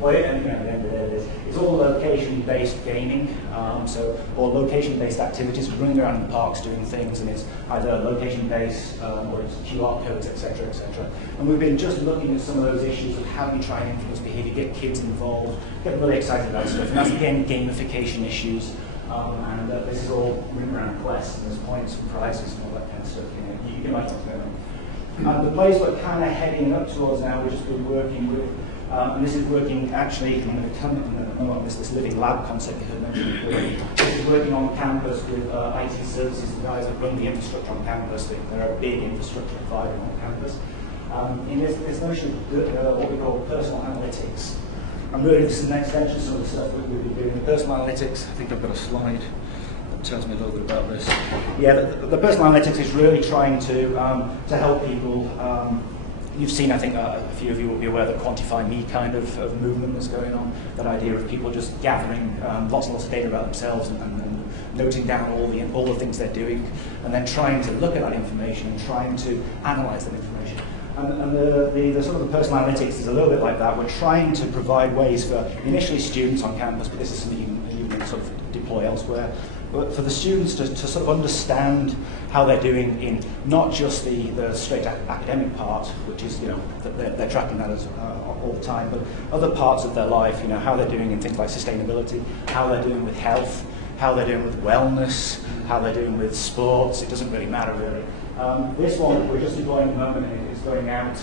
Well, at the end of the day, it's all location-based gaming, or location-based activities, running around in the parks doing things, and it's either location-based or it's QR codes, etc., etc. And we've been just looking at some of those issues of how you try and influence behavior, get kids involved, get them really excited about stuff, and that's again gamification issues. And this is all running around quests, and there's points and prizes and all that kind of stuff. You can imagine what's going on. The place we're kind of heading up towards now, we've just been working with, and this is working actually, this living lab concept you heard mentioned before. This is working on campus with IT services, the guys that run the infrastructure on campus. They're a big infrastructure provider on campus. In this notion of what we call personal analytics. And really this is an extension of some of the stuff that we've been doing. Personal analytics, I think I've got a slide that tells me a little bit about this. Yeah, the personal analytics is really trying to help people. You've seen, I think, a few of you will be aware of the Quantify Me kind of movement that's going on. That idea of people just gathering lots and lots of data about themselves and noting down all the things they're doing, and then trying to look at that information and trying to analyze that information. And the sort of the personal analytics is a little bit like that. We're trying to provide ways for initially students on campus, but this is something you can sort of deploy elsewhere. But for the students to sort of understand how they're doing in not just the straight academic part, which is, they're tracking that all the time, but other parts of their life, how they're doing in things like sustainability, how they're doing with health, how they're doing with wellness, how they're doing with sports. It doesn't really matter really. This one we're just deploying at the moment, and it's going out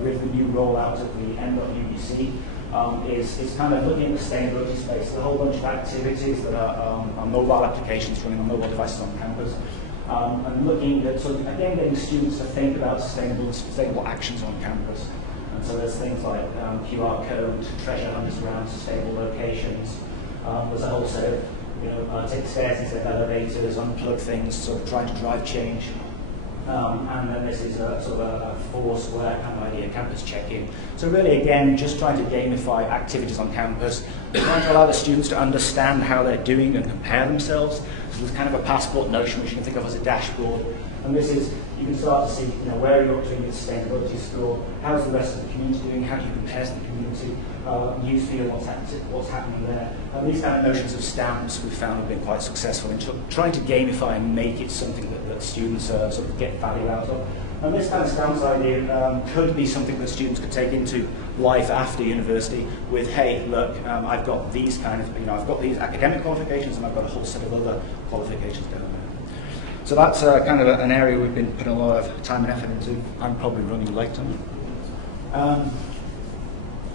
with the new rollout at the end.ubc. Is kind of looking at the sustainability space. There's a whole bunch of activities that are mobile applications running on mobile devices on campus, and looking at sort of, again, getting students to think about sustainable actions on campus. And so there's things like QR code, treasure hunters around sustainable locations. There's a whole set of, take stairs instead of elevators, unplug things, sort of trying to drive change. And then this is a sort of a four-square kind of idea, campus check-in. So really, again, just trying to gamify activities on campus, trying to allow the students to understand how they're doing and compare themselves. So there's kind of a passport notion, which you can think of as a dashboard. And this is, you can start to see, where you're up to in your sustainability score, how's the rest of the community doing, how do you compare to the community, you feel what's happening there. And these kind of notions of stamps we've found have been quite successful in trying to gamify and make it something that students sort of get value out of. And this kind of stamps idea could be something that students could take into life after university with, hey, look, I've got these kind of, I've got these academic qualifications and I've got a whole set of other qualifications down there. So that's kind of an area we've been putting a lot of time and effort into. I'm probably running late on it.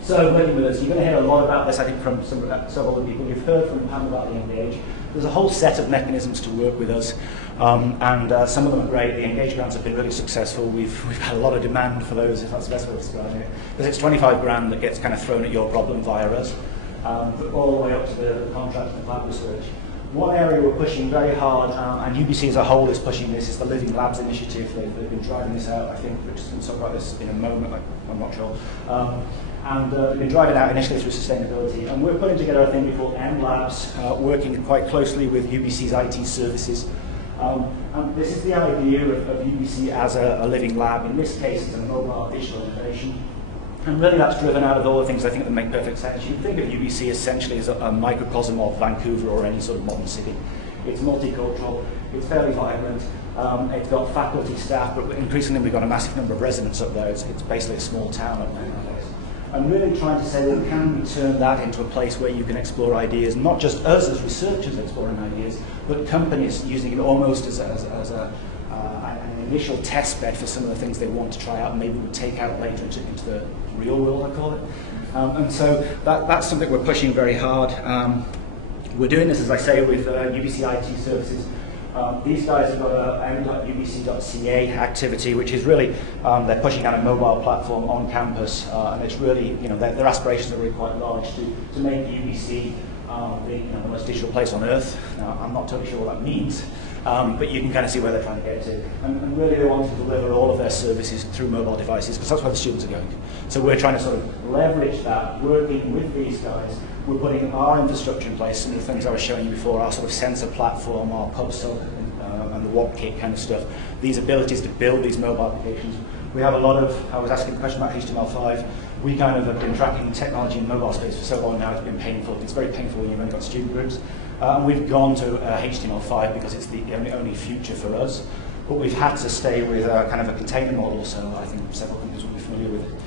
So working with us, you're going to hear a lot about this, I think, from several other people. You've heard from Pam about the Engage. There's a whole set of mechanisms to work with us, and some of them are great. The Engage grants have been really successful. We've had a lot of demand for those, if that's the best way of describing it. Because it's 25 grand that gets kind of thrown at your problem via us, all the way up to the contract and the lab research. One area we're pushing very hard, and UBC as a whole is pushing this, is the Living Labs initiative. They've been driving this out, I think. Richard's going to talk about this in a moment, I'm not sure. And we've been driving out initially through sustainability. And we're putting together a thing we call M Labs, working quite closely with UBC's IT services. And this is the idea of UBC as a living lab. In this case, it's a mobile digital innovation. And really that's driven out of all the things I think that make perfect sense. You can think of UBC essentially as a microcosm of Vancouver or any sort of modern city. It's multicultural, it's fairly vibrant, it's got faculty, staff, but increasingly we've got a massive number of residents up there. It's basically a small town up there nowadays. and really trying to say, well, can we turn that into a place where you can explore ideas, not just us as researchers exploring ideas, but companies using it almost as an initial test bed for some of the things they want to try out and maybe would take out later into the real world, I call it. And so that's something we're pushing very hard. We're doing this, as I say, with UBC IT services. These guys have got a m.ubc.ca activity, which is really, they're pushing out a mobile platform on campus, and it's really, their aspirations are really quite large to make UBC the most digital place on earth. Now, I'm not totally sure what that means, but you can kind of see where they're trying to get to. And really they want to deliver all of their services through mobile devices, because that's where the students are going. So we're trying to sort of leverage that, working with these guys. We're putting our infrastructure in place, some of the things I was showing you before, our sort of sensor platform, our PubSub, and the WAP-Kit kind of stuff. These abilities to build these mobile applications. We have a lot of, I was asking a question about HTML5. We kind of have been tracking technology in mobile space for so long now, it's been painful. It's very painful when you've only got student groups. And we've gone to HTML5 because it's the only future for us. But we've had to stay with kind of a container model, so I think several companies will be familiar with it.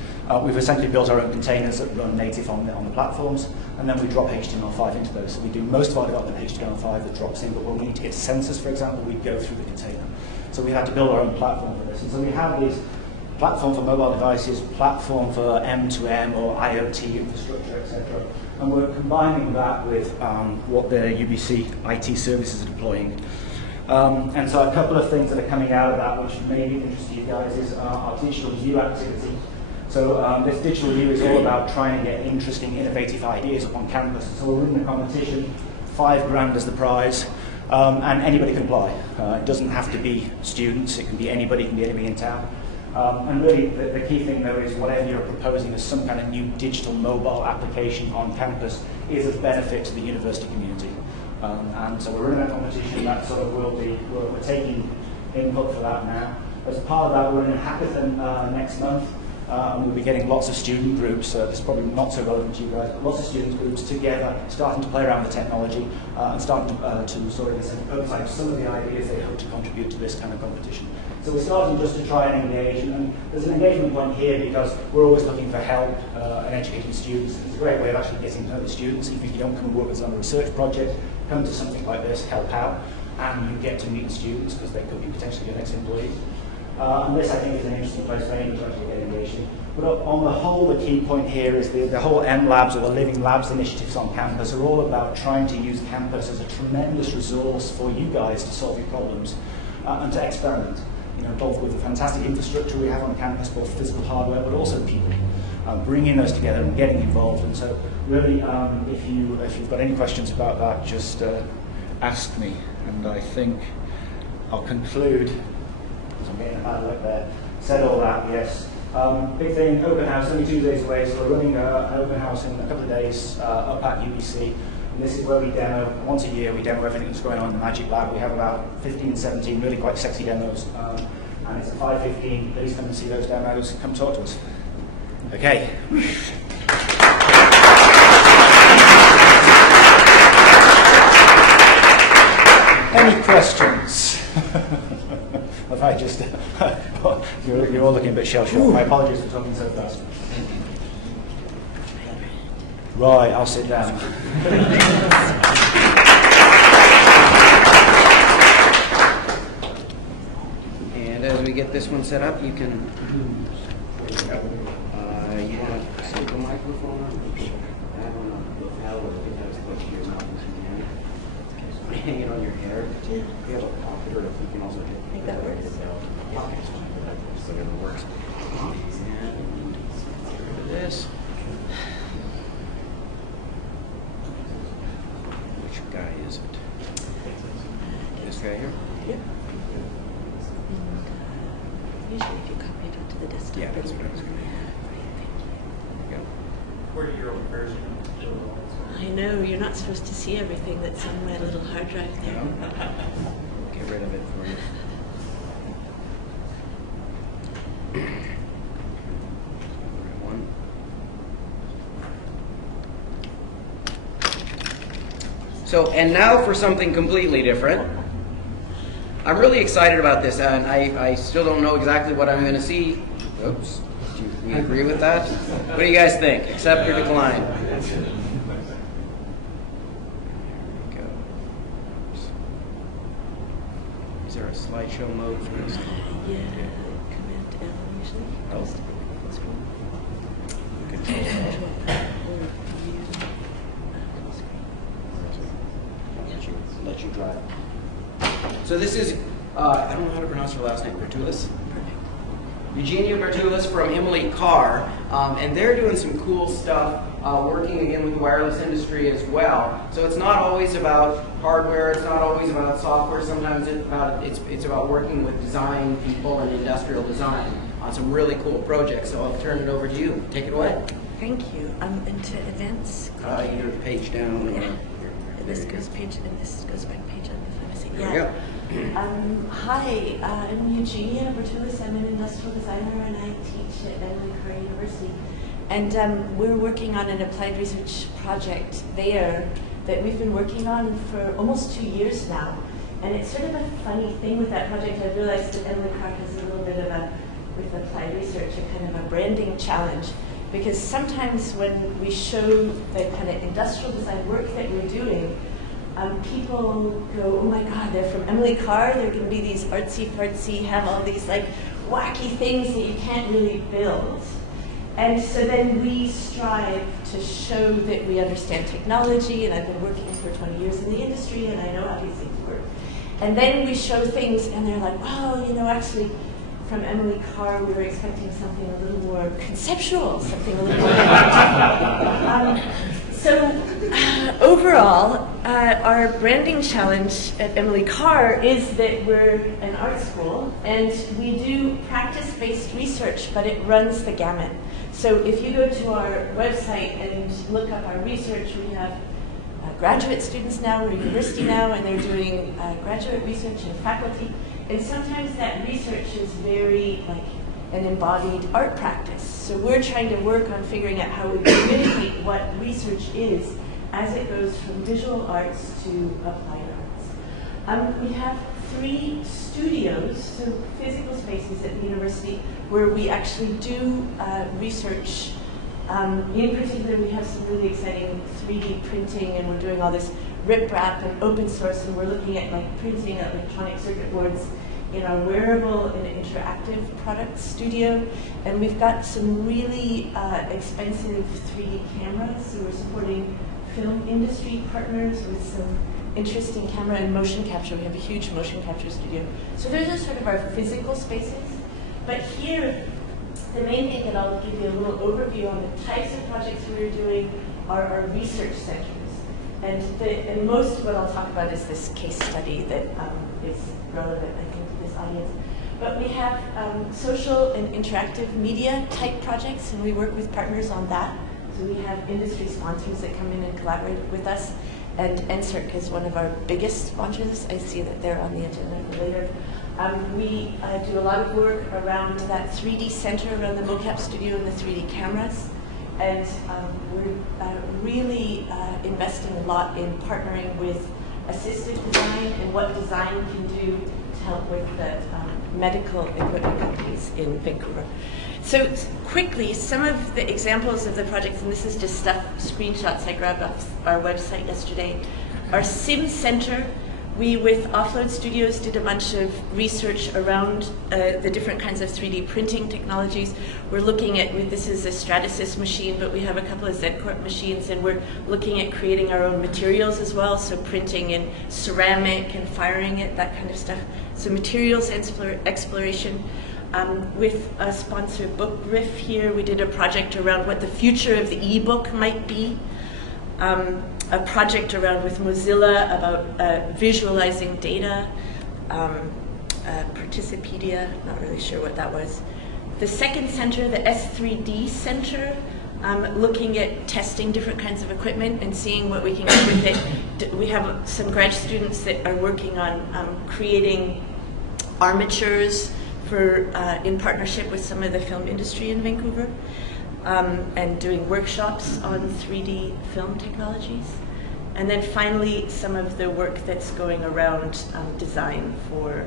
We've essentially built our own containers that run native on the platforms, and then we drop HTML5 into those. So we do most of our development HTML5 that drops in, but when we need to get sensors, for example, we go through the container. So we had to build our own platform for this. And so we have these platform for mobile devices, platform for M2M or IoT infrastructure, etc. And we're combining that with what the UBC IT services are deploying. And so a couple of things that are coming out of that, which may be of interest to you guys, is our digital U activity. So this digital U is all about trying to get interesting, innovative ideas up on campus. So we're running a competition, $5,000 is the prize, and anybody can apply. It doesn't have to be students, it can be anybody in town. And really the key thing though is whatever you're proposing as some kind of new digital mobile application on campus is of benefit to the university community. And so we're running a competition that sort of will be, we're taking input for that now. As part of that, we're in a hackathon next month. We'll be getting lots of student groups, this is probably not so relevant to you guys, but lots of student groups together, starting to play around with technology and starting to sort of prototype some of the ideas they hope to contribute to this kind of competition. So we're starting just to try and engage, and there's an engagement point here because we're always looking for help and educating students. It's a great way of actually getting to know the students. Even if you don't come and work with us on a research project, come to something like this, help out, and you get to meet the students because they could be potentially your next employees. And this, I think, is an interesting place for anyone to actually get engaged in. But on the whole, the key point here is the whole M-Labs or the Living Labs initiatives on campus are all about trying to use campus as a tremendous resource for you guys to solve your problems and to experiment. Both with the fantastic infrastructure we have on campus, both physical hardware, but also people. Bringing those together and getting involved. And so, really, if you've got any questions about that, just ask me. And I think I'll conclude. I'm getting a bad look there. Said all that, yes. Big thing, open house, only 2 days away, so we're running an open house in a couple of days up at UBC. And this is where we demo, once a year, we demo everything that's going on in the Magic Lab. We have about 15, 17 really quite sexy demos. And it's at 5:15. Please come and see those demos. Come talk to us. Okay. Any questions? If I just, you're all looking a bit shell-shocked. My apologies for talking so fast. Right, I'll sit down. And as we get this one set up, you can you want to stick the microphone on? I don't know how it is close to your mouth. Hang it on your hair. You have a pocket, or if you can also hit. I think that works. So it works. And get rid of this. Which guy is it? This guy here? Yeah. Usually if you copy it onto the desktop. Yeah, that's what I was going to do. There you go. 40-year-old version. I know, you're not supposed to see everything that's on my little hard drive there. Get rid of it for you. One. So, and now for something completely different. I'm really excited about this, and I still don't know exactly what I'm going to see. Oops, Do we agree with that? What do you guys think? Accept or decline? Is there a slideshow mode for this? Yeah, Command L usually. Oh. Let you drive. So this is, I don't know how to pronounce her last name, Bertulis? Eugenia Bertulis from Emily Carr, and they're doing some cool stuff, working again with the wireless industry as well. So it's not always about hardware, it's not always about software, sometimes it's about working with design people and industrial design on some really cool projects. So I'll turn it over to you. Take it away. Thank you. I'm into events. Your page down. Yeah. This goes page, and this goes back page on the pharmacy. There you go. Hi, I'm Eugenia Bertulis. I'm an industrial designer and I teach at Emily Carr University. And we're working on an applied research project there that we've been working on for almost 2 years now. And it's sort of a funny thing with that project. I realized that Emily Carr has a little bit of a, with applied research, a kind of a branding challenge. Because sometimes when we show the kind of industrial design work that we're doing, people go, oh my God, they're from Emily Carr, they're going to be these artsy-fartsy, have all these like wacky things that you can't really build. And so then we strive to show that we understand technology, and I've been working for 20 years in the industry, and I know how these things work. And then we show things, and they're like, oh, you know, actually, from Emily Carr, we were expecting something a little more conceptual, something a little more overall, our branding challenge at Emily Carr is that we're an art school, and we do practice-based research, but it runs the gamut. So if you go to our website and look up our research, we have graduate students now, we're a university now, and they're doing graduate research and faculty. And sometimes that research is very like an embodied art practice. So we're trying to work on figuring out how we communicate what research is as it goes from visual arts to applied arts. We have 3 studios, so physical spaces at the university, where we actually do research. In particular, we have some really exciting 3D printing, and we're doing all this riprap and open source, and we're looking at like printing electronic circuit boards in our wearable and interactive products studio. And we've got some really expensive 3D cameras, so we're supporting film industry partners with some interesting camera and motion capture. We have a huge motion capture studio. So those are sort of our physical spaces. But here, the main thing that I'll give you a little overview on the types of projects we're doing are our research centers. And most of what I'll talk about is this case study that is relevant, I think, to this audience. But we have social and interactive media type projects, and we work with partners on that. So we have industry sponsors that come in and collaborate with us. And NSERC is one of our biggest sponsors. I see that they're on the agenda for later. We do a lot of work around that 3D center around the mocap studio and the 3D cameras. And we're really investing a lot in partnering with assistive design and what design can do to help with the medical equipment companies in Vancouver. So quickly, some of the examples of the projects, and this is just stuff, screenshots I grabbed off our website yesterday. Our Sim Center, we with Offload Studios did a bunch of research around the different kinds of 3D printing technologies. We're looking at, this is a Stratasys machine, but we have a couple of Z-Corp machines, and we're looking at creating our own materials as well, so printing in ceramic and firing it, that kind of stuff. So materials exploration. With a sponsor, BookRiff here, we did a project around what the future of the e-book might be. A project around with Mozilla about visualizing data. Participedia, not really sure what that was. The second center, the S3D Center, looking at testing different kinds of equipment and seeing what we can do with it. We have some grad students that are working on creating armatures for, in partnership with some of the film industry in Vancouver, and doing workshops on 3D film technologies. And then finally, some of the work that's going around design for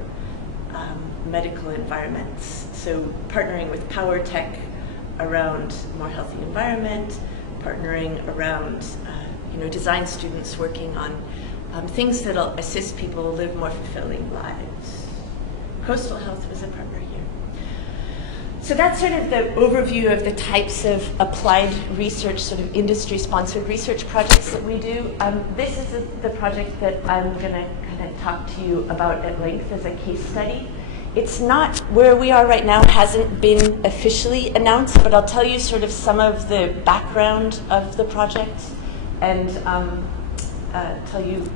medical environments. So partnering with PowerTech around more healthy environment, partnering around design students working on things that'll assist people live more fulfilling lives. Coastal Health was a partner here. So that's sort of the overview of the types of applied research, sort of industry-sponsored research projects that we do. This is the project that I'm going to kind of talk to you about at length as a case study. It's not, where we are right now hasn't been officially announced, but I'll tell you sort of some of the background of the project and tell you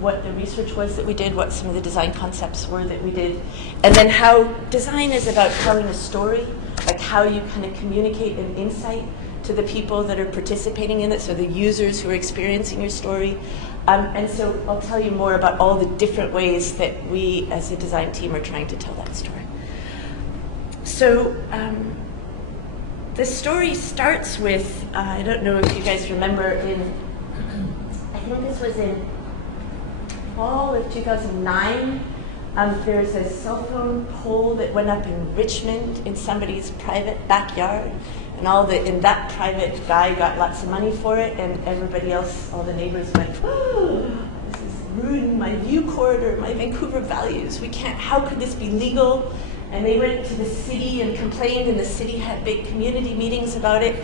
what the research was that we did, what some of the design concepts were that we did, and then how design is about telling a story, like how you kind of communicate an insight to the people that are participating in it, so the users who are experiencing your story. And so I'll tell you more about all the different ways that we as a design team are trying to tell that story. So the story starts with, I don't know if you guys remember, I think this was in fall of 2009, there's a cell phone pole that went up in Richmond in somebody's private backyard. And in that private guy got lots of money for it, and everybody else, all the neighbors went, oh, this is ruining my view corridor, my Vancouver values. We can't, how could this be legal? And they went to the city and complained, and the city had big community meetings about it.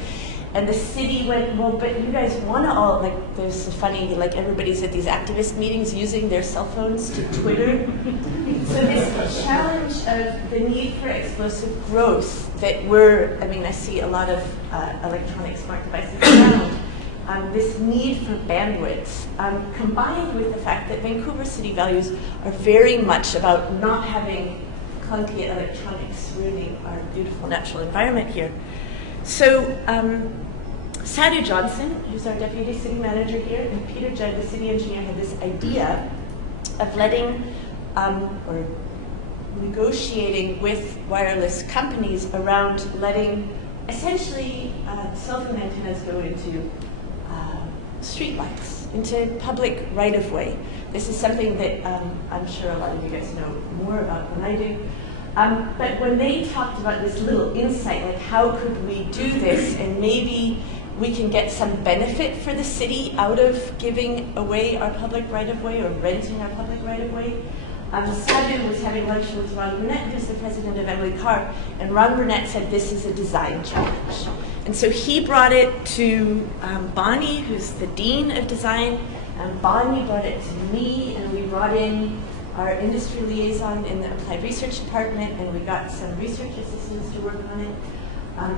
And the city went, well, but you guys want to all, like, there's funny, like, everybody's at these activist meetings using their cell phones to Twitter. So this challenge of the need for explosive growth that I see a lot of electronic smart devices around, this need for bandwidth, combined with the fact that Vancouver city values are very much about not having clunky electronics ruining our beautiful natural environment here. So Sadhu Johnson, who's our deputy city manager here, and Peter Judd, the city engineer, had this idea of letting or negotiating with wireless companies around letting essentially cell phone antennas go into streetlights, into public right-of-way. This is something that I'm sure a lot of you guys know more about than I do. But when they talked about this little insight, like how could we do this, and maybe we can get some benefit for the city out of giving away our public right-of-way or renting our public right-of-way, Sadhu was having lunch with Ron Burnett, who's the president of Emily Carr, and Ron Burnett said this is a design challenge. And so he brought it to Bonnie, who's the dean of design, and Bonnie brought it to me, and we brought in our industry liaison in the applied research department, and we got some research assistants to work on it.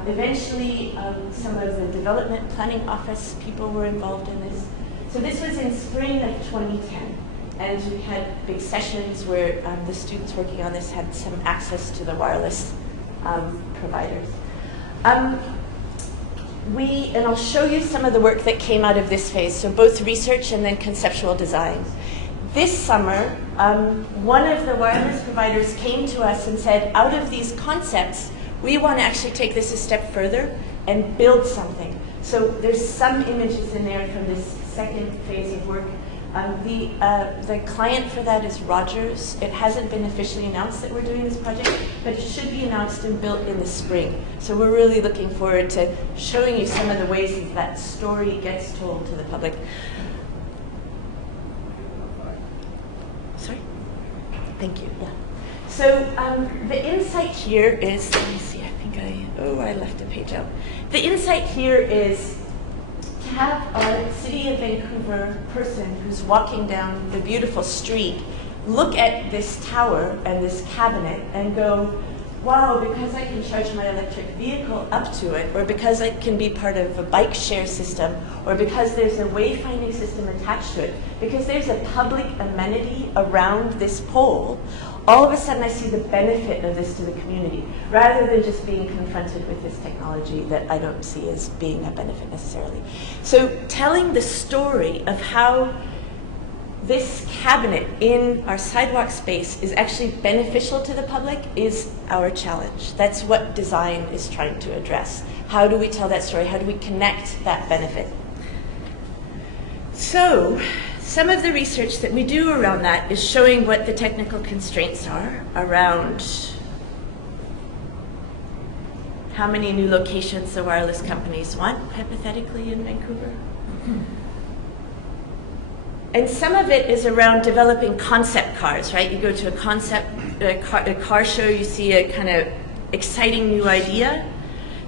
Eventually, some of the development planning office people were involved in this. So this was in spring of 2010, and we had big sessions where the students working on this had some access to the wireless providers. And I'll show you some of the work that came out of this phase, so both research and then conceptual design. This summer, one of the wireless providers came to us and said, out of these concepts, we want to actually take this a step further and build something. So there's some images in there from this second phase of work. The client for that is Rogers. It hasn't been officially announced that we're doing this project, but it should be announced and built in the spring. So we're really looking forward to showing you some of the ways that that story gets told to the public. Sorry? Thank you, yeah. So the insight here is, let me see, I left a page out. The insight here is to have a City of Vancouver person who's walking down the beautiful street look at this tower and this cabinet and go, wow, because I can charge my electric vehicle up to it, or because I can be part of a bike share system, or because there's a wayfinding system attached to it, because there's a public amenity around this pole, all of a sudden I see the benefit of this to the community, rather than just being confronted with this technology that I don't see as being a benefit necessarily. So telling the story of how this cabinet in our sidewalk space is actually beneficial to the public is our challenge. That's what design is trying to address. How do we tell that story? How do we connect that benefit? So some of the research that we do around that is showing what the technical constraints are around how many new locations the wireless companies want, hypothetically, in Vancouver. And some of it is around developing concept cars, right? You go to a car show, you see a kind of exciting new idea.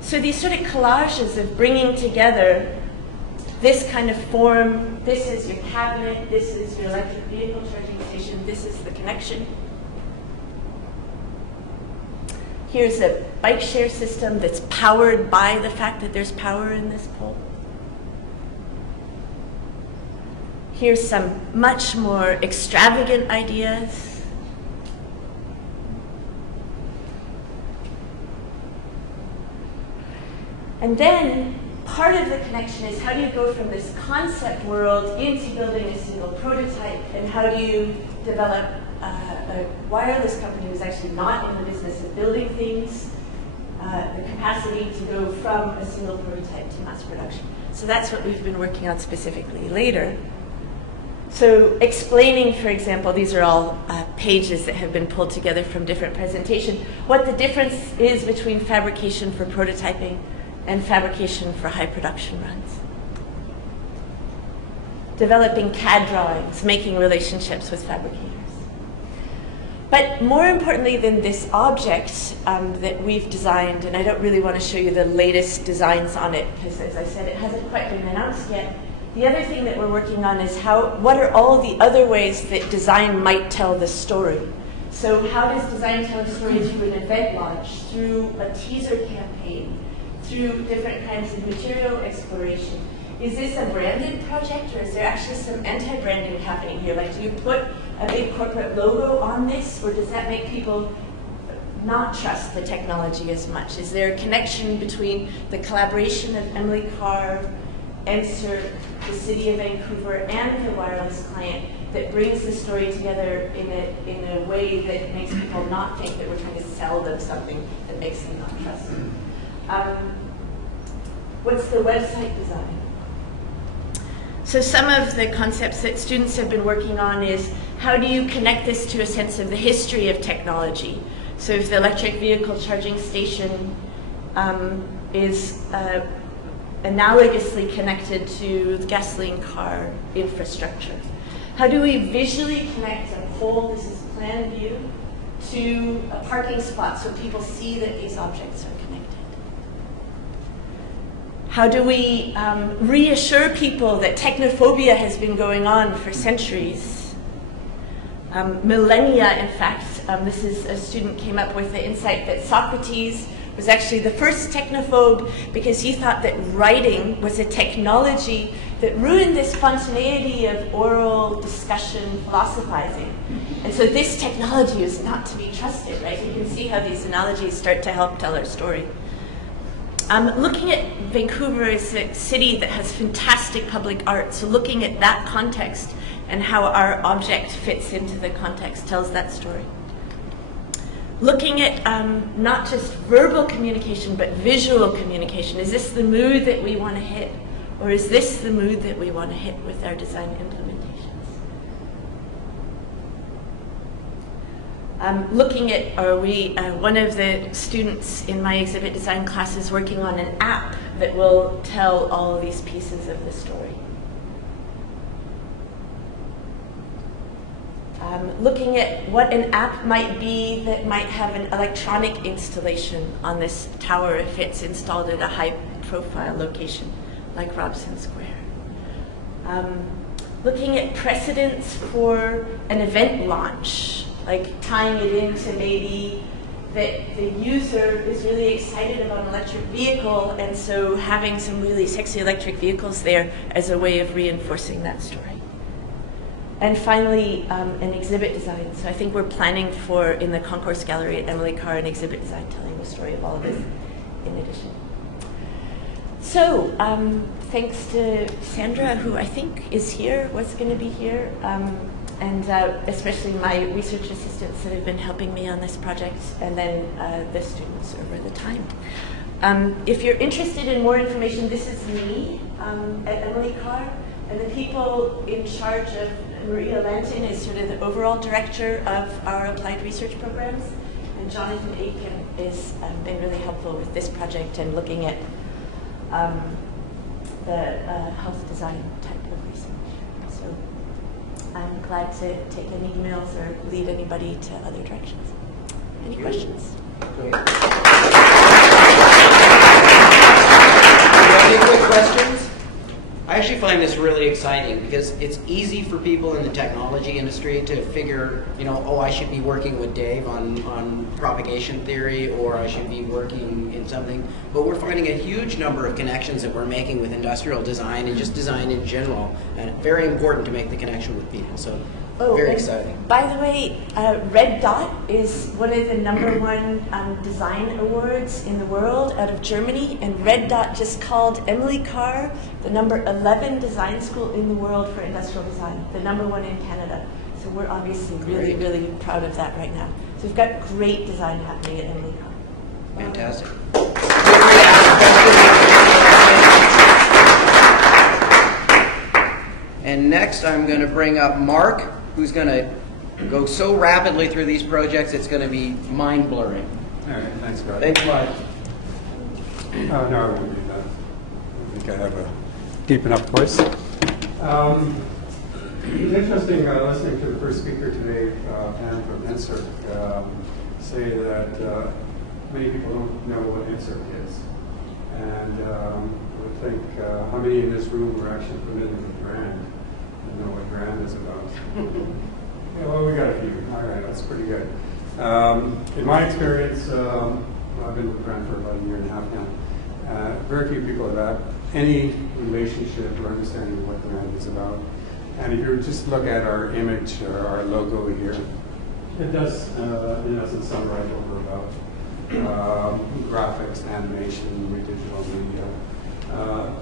So these sort of collages of bringing together this kind of form, this is your cabinet, this is your electric vehicle charging station, this is the connection. Here's a bike share system that's powered by the fact that there's power in this pole. Here's some much more extravagant ideas. And then part of the connection is how do you go from this concept world into building a single prototype, and how do you develop a wireless company who's actually not in the business of building things, the capacity to go from a single prototype to mass production. So that's what we've been working on specifically later. So explaining, for example, these are all pages that have been pulled together from different presentations, what the difference is between fabrication for prototyping and fabrication for high production runs. Developing CAD drawings, making relationships with fabricators. But more importantly than this object that we've designed, and I don't really want to show you the latest designs on it, because as I said, it hasn't quite been announced yet. The other thing that we're working on is what are all the other ways that design might tell the story? So how does design tell a story through an event launch, through a teaser campaign, through different kinds of material exploration? Is this a branded project, or is there actually some anti-branding happening here? Like, do you put a big corporate logo on this, or does that make people not trust the technology as much? Is there a connection between the collaboration of Emily Carr, NSERC, the City of Vancouver, and the wireless client that brings the story together in a way that makes people not think that we're trying to sell them something that makes them not trust them? What's the website design? So some of the concepts that students have been working on is how do you connect this to a sense of the history of technology? So if the electric vehicle charging station is analogously connected to the gasoline car infrastructure, how do we visually connect a pole, this is plan view, to a parking spot so people see that these objects are connected? How do we reassure people that technophobia has been going on for centuries? Millennia, in fact. This is a student came up with the insight that Socrates was actually the first technophobe because he thought that writing was a technology that ruined the spontaneity of oral discussion, philosophizing. And so this technology is not to be trusted, right? You can see how these analogies start to help tell our story. Looking at Vancouver as a city that has fantastic public art, so looking at that context and how our object fits into the context tells that story. Looking at not just verbal communication, but visual communication. Is this the mood that we want to hit? Or is this the mood that we want to hit with our design implementations? Looking at, one of the students in my exhibit design class is working on an app that will tell all of these pieces of the story. Looking at what an app might be that might have an electronic installation on this tower if it's installed at a high-profile location like Robson Square. Looking at precedents for an event launch, like tying it into maybe that the user is really excited about an electric vehicle, and so having some really sexy electric vehicles there as a way of reinforcing that story. And finally, an exhibit design. So I think we're planning for, in the concourse gallery at Emily Carr, an exhibit design telling the story of all of this in addition. So thanks to Sandra, who I think is here, was going to be here, and especially my research assistants that have been helping me on this project, and then the students over the time. If you're interested in more information, this is me at Emily Carr, and the people in charge of Maria Lantin is sort of the overall director of our applied research programs, And Jonathan Aitken has been really helpful with this project and looking at the health design type of research. So I'm glad to take any emails or lead anybody to other directions. Any questions? Any quick questions? I actually find this really exciting because it's easy for people in the technology industry to figure, you know, oh, I should be working with Dave on propagation theory, or I should be working in something. But we're finding a huge number of connections that we're making with industrial design and just design in general. And very important to make the connection with people. So very exciting. By the way, Red Dot is one of the #1 design awards in the world out of Germany, and Red Dot just called Emily Carr the #11 design school in the world for industrial design, the #1 in Canada. So we're obviously really, really proud of that right now. So we've got great design happening at Emily Carr. Fantastic. And next I'm going to bring up Mark, who's going to go so rapidly through these projects, it's going to be mind-blurring. All right, thanks, Brad. Thanks, Mark. No, I won't do that. I think I have a deep enough voice. It was interesting listening to the first speaker today, Anne from NSERC, say that many people don't know what NSERC is. And I would think how many in this room are actually familiar with Grand and know what Grand is about? Yeah, well, we got a few. All right, that's pretty good. In my experience, I've been with Grand for about a year and a half now. Very few people have had any relationship or understanding of what Grand is about. And if you just look at our image, or our logo here, it does, in essence, summarize what we're about. Graphics, animation, digital media.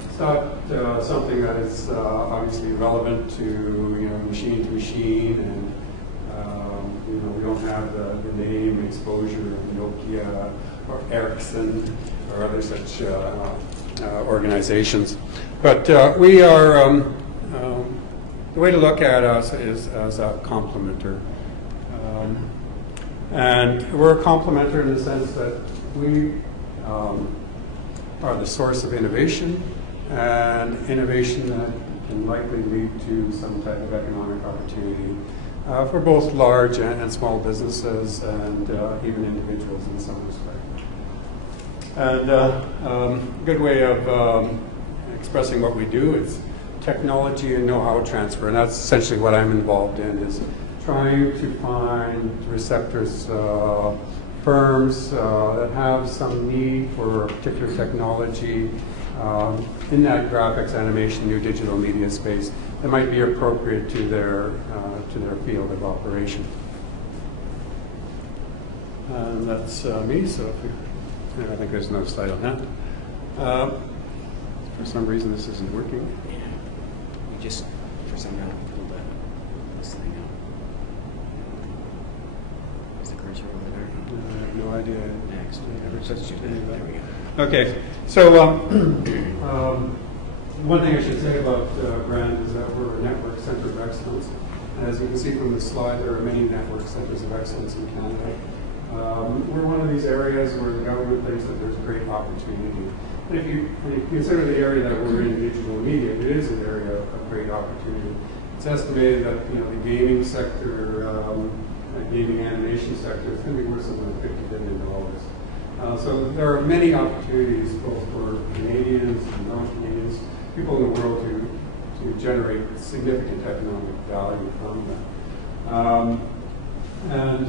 It's not something that is obviously relevant to machine to machine, and we don't have the name exposure of Nokia or Ericsson or other such organizations. But we are the way to look at us is as a complementer. And we're a complementer in the sense that we are the source of innovation, and innovation that can likely lead to some type of economic opportunity for both large and small businesses, and even individuals in some respect. And a good way of expressing what we do is technology and know-how transfer, and that's essentially what I'm involved in, is trying to find receptors, firms that have some need for a particular technology in that graphics, animation, new digital media space that might be appropriate to their field of operation. And that's me, so if I think there's no slide on that. For some reason this isn't working. Yeah, we just, for some reason, pulled this thing out. Is the cursor over there? I have no idea. Next. Never touched any of that. There we go. Okay, so one thing I should say about Brand is that we're a network center of excellence. And as you can see from the slide, there are many network centers of excellence in Canada. We're one of these areas where the government thinks that there's great opportunity. And if you consider the area that we're in, digital media, it is an area of great opportunity. It's estimated that the gaming sector, gaming animation sector, is going to be worth something like $50 billion. So there are many opportunities both for Canadians and non-Canadians, people in the world to generate significant economic value from that. And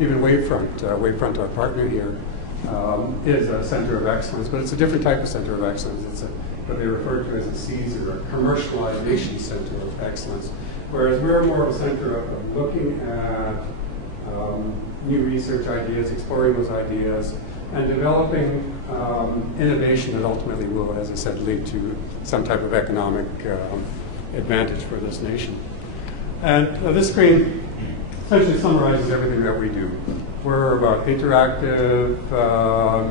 even Wavefront, our partner here, is a center of excellence, but it's a different type of center of excellence. It's what they refer to as a CSER, a commercialization center of excellence, whereas we're more of a center of looking at new research ideas, exploring those ideas, and developing innovation that ultimately will, as I said, lead to some type of economic advantage for this nation. And this screen essentially summarizes everything that we do. We're about interactive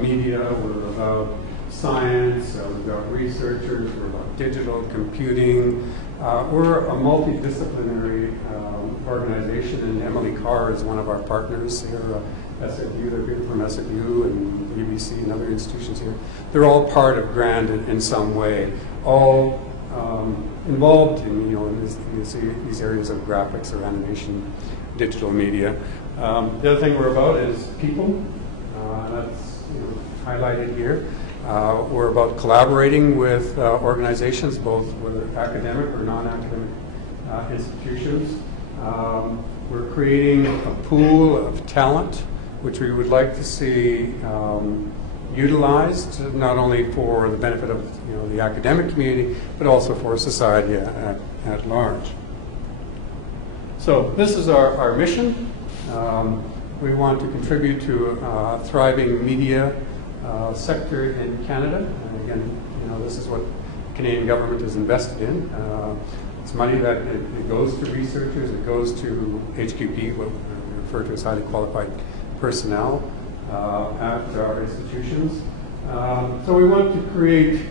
media, we're about science, we're about researchers, we're about digital computing, We're a multidisciplinary organization, and Emily Carr is one of our partners here. SFU, they're people from SFU and UBC and other institutions here. They're all part of GRAND in some way, all involved in, in these areas of graphics or animation, digital media. The other thing we're about is people. That's highlighted here. We're about collaborating with organizations, both whether academic or non-academic institutions. We're creating a pool of talent, which we would like to see utilized, not only for the benefit of the academic community, but also for society at large. So this is our mission. We want to contribute to a thriving media sector in Canada. And again, this is what the Canadian government is invested in. It's money that it goes to researchers, it goes to HQP, what we refer to as highly qualified personnel at our institutions. So we want to create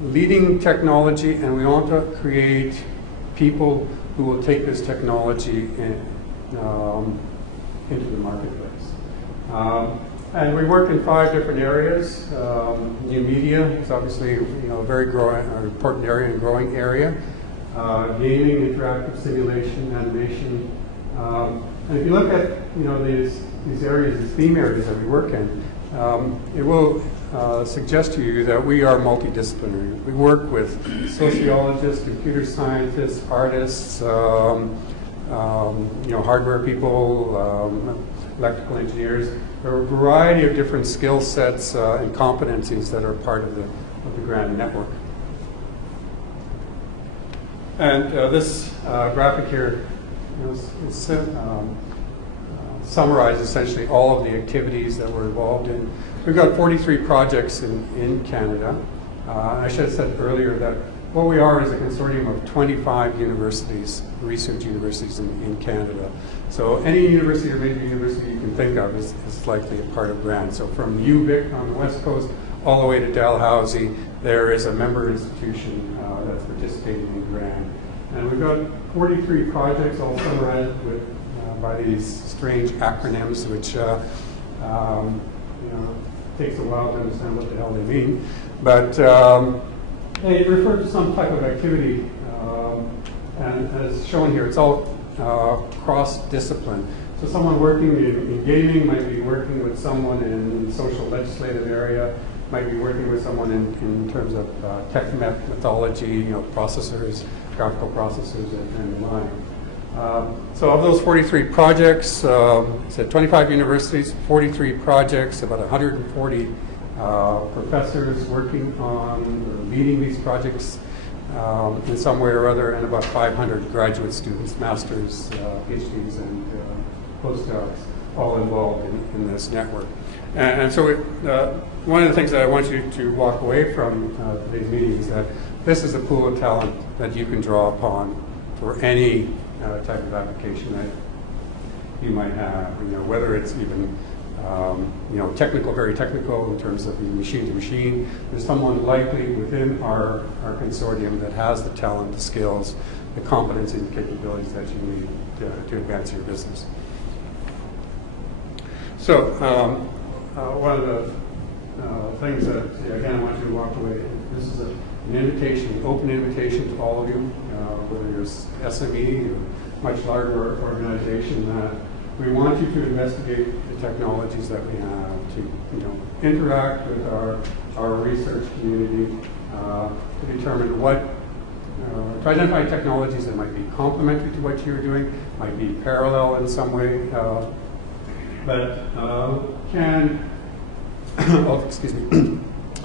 leading technology, and we want to create people who will take this technology into the marketplace. And we work in 5 different areas. New media is obviously a very important area and growing area. Gaming, interactive simulation, animation. And if you look at these areas, these theme areas that we work in, it will suggest to you that we are multidisciplinary. We work with sociologists, computer scientists, artists, hardware people, electrical engineers. There are a variety of different skill sets and competencies that are part of the GRAND network. And this graphic here summarizes essentially all of the activities that we're involved in. We've got 43 projects in Canada. I should have said earlier that what we are is a consortium of 25 universities, research universities in Canada. So any university or major university you can think of is likely a part of GRAND. So from UVic on the west coast all the way to Dalhousie, there is a member institution that's participating in GRAND. And we've got 43 projects all summarized by these strange acronyms, which takes a while to understand what the hell they mean. But they refer to some type of activity, and as shown here, it's all cross-discipline. So someone working in gaming might be working with someone in the social legislative area, might be working with someone in terms of tech methodology, processors, graphical processors, and the like. So of those 43 projects, said 25 universities, 43 projects, about 140 professors working on or leading these projects in some way or other, and about 500 graduate students, masters, PhDs, and postdocs, all involved in this network. And so one of the things that I want you to walk away from today's meeting is that this is a pool of talent that you can draw upon for any type of application that you might have, whether it's even technical, very technical in terms of the machine to machine. There's someone likely within our consortium that has the talent, the skills, the competency, and capabilities that you need to advance your business. So one of the things that, again, I want you to walk away, this is an invitation, an open invitation to all of you, whether you're SME or much larger organization, that we want you to investigate the technologies that we have, to interact with our research community, to determine to identify technologies that might be complementary to what you're doing, might be parallel in some way, but can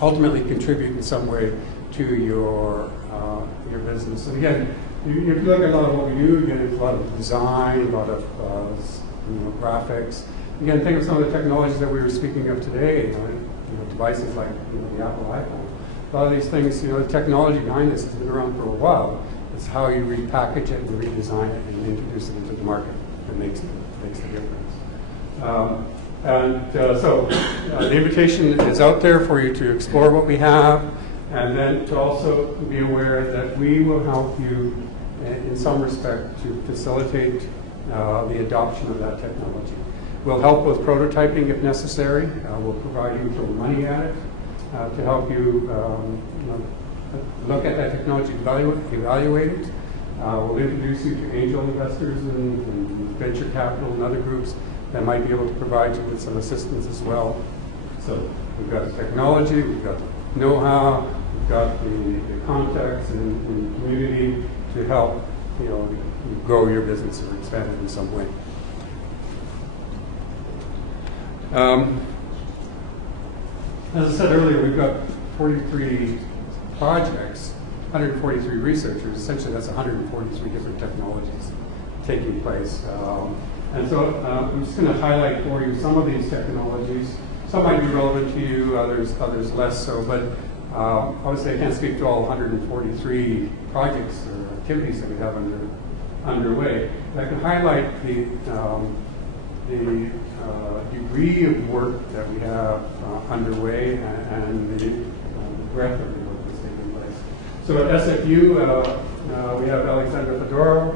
ultimately contribute in some way to your business. And again, if you look at a lot of what we do, again, it's a lot of design, a lot of graphics. Again, think of some of the technologies that we were speaking of today, devices like the Apple iPhone. A lot of these things, the technology behind this has been around for a while. It's how you repackage it and redesign it and introduce it into the market that makes the difference. So the invitation is out there for you to explore what we have, and then to also be aware that we will help you in some respect to facilitate the adoption of that technology. We'll help with prototyping if necessary. We'll provide you with money at it to help you look at that technology, evaluate it. We'll introduce you to angel investors and venture capital and other groups that might be able to provide you with some assistance as well. So we've got the technology, we've got know-how, we've got the contacts and the community to help grow your business or expand it in some way. As I said earlier, we've got 43 projects, 143 researchers. Essentially, that's 143 different technologies taking place. And so I'm just going to highlight for you some of these technologies. Some might be relevant to you, others less so. But obviously, I can't speak to all 143 projects or activities that we have underway. I can highlight the degree of work that we have underway and the breadth of the work that's taking place. So at SFU, we have Alexandra Fedorov.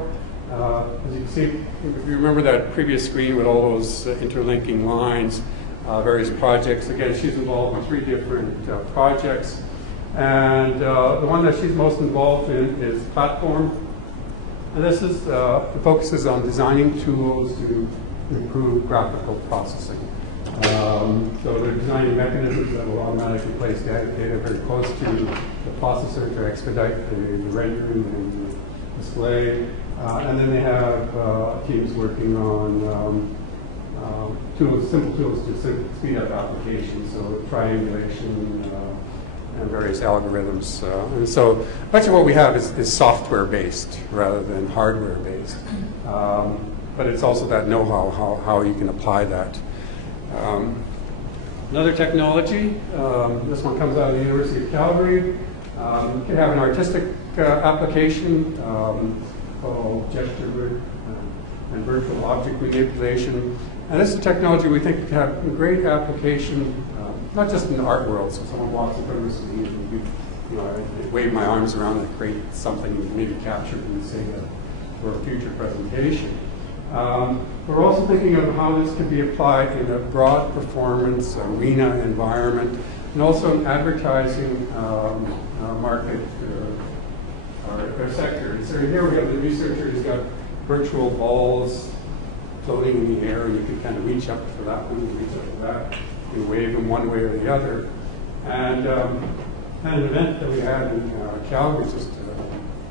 As you can see, if you remember that previous screen with all those interlinking lines, various projects. Again, she's involved in 3 different projects. And the one that she's most involved in is platform. And this is focuses on designing tools to improve graphical processing. So they're designing mechanisms that will automatically place data very close to the processor to expedite the rendering and the display. And then they have teams working on simple tools to speed up applications, so triangulation and various algorithms. And so much of what we have is software-based rather than hardware-based. But it's also that know-how, how you can apply that. Another technology, this one comes out of the University of Calgary. You can have an artistic application called gesture and virtual object manipulation. And this is a technology we think could have a great application, not just in the art world. So someone walks in front of us and I wave my arms around and create something maybe captured in, say, for a future presentation. We're also thinking of how this can be applied in a broad performance arena environment, and also an advertising market or sector. So here we have the researcher who's got virtual balls floating in the air, and you can kind of reach up for that one, and reach up for that, you can wave them one way or the other. And an event that we had in Calgary just at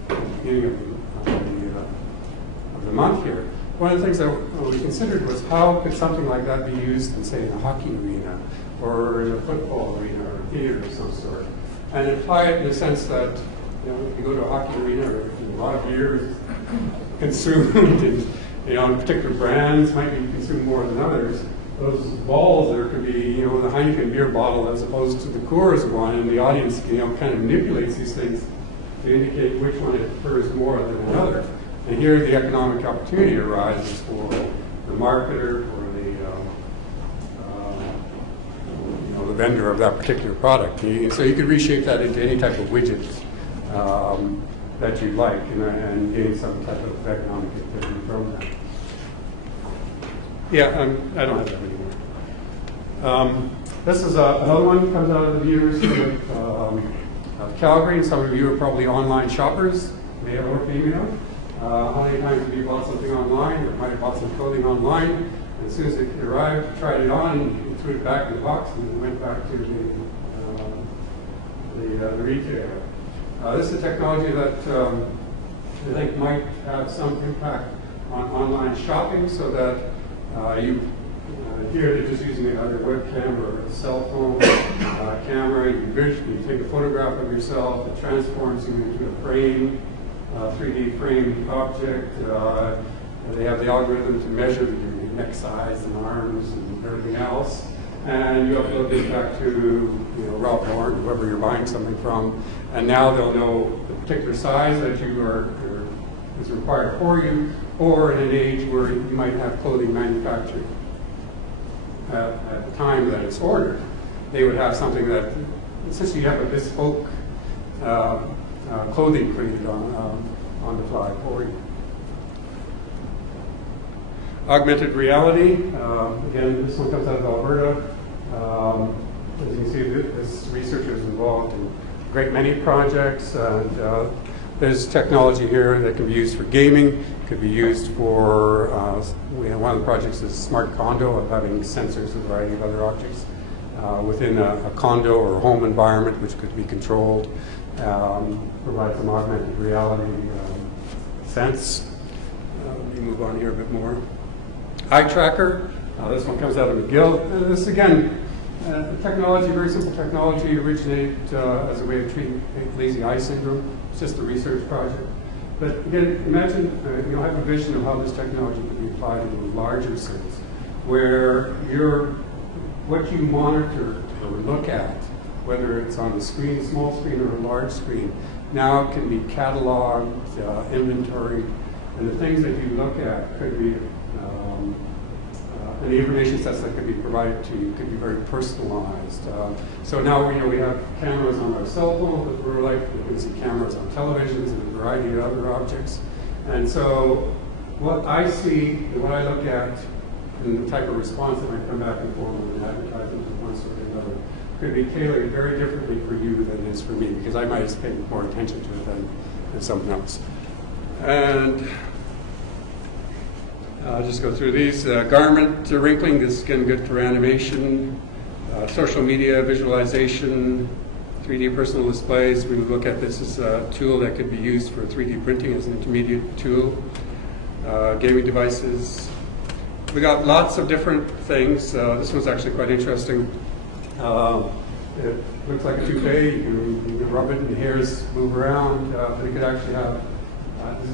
the beginning of the month here, one of the things that we considered was how could something like that be used in, say, in a hockey arena or in a football arena or a theater of some sort, and apply it in the sense that if you go to a hockey arena, or a lot of beer is consumed, and particular brands might be consumed more than others. Those balls there could be, the Heineken beer bottle as opposed to the Coors one, and the audience, kind of manipulates these things to indicate which one it prefers more than another. And here the economic opportunity arises for the marketer, for the vendor of that particular product. So you could reshape that into any type of widget that you'd like, and gain some type of economic activity from that. Yeah, I don't have that anymore. This is another one that comes out of the University of Calgary. Some of you are probably online shoppers, male or female. How many times have you bought something online, or might have bought some clothing online, and as soon as it arrived, you tried it on, and you threw it back in the box, and it went back to the retailer. This is a technology that I think might have some impact on online shopping, so that here they're just using either a webcam or a cell phone camera. You take a photograph of yourself, it transforms you into a frame, 3D frame object. They have the algorithm to measure your neck size and arms and everything else. And you upload this back to Ralph Lauren, whoever you're buying something from. And now they'll know the particular size that is required for you, or in an age where you might have clothing manufactured at the time that it's ordered. They would have something that, since you have a bespoke clothing created on the fly for you. Augmented reality, again, this one comes out of Alberta. As you can see, this researcher is involved in a great many projects. And, there's technology here that can be used for gaming, could be used for, one of the projects is smart condo, of having sensors and a variety of other objects within a condo or home environment, which could be controlled, provide some augmented reality sense. Let me move on here a bit more. Eye tracker, this one comes out of McGill. This again, technology, very simple technology, originated as a way of treating lazy eye syndrome. It's just a research project. But again, imagine, you have a vision of how this technology could be applied in a larger sense, where what you monitor or look at, whether it's on the screen, small screen or a large screen, now can be cataloged, inventoried, and the things that you look at could be and the information sets that could be provided to you could be very personalized. So now we have cameras on our cell phone that we're like, we can see cameras on televisions and a variety of other objects. And so what I see and what I look at and the type of response that might come back and forth with an advertisement of one sort or another could be tailored very differently for you than it is for me, because I might have paid more attention to it than someone else. And I'll just go through these. Garment wrinkling, this is again good for animation, social media visualization, 3D personal displays. We would look at this as a tool that could be used for 3D printing as an intermediate tool. Gaming devices. We got lots of different things. This one's actually quite interesting. It looks like a toupee. You can rub it and the hairs move around, but it could actually have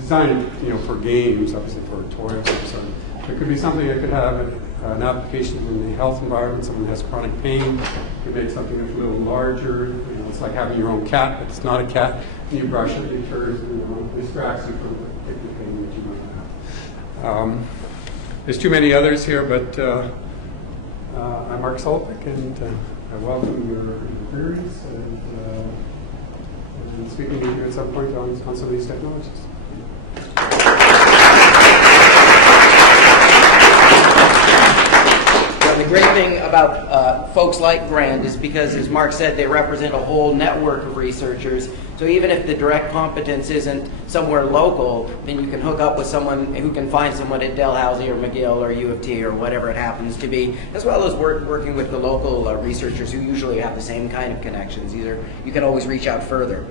designed, for games, obviously for toys or something. It could be something that could have an application in the health environment. Someone has chronic pain. You could make something that's a little larger. It's like having your own cat, but it's not a cat. And you brush it, it turns, distracts you from the pain that you might have. There's too many others here, but I'm Mark Solpick, and I welcome your queries and speaking to you at some point on some of these technologies. The great thing about folks like Grand is because, as Mark said, they represent a whole network of researchers. So even if the direct competence isn't somewhere local, then you can hook up with someone who can find someone at Dalhousie or McGill or U of T or whatever it happens to be, as well as working with the local researchers who usually have the same kind of connections. You can always reach out further.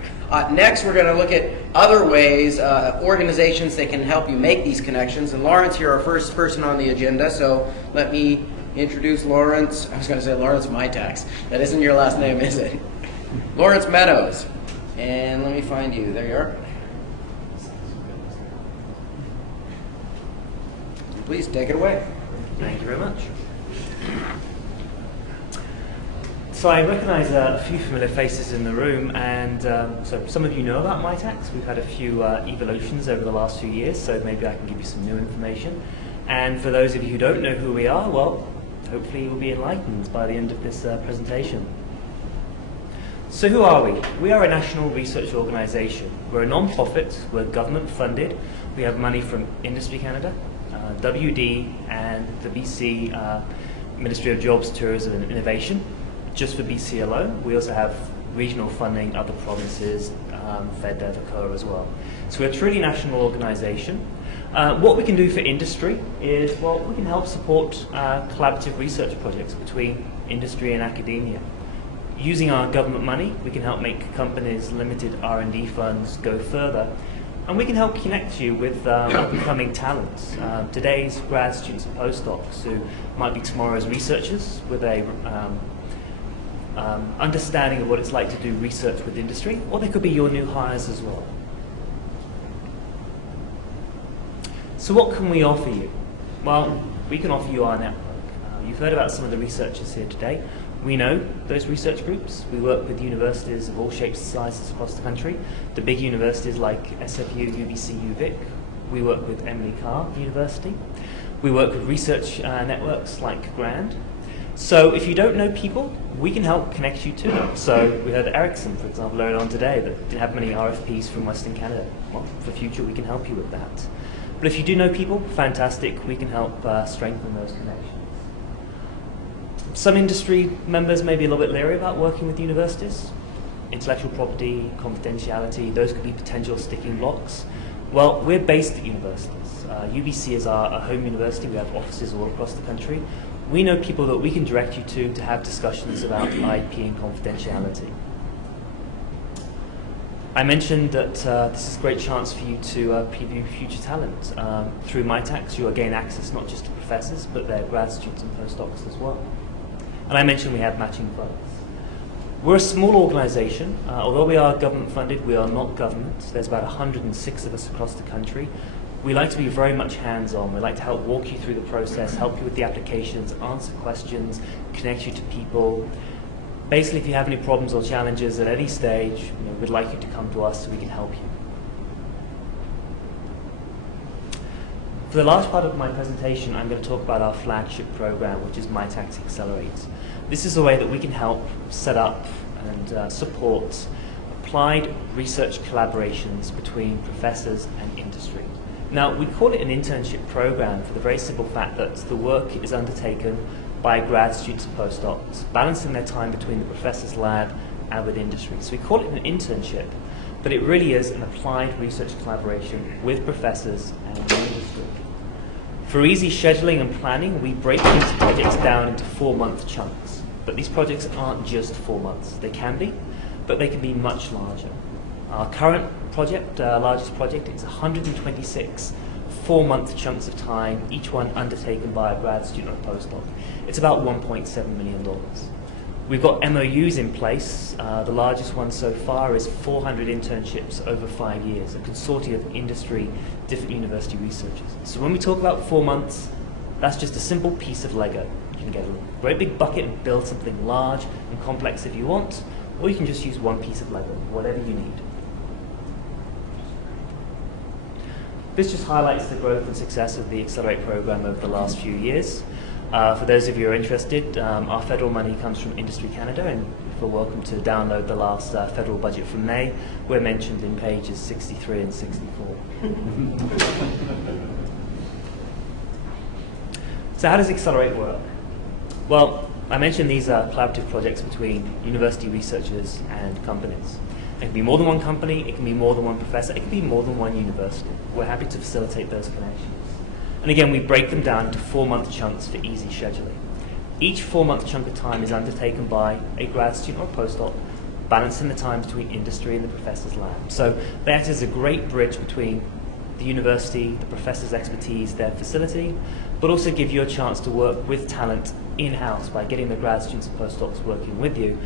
Next, we're going to look at other ways, organizations that can help you make these connections. And Lawrence here, our first person on the agenda, so let me introduce Lawrence. I was going to say Lawrence Mytax. That isn't your last name, is it? Lawrence Meadows. And let me find you. There you are. Please take it away. Thank you very much. So I recognize a few familiar faces in the room, and so some of you know about Mytax. We've had a few evolutions over the last few years, so maybe I can give you some new information. And for those of you who don't know who we are, well, hopefully you'll be enlightened by the end of this presentation. So who are we? We are a national research organisation. We're a non-profit, we're government funded. We have money from Industry Canada, WD and the BC Ministry of Jobs, Tourism and Innovation, just for BC alone. We also have regional funding, other provinces, FedDev, ACOA as well. So we're a truly national organisation. What we can do for industry is, well, we can help support collaborative research projects between industry and academia. Using our government money, we can help make companies' limited R&D funds go further, and we can help connect you with up-and-coming talents. Today's grad students and postdocs who might be tomorrow's researchers with a understanding of what it's like to do research with industry, or they could be your new hires as well. So what can we offer you? Well, we can offer you our network. You've heard about some of the researchers here today. We know those research groups. We work with universities of all shapes and sizes across the country. The big universities like SFU, UBC, UVic. We work with Emily Carr University. We work with research networks like Grand. So if you don't know people, we can help connect you to them. So we heard Ericsson, for example, earlier on today, that didn't have many RFPs from Western Canada. Well, for future, we can help you with that. But if you do know people, fantastic, we can help strengthen those connections. Some industry members may be a little bit leery about working with universities. Intellectual property, confidentiality, those could be potential sticking blocks. Well, we're based at universities. UBC is our home university. We have offices all across the country. We know people that we can direct you to have discussions about IP and confidentiality. I mentioned that this is a great chance for you to preview future talent. Through MyTax, you will gain access not just to professors, but their grad students and postdocs as well. And I mentioned we have matching funds. We're a small organization. Although we are government funded, we are not government. There's about 106 of us across the country. We like to be very much hands-on. We like to help walk you through the process, help you with the applications, answer questions, connect you to people. Basically, if you have any problems or challenges at any stage, we'd like you to come to us so we can help you. For the last part of my presentation, I'm going to talk about our flagship program, which is MyTax Accelerate. This is a way that we can help set up and support applied research collaborations between professors and industry. Now, we call it an internship program for the very simple fact that the work is undertaken by grad students and postdocs, balancing their time between the professor's lab and with industry. So we call it an internship, but it really is an applied research collaboration with professors and industry. For easy scheduling and planning, we break these projects down into 4-month chunks. But these projects aren't just 4 months. They can be, but they can be much larger. Our current project, largest project, is 126 4-month chunks of time, each one undertaken by a grad student or postdoc. It's about $1.7 million. We've got MOUs in place. The largest one so far is 400 internships over 5 years, a consortium of industry, different university researchers. So when we talk about 4 months, that's just a simple piece of Lego. You can get a great big bucket and build something large and complex if you want, or you can just use one piece of Lego, whatever you need. This just highlights the growth and success of the Accelerate program over the last few years. For those of you who are interested, our federal money comes from Industry Canada, and you're welcome to download the last federal budget from May. We're mentioned in pages 63 and 64. So how does Accelerate work? Well, I mentioned these are collaborative projects between university researchers and companies. It can be more than one company, it can be more than one professor, it can be more than one university. We're happy to facilitate those connections. And again, we break them down into 4-month chunks for easy scheduling. Each 4-month chunk of time is undertaken by a grad student or postdoc, balancing the time between industry and the professor's lab. So they act as a great bridge between the university, the professor's expertise, their facility, but also give you a chance to work with talent in-house by getting the grad students and postdocs working with you.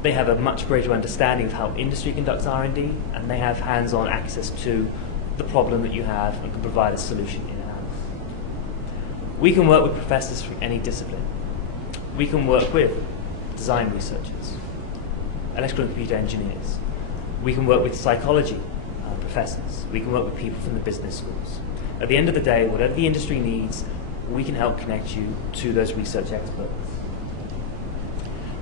They have a much greater understanding of how industry conducts R&D, and they have hands-on access to the problem that you have and can provide a solution in-house. We can work with professors from any discipline. We can work with design researchers, electrical and computer engineers. We can work with psychology professors. We can work with people from the business schools. At the end of the day, whatever the industry needs, we can help connect you to those research experts.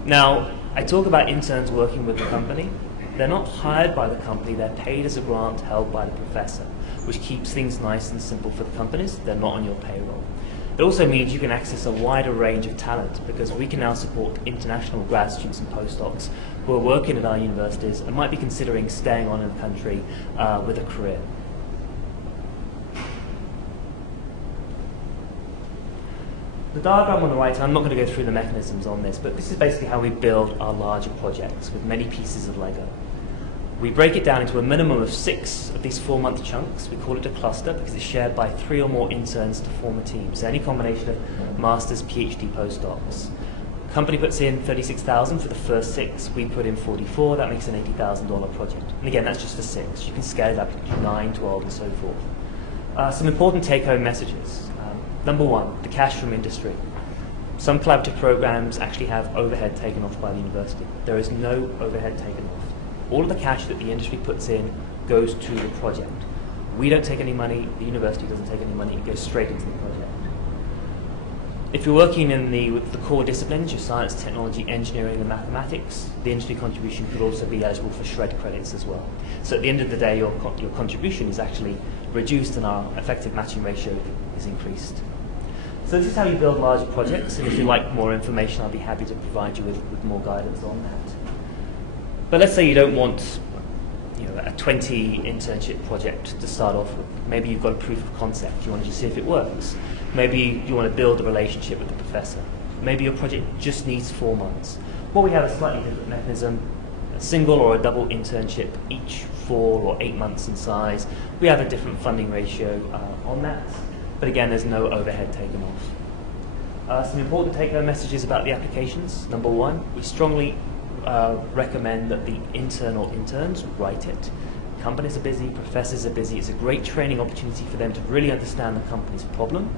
Now, I talk about interns working with the company. They're not hired by the company, they're paid as a grant held by the professor, which keeps things nice and simple for the companies. They're not on your payroll. It also means you can access a wider range of talent, because we can now support international grad students and postdocs who are working at our universities and might be considering staying on in the country with a career. The diagram on the right, I'm not going to go through the mechanisms on this, but this is basically how we build our larger projects with many pieces of Lego. We break it down into a minimum of 6 of these 4-month chunks. We call it a cluster because it's shared by 3 or more interns to form a team. So any combination of masters, PhD, postdocs. The company puts in $36,000 for the first 6. We put in 44. That makes an $80,000 project. And again, that's just for 6. You can scale it up to 9, 12, and so forth. Some important take-home messages. Number 1, the cash from industry. Some collaborative programs actually have overhead taken off by the university. There is no overhead taken off. All of the cash that the industry puts in goes to the project. We don't take any money, the university doesn't take any money, it goes straight into the project. If you're working in the core disciplines, your science, technology, engineering, and mathematics, the industry contribution could also be eligible for shred credits as well. So at the end of the day, your contribution is actually reduced and our effective matching ratio is increased. So this is how you build large projects, and if you'd like more information, I'll be happy to provide you with more guidance on that. But let's say you don't want a 20 internship project to start off with. Maybe you've got a proof of concept, you want to just see if it works. Maybe you want to build a relationship with the professor. Maybe your project just needs 4 months. Well, we have a slightly different mechanism, a single or a double internship, each 4 or 8 months in size. We have a different funding ratio on that, but again, there's no overhead taken off. Some important take-home messages about the applications. Number 1, we strongly recommend that the internal interns write it. Companies are busy, professors are busy. It's a great training opportunity for them to really understand the company's problem.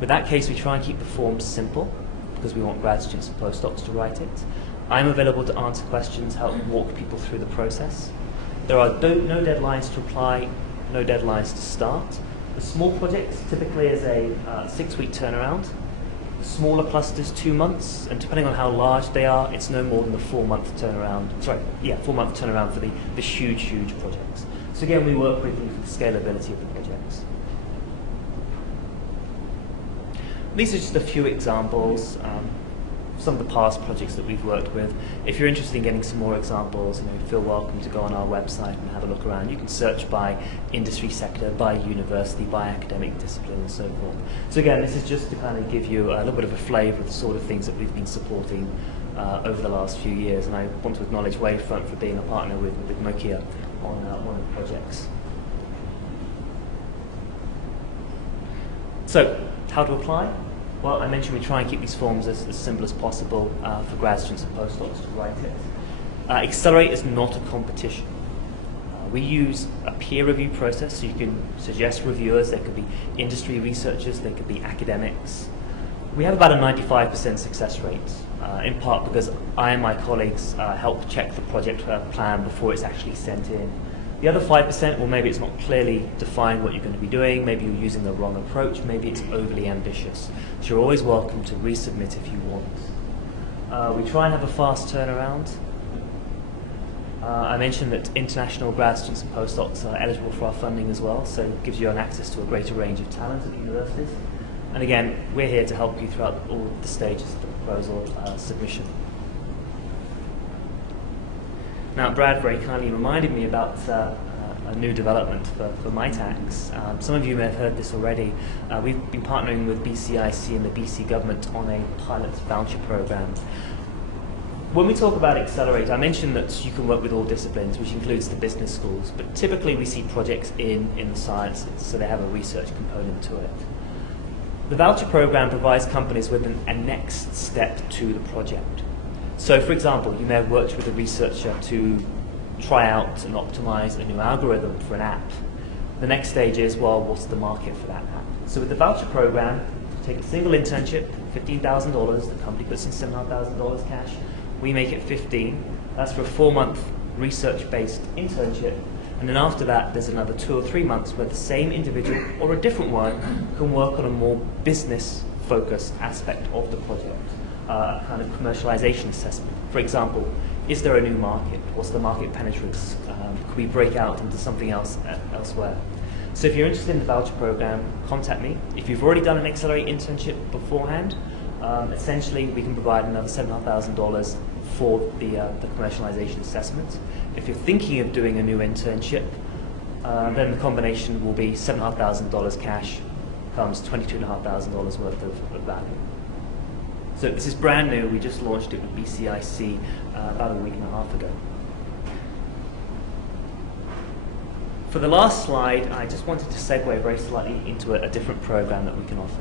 With that case, we try and keep the forms simple because we want grad students and postdocs to write it. I'm available to answer questions, help walk people through the process. There are no deadlines to apply, no deadlines to start. The small projects typically is a 6-week turnaround. Smaller clusters, 2 months, and depending on how large they are, it's no more than a 4-month turnaround. 4-month turnaround for the huge projects. So again, we work with you for the scalability of the projects. These are just a few examples. Some of the past projects that we've worked with. If you're interested in getting some more examples, feel welcome to go on our website and have a look around. You can search by industry sector, by university, by academic discipline, and so forth. So again, this is just to kind of give you a little bit of a flavour of the sort of things that we've been supporting over the last few years. And I want to acknowledge Wavefront for being a partner with Nokia on one of the projects. So, how to apply? Well, I mentioned we try and keep these forms as simple as possible for grad students and postdocs to write it. Accelerate is not a competition. We use a peer review process, so you can suggest reviewers. There could be industry researchers, there could be academics. We have about a 95% success rate, in part because I and my colleagues help check the project plan before it's actually sent in. The other 5%, well, maybe it's not clearly defined what you're going to be doing, maybe you're using the wrong approach, maybe it's overly ambitious. So you're always welcome to resubmit if you want. We try and have a fast turnaround. I mentioned that international grad students and postdocs are eligible for our funding as well, so it gives you an access to a greater range of talent at universities. And again, we're here to help you throughout all the stages of the proposal submission. Now, Brad very kindly reminded me about a new development for MyTax. Some of you may have heard this already. We've been partnering with BCIC and the BC government on a pilot voucher program. When we talk about Accelerate, I mentioned that you can work with all disciplines, which includes the business schools, but typically we see projects in the sciences, so they have a research component to it. The voucher program provides companies with a next step to the project. So, for example, you may have worked with a researcher to try out and optimize a new algorithm for an app. The next stage is, well, what's the market for that app? So with the voucher program, you take a single internship, $15,000, the company puts in $7,500 cash, we make it 15. That's for a 4-month research-based internship. And then after that, there's another 2 or 3 months where the same individual or a different one can work on a more business-focused aspect of the project. A kind of commercialization assessment. For example, is there a new market? What's the market penetrance? Could we break out into something else elsewhere? So if you're interested in the voucher program, contact me. If you've already done an Accelerate internship beforehand, essentially we can provide another $7,500 for the commercialization assessment. If you're thinking of doing a new internship, then the combination will be $7,500 cash comes $22,500 worth of value. So this is brand new. We just launched it with BCIC about a week and a half ago. For the last slide, I just wanted to segue very slightly into a different program that we can offer.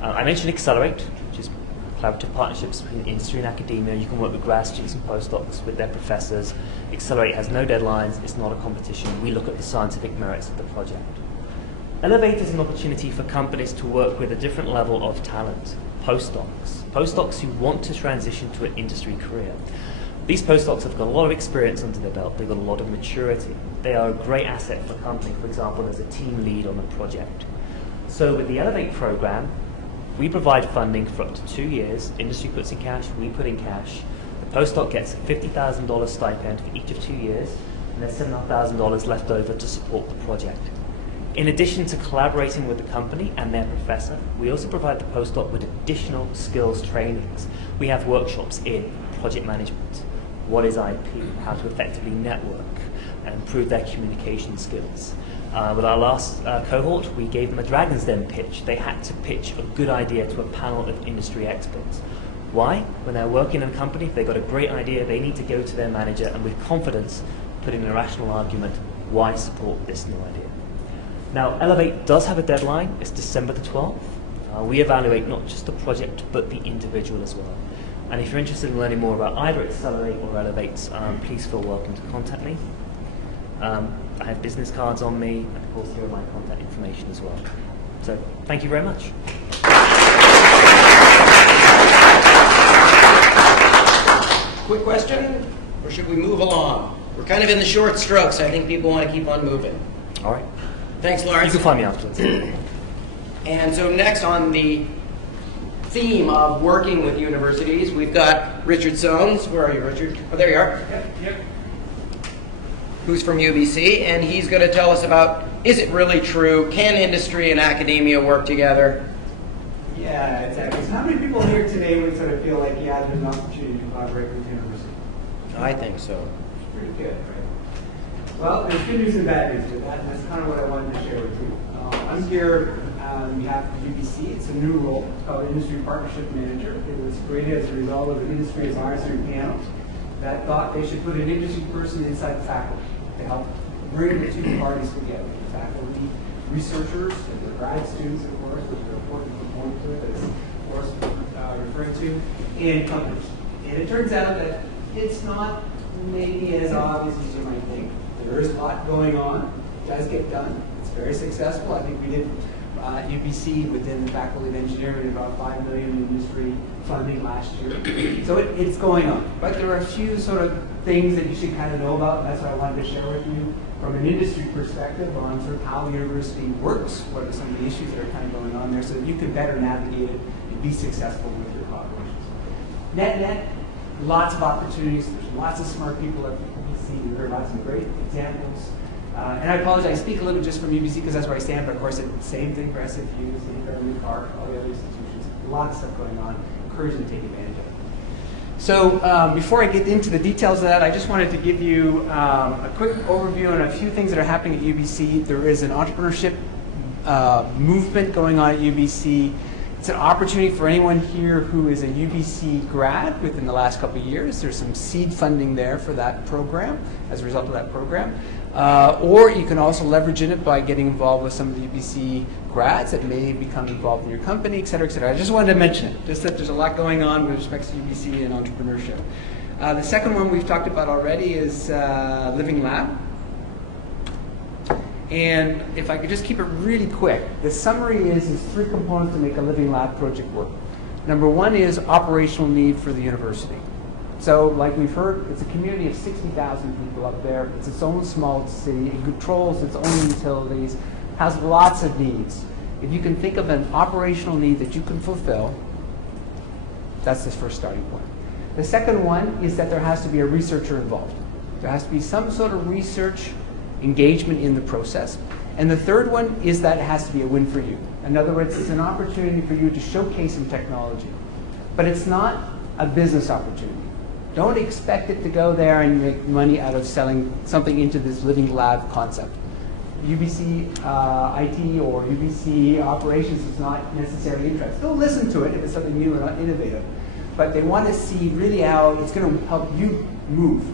I mentioned Accelerate, which is collaborative partnerships between industry and academia. You can work with grad students and postdocs with their professors. Accelerate has no deadlines. It's not a competition. We look at the scientific merits of the project. Elevate is an opportunity for companies to work with a different level of talent. Postdocs who want to transition to an industry career. These postdocs have got a lot of experience under their belt, they've got a lot of maturity. They are a great asset for a company. For example, there's a team lead on a project. So with the Elevate program, We provide funding for up to 2 years. Industry puts in cash, we put in cash. The postdoc gets a $50,000 stipend for each of 2 years, and there's $7,500 left over to support the project. In addition to collaborating with the company and their professor, we also provide the postdoc with additional skills trainings. We have workshops in project management, what is IP, how to effectively network, and improve their communication skills. With our last cohort, we gave them a Dragon's Den pitch. They had to pitch a good idea to a panel of industry experts. Why? When they're working in a company, if they've got a great idea, they need to go to their manager and with confidence put in a rational argument why support this new idea. Now, Elevate does have a deadline. It's December the 12th. We evaluate not just the project, but the individual as well. And if you're interested in learning more about either Accelerate or Elevate, please feel welcome to contact me. I have business cards on me, and of course here are my contact information as well. So, thank you very much. Quick question, or should we move along? We're kind of in the short strokes. I think people want to keep on moving. All right. Thanks, Lawrence. You can find me afterwards. And so next on the theme of working with universities, we've got Richard Soames. Where are you, Richard? Oh, there you are. Yep. Who's from UBC, and he's going to tell us about, is it really true? Can industry and academia work together? Yeah, exactly. So how many people here today would sort of feel like, yeah, there's an opportunity to collaborate with the university? I think so. Pretty good, right? Well, there's good news and bad news with that, and that's kind of what I wanted to share with you. I'm here on behalf of UBC. It's a new role. It's called Industry Partnership Manager. It was created as a result of an industry advisory panel that thought they should put an industry person inside the faculty to help bring the two parties together. The faculty, researchers, and the grad students, of course, which are important component to it, as Forrest referred to, and companies. And it turns out that it's not maybe as obvious as you might think. There is a lot going on. It does get done. It's very successful. I think we did UBC within the Faculty of Engineering about $5 million in industry funding last year. So it's going on. But there are a few sort of things that you should kind of know about, and that's what I wanted to share with you from an industry perspective on sort of how the university works, what are some of the issues that are kind of going on there, so that you can better navigate it and be successful with your collaborations. Net, lots of opportunities. There's lots of smart people at UBC. There are lots of great examples. And I apologize, I speak a little bit just from UBC because that's where I stand, but of course it's the same thing for SFU, same for CARC, all the other institutions. Lots of stuff going on. Encourage you to take advantage of it. So before I get into the details of that, I just wanted to give you a quick overview on a few things that are happening at UBC. There is an entrepreneurship movement going on at UBC. It's an opportunity for anyone here who is a UBC grad within the last couple of years. There's some seed funding there for that program, as a result of that program. Or you can also leverage in it by getting involved with some of the UBC grads that may become involved in your company, et cetera, et cetera. I just wanted to mention it, just that there's a lot going on with respect to UBC and entrepreneurship. The second one we've talked about already is Living Lab. And if I could just keep it really quick, the summary is 3 components to make a Living Lab project work. Number 1 is operational need for the university. So like we've heard, it's a community of 60,000 people up there. It's its own small city. It controls its own utilities, has lots of needs. If you can think of an operational need that you can fulfill, that's the first starting point. The second one is that there has to be a researcher involved. There has to be some sort of research engagement in the process. And the third one is that it has to be a win for you. In other words, it's an opportunity for you to showcase some technology. But it's not a business opportunity. Don't expect it to go there and make money out of selling something into this Living Lab concept. UBC IT or UBC operations is not necessarily interested. They'll listen to it if it's something new and innovative. But they want to see really how it's going to help you move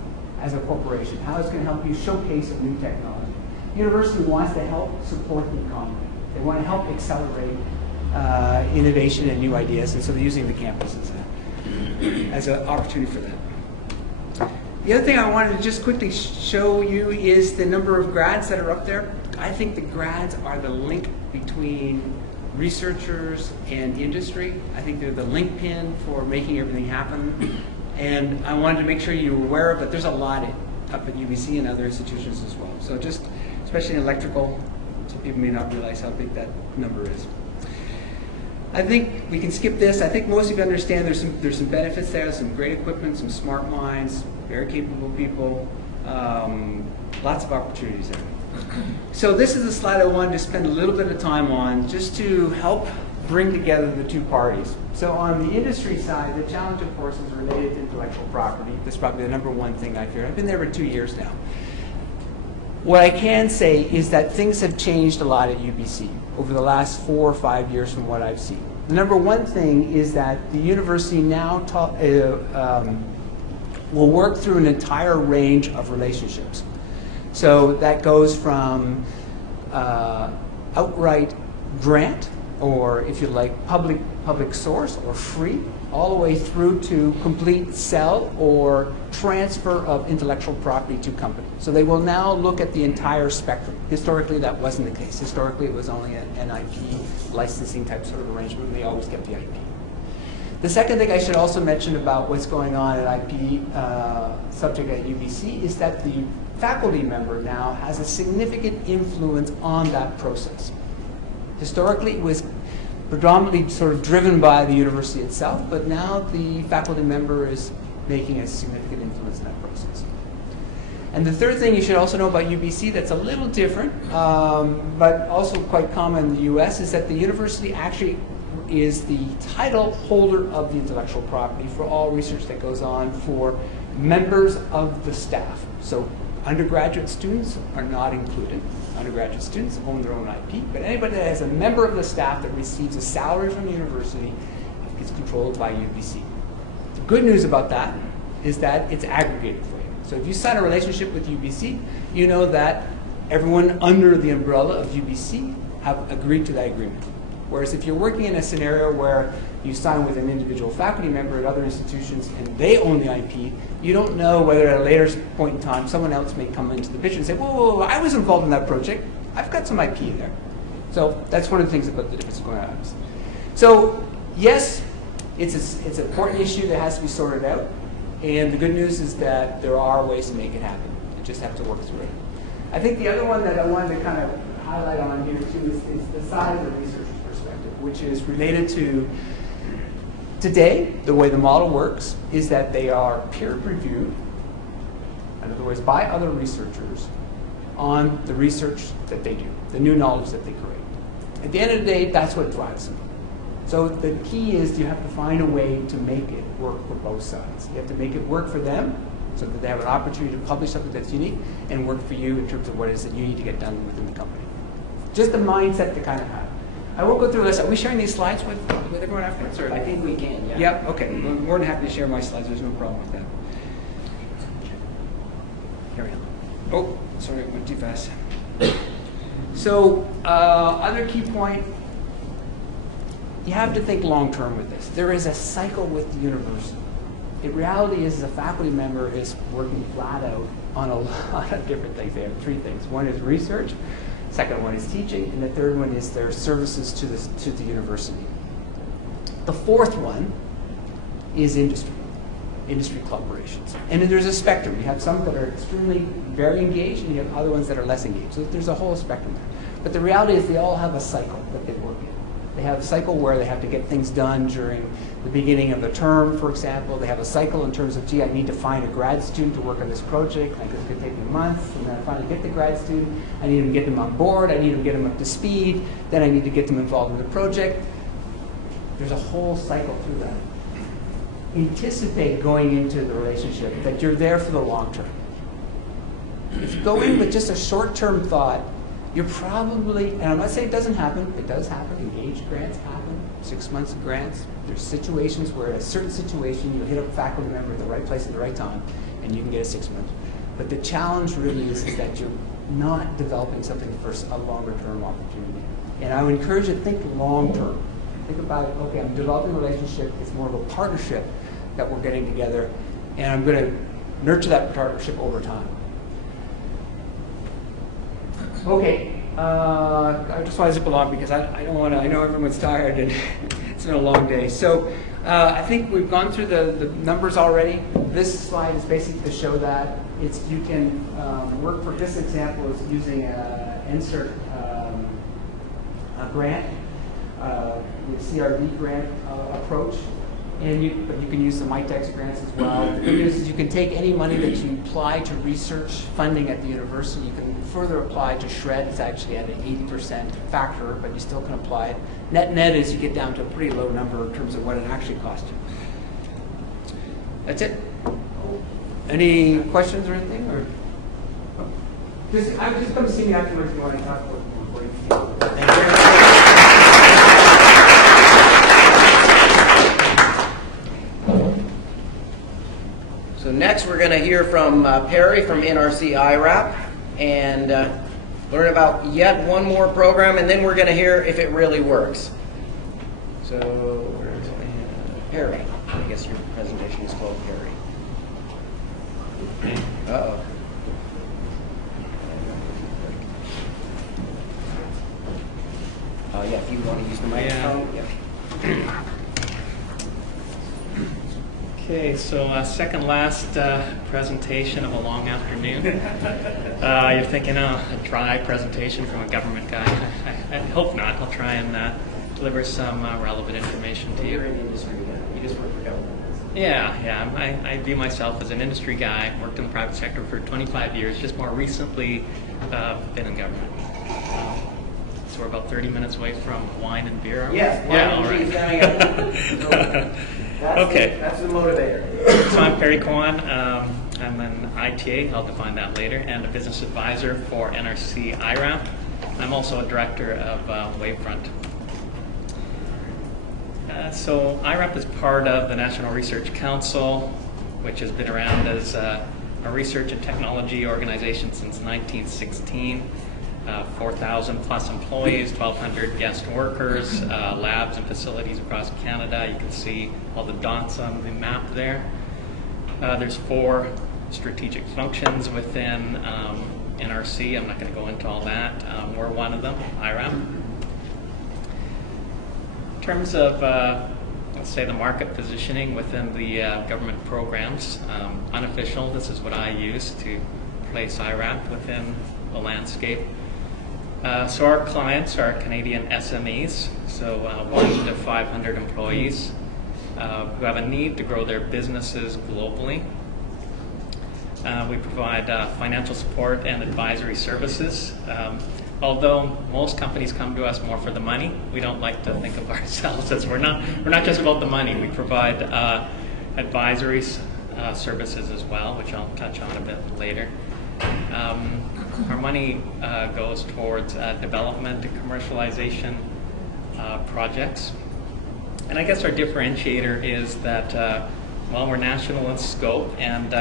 as a corporation, how it's going to help you showcase a new technology. The university wants to help support the economy. They want to help accelerate innovation and new ideas, and so they're using the campus as an opportunity for that. The other thing I wanted to just quickly show you is the number of grads that are up there. I think the grads are the link between researchers and industry. I think they're the linchpin for making everything happen. And I wanted to make sure you were aware of it. There's a lot up at UBC and other institutions as well. So just, especially in electrical, so people may not realize how big that number is. I think we can skip this. I think most of you understand there's some benefits there, some great equipment, some smart minds, very capable people, lots of opportunities there. So this is a slide I wanted to spend a little bit of time on just to help bring together the two parties. So on the industry side, the challenge, of course, is related to intellectual property. That's probably the #1 thing I fear. I've been there for 2 years now. What I can say is that things have changed a lot at UBC over the last 4 or 5 years from what I've seen. The #1 thing is that the university now will work through an entire range of relationships. So that goes from outright grant, or if you like, public source or free, all the way through to complete sell or transfer of intellectual property to companies. So they will now look at the entire spectrum. Historically, that wasn't the case. Historically, it was only an IP licensing type sort of arrangement, and they always kept the IP. The second thing I should also mention about what's going on at IP subject at UBC is that the faculty member now has a significant influence on that process. Historically, it was predominantly sort of driven by the university itself, but now the faculty member is making a significant influence in that process. And the third thing you should also know about UBC that's a little different, but also quite common in the US, is that the university actually is the title holder of the intellectual property for all research that goes on for members of the staff. So undergraduate students are not included. Undergraduate students own their own IP, but anybody that has a member of the staff that receives a salary from the university is controlled by UBC. The good news about that is that it's aggregated for you. So if you sign a relationship with UBC, you know that everyone under the umbrella of UBC have agreed to that agreement. Whereas if you're working in a scenario where you sign with an individual faculty member at other institutions and they own the IP, you don't know whether at a later point in time someone else may come into the picture and say, whoa, whoa, whoa, I was involved in that project. I've got some IP in there. So that's one of the things about the difference going on. So yes, it's an important issue that has to be sorted out. And the good news is that there are ways to make it happen. You just have to work through it. I think the other one that I wanted to kind of highlight on here too is the side of the researcher's perspective, which is related to today, the way the model works is that they are peer-reviewed, in other words, by other researchers on the research that they do, the new knowledge that they create. At the end of the day, that's what drives them. So the key is you have to find a way to make it work for both sides. You have to make it work for them so that they have an opportunity to publish something that's unique and work for you in terms of what it is that you need to get done within the company. Just the mindset to kind of have. I won't go through this. Are we sharing these slides with everyone afterwards? Or? I think we can, yeah. Yep, okay. I'm more than happy to share my slides. There's no problem with that. Carry on. Oh, sorry, I went too fast. So, other key point, you have to think long-term with this. There is a cycle with the university. The reality is a faculty member is working flat out on a lot of different things. They have 3 things. One is research, second one is teaching, and the third one is their services to the university. The fourth one is industry collaborations. And then there's a spectrum. You have some that are extremely very engaged, and you have other ones that are less engaged. So there's a whole spectrum there. But the reality is they all have a cycle that they work in. They have a cycle where they have to get things done during the beginning of the term, for example. They have a cycle in terms of, gee, I need to find a grad student to work on this project. Like, it's going to take me months. And then I finally get the grad student. I need to get them on board. I need to get them up to speed. Then I need to get them involved in the project. There's a whole cycle through that. Anticipate going into the relationship that you're there for the long term. If you go in with just a short-term thought, you're probably, and I'm not saying it doesn't happen, it does happen, engaged grants happen, 6 months of grants. There's situations where in a certain situation you hit a faculty member at the right place at the right time and you can get a 6 months. But the challenge really is that you're not developing something for a longer term opportunity. And I would encourage you to think long term. Think about, okay, I'm developing a relationship, it's more of a partnership that we're getting together, and I'm going to nurture that partnership over time. Okay, I just want to zip along because I don't want to, I know everyone's tired and it's been a long day. So I think we've gone through the numbers already. This slide is basically to show that you can work for, this example is using an NSERC grant. CRD grant approach. And but you can use the MITEX grants as well. The good news is you can take any money that you apply to research funding at the university, you can further apply to SHRED. It's actually at an 80% factor, but you still can apply it. Net is you get down to a pretty low number in terms of what it actually costs you. That's it. Any questions or anything? Or just come see me afterwards if you want to talk about what you feel. Thank you very much. So next we're going to hear from Perry from NRC IRAP and learn about yet one more program, and then we're going to hear if it really works. So where's Perry? I guess your presentation is called Perry. Uh-oh. Yeah, if you want to use the microphone. Yeah. Okay, so second last presentation of a long afternoon. You're thinking, oh, a dry presentation from a government guy. I hope not. I'll try and deliver some relevant information to you. You're in the industry, you just work for government. Yeah. I view myself as an industry guy. Worked in the private sector for 25 years. Just more recently, been in government. So we're about 30 minutes away from wine and beer. Are we? Yes, wine and cheese coming up. Okay. That's the motivator. So I'm Perry Kwan. I'm an ITA, I'll define that later, and a business advisor for NRC IRAP. I'm also a director of Wavefront. So IRAP is part of the National Research Council, which has been around as a research and technology organization since 1916. 4,000 plus employees, 1,200 guest workers, labs and facilities across Canada. You can see all the dots on the map there. There's 4 strategic functions within NRC. I'm not going to go into all that. We're one of them, IRAP. In terms of, let's say, the market positioning within the government programs, unofficial, this is what I use to place IRAP within the landscape. So our clients are Canadian SMEs, so 1 to 500 employees who have a need to grow their businesses globally. We provide financial support and advisory services. Although most companies come to us more for the money, we don't like to think of ourselves as we're not just about the money. We provide advisory services as well, which I'll touch on a bit later. Our money goes towards development and commercialization projects. And I guess our differentiator is that, well, we're national in scope and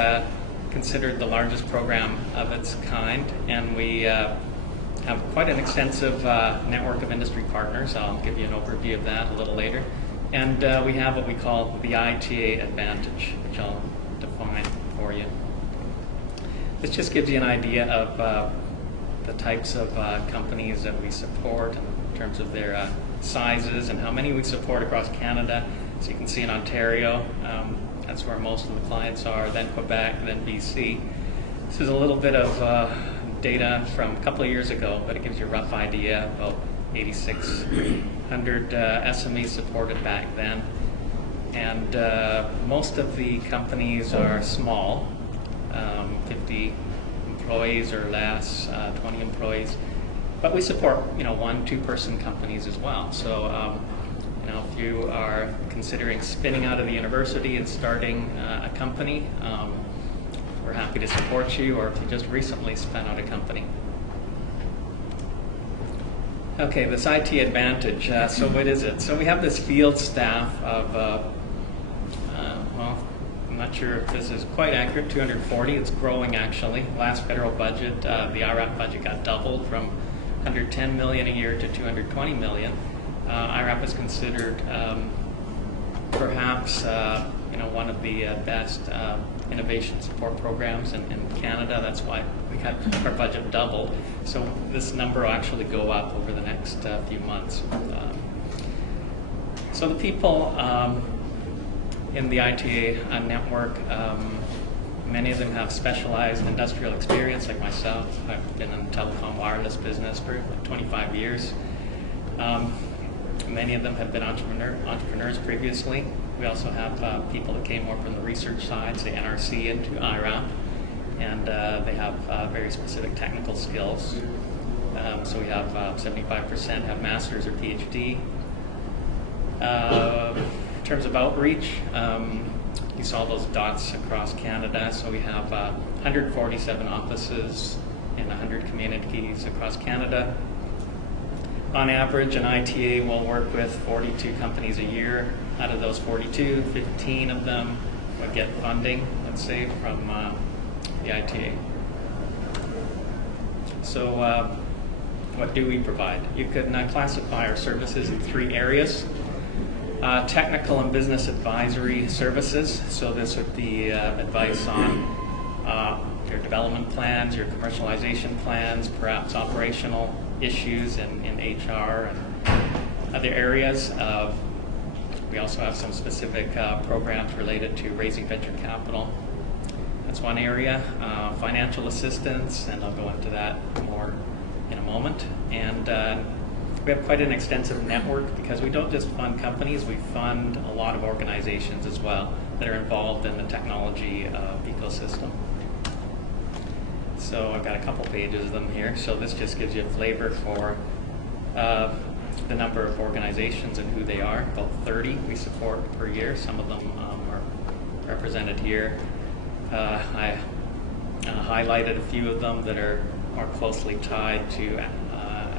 considered the largest program of its kind. And we have quite an extensive network of industry partners. I'll give you an overview of that a little later. And we have what we call the ITA advantage, which I'll define for you. This just gives you an idea of the types of companies that we support in terms of their sizes and how many we support across Canada. So you can see in Ontario, that's where most of the clients are, then Quebec, then BC. This is a little bit of data from a couple of years ago, but it gives you a rough idea, about 8,600 SMEs supported back then. And most of the companies are small. 50 employees or less, 20 employees, but we support 1, 2-person companies as well. So if you are considering spinning out of the university and starting a company, we're happy to support you, or if you just recently spun out a company. Okay, this IT advantage. So what is it? So we have this field staff of well, I'm not sure if this is quite accurate, 240. It's growing actually. Last federal budget, the IRAP budget got doubled from 110 million a year to 220 million. IRAP is considered perhaps one of the best innovation support programs in Canada. That's why we had our budget doubled. So this number will actually go up over the next few months. So the people in the ITA network, many of them have specialized industrial experience, like myself. I've been in the telecom wireless business for like 25 years. Many of them have been entrepreneurs previously. We also have people that came more from the research side, say NRC into IRAP, and they have very specific technical skills. So we have 75% have masters or PhD. In terms of outreach, you saw those dots across Canada. So we have 147 offices in 100 communities across Canada. On average, an ITA will work with 42 companies a year. Out of those 42, 15 of them would get funding, let's say, from the ITA. So what do we provide? You could classify our services in 3 areas. Technical and business advisory services. So this would be advice on your development plans, your commercialization plans, perhaps operational issues in HR and other areas. We also have some specific programs related to raising venture capital. That's one area. Financial assistance, and I'll go into that more in a moment. And we have quite an extensive network because we don't just fund companies, we fund a lot of organizations as well that are involved in the technology ecosystem. So I've got a couple pages of them here. So this just gives you a flavor for the number of organizations and who they are. About 30 we support per year. Some of them are represented here. I highlighted a few of them that are more closely tied to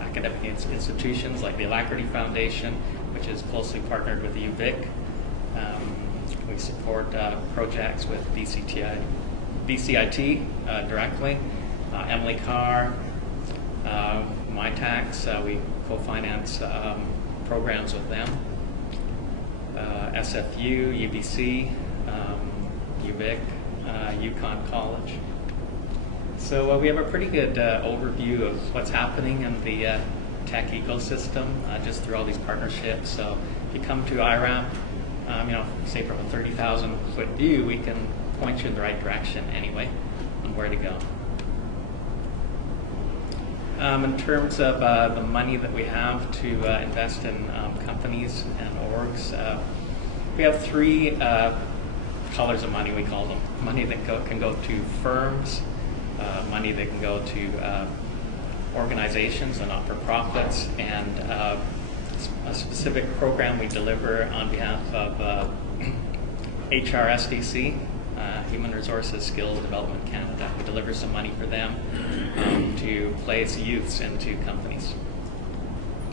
academic institutions like the Alacrity Foundation, which is closely partnered with UVic. We support projects with BCIT directly, Emily Carr, MyTax, we co-finance programs with them, SFU, UBC, UVic, Yukon College. So we have a pretty good overview of what's happening in the tech ecosystem just through all these partnerships. So if you come to IRAP, say from a 30,000-foot view, we can point you in the right direction anyway on where to go. In terms of the money that we have to invest in companies and orgs, we have 3 colors of money, we call them. Money that can go to firms, money that can go to organizations and not-for-profits, and a specific program we deliver on behalf of HRSDC, Human Resources Skills Development Canada. We deliver some money for them to place youths into companies.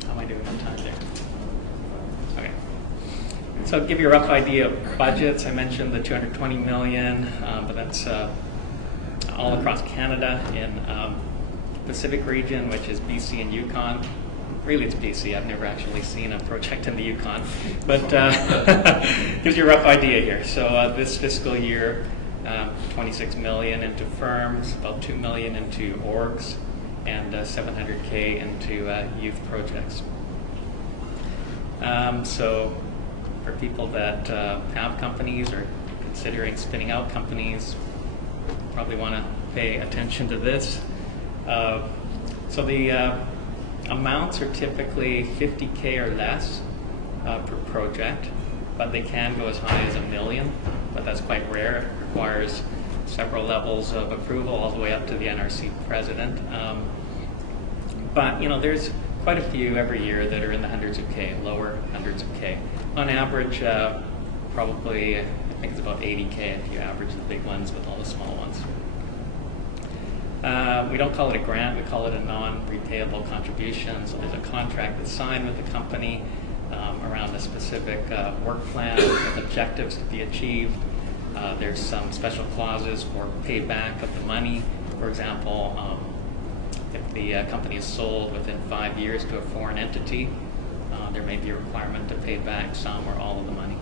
How am I doing on time there? Okay. So I'll give you a rough idea of budgets. I mentioned the $220 million, but that's all across Canada in Pacific region, which is BC and Yukon. Really, it's BC. I've never actually seen a project in the Yukon, but gives you a rough idea here. So this fiscal year, 26 million into firms, about 2 million into orgs, and 700K into youth projects. So for people that have companies or considering spinning out companies, probably want to pay attention to this. So the amounts are typically 50K or less per project, but they can go as high as $1 million, but that's quite rare. It requires several levels of approval all the way up to the NRC president. But there's quite a few every year that are in the hundreds of K, lower hundreds of K. On average, probably, I think it's about 80K if you average the big ones with all the small ones. We don't call it a grant, we call it a non-repayable contribution. So there's a contract that's signed with the company around a specific work plan with objectives to be achieved. There's some special clauses for payback of the money. For example, if the company is sold within 5 years to a foreign entity, there may be a requirement to pay back some or all of the money.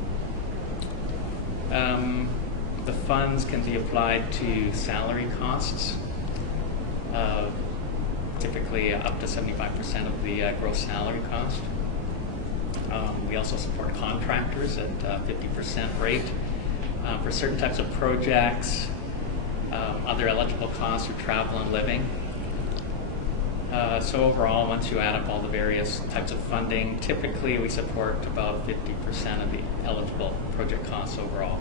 The funds can be applied to salary costs, typically up to 75% of the gross salary cost. We also support contractors at 50% rate. For certain types of projects, other eligible costs are travel and living. So overall, once you add up all the various types of funding, typically we support about 50% of the eligible project costs overall.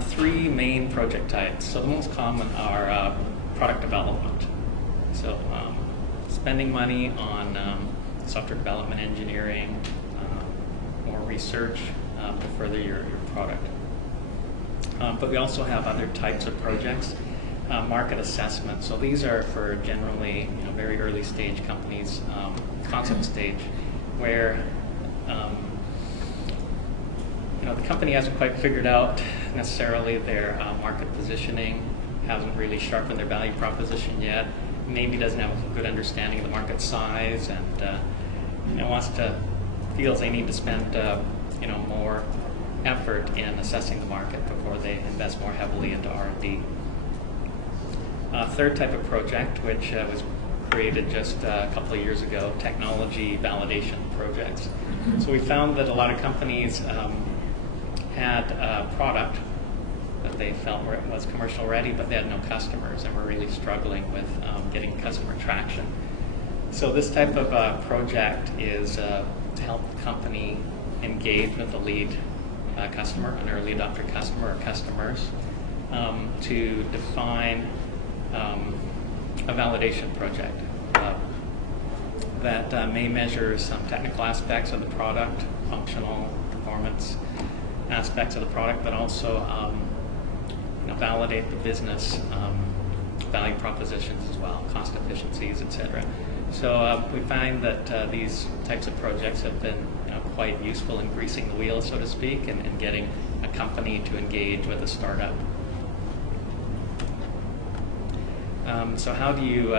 Three main project types. So the most common are product development. So spending money on software development, engineering, more research to further your product. But we also have other types of projects. Market assessment. So these are for generally very early stage companies, concept stage, where the company hasn't quite figured out necessarily their market positioning, hasn't really sharpened their value proposition yet, maybe doesn't have a good understanding of the market size, and feels they need to spend more effort in assessing the market before they invest more heavily into R&D. Third type of project, which was created just a couple of years ago, technology validation projects. So we found that a lot of companies had a product that they felt was commercial ready, but they had no customers and were really struggling with getting customer traction. So this type of project is to help the company engage with the lead customer, an early adopter customer or customers, to define a validation project that may measure some technical aspects of the product, functional performance aspects of the product, but also validate the business value propositions as well, cost efficiencies, etc. So we find that these types of projects have been quite useful in greasing the wheel, so to speak, and getting a company to engage with a startup. So how do you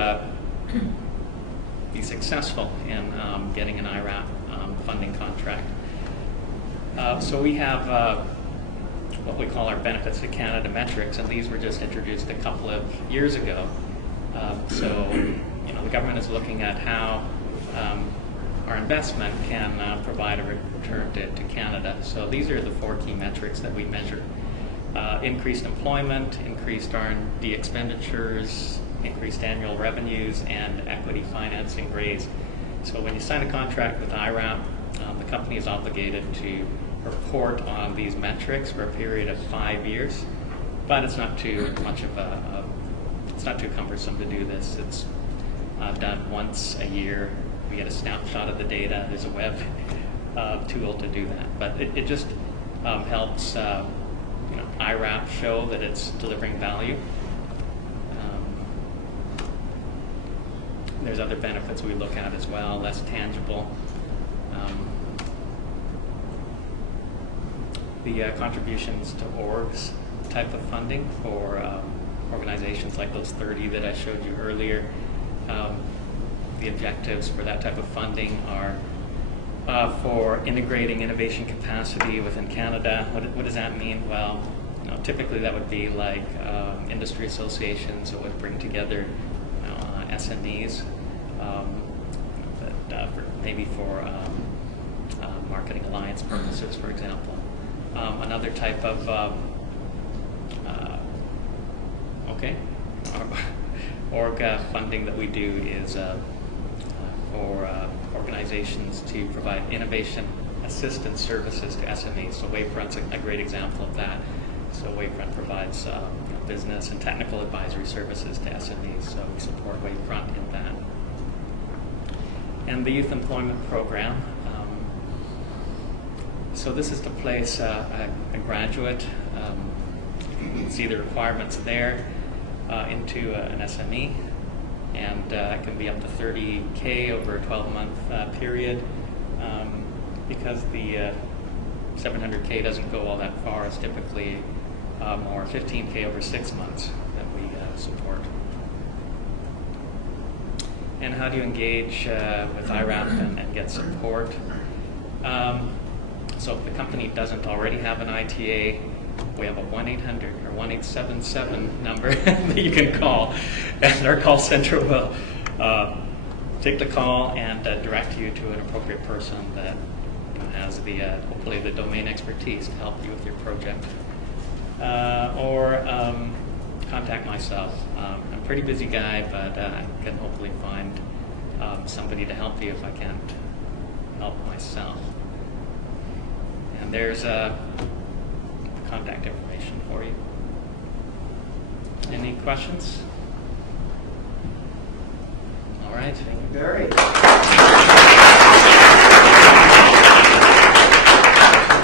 be successful in getting an IRAP funding contract? So we have what we call our Benefits to Canada metrics, and these were just introduced a couple of years ago. So the government is looking at how our investment can provide a return to Canada. So these are the 4 key metrics that we measure. Increased employment, increased R&D expenditures, increased annual revenues, and equity financing raised. So when you sign a contract with IRAP, the company is obligated to report on these metrics for a period of 5 years, but it's not too much of it's not too cumbersome to do this. It's done once a year. We get a snapshot of the data. There's a web tool to do that, but it just helps IRAP show that it's delivering value. There's other benefits we look at as well, less tangible. The contributions to orgs type of funding for organizations like those 30 that I showed you earlier. The objectives for that type of funding are for integrating innovation capacity within Canada. What does that mean? Well, typically that would be like industry associations that would bring together SMEs, maybe for marketing alliance purposes, for example. Another type of org funding that we do is for organizations to provide innovation assistance services to SMEs. So Wavefront's a great example of that. So Wavefront provides business and technical advisory services to SMEs, so we support Wavefront in that. And the Youth Employment Program. So this is to place a graduate, you can see the requirements there, into an SME, and it can be up to $30K over a 12-month period. Because the $700K doesn't go all that far, it's typically more $15K over 6 months that we support. And how do you engage with IRAP and get support? So if the company doesn't already have an ITA, we have a 1-800 or 1-877 number that you can call, and our call center will take the call and direct you to an appropriate person that has the hopefully the domain expertise to help you with your project. Or contact contact myself. I'm a pretty busy guy, but I can hopefully find somebody to help you if I can't help myself. And there's contact information for you. Any questions? All right. Thank you, Barry.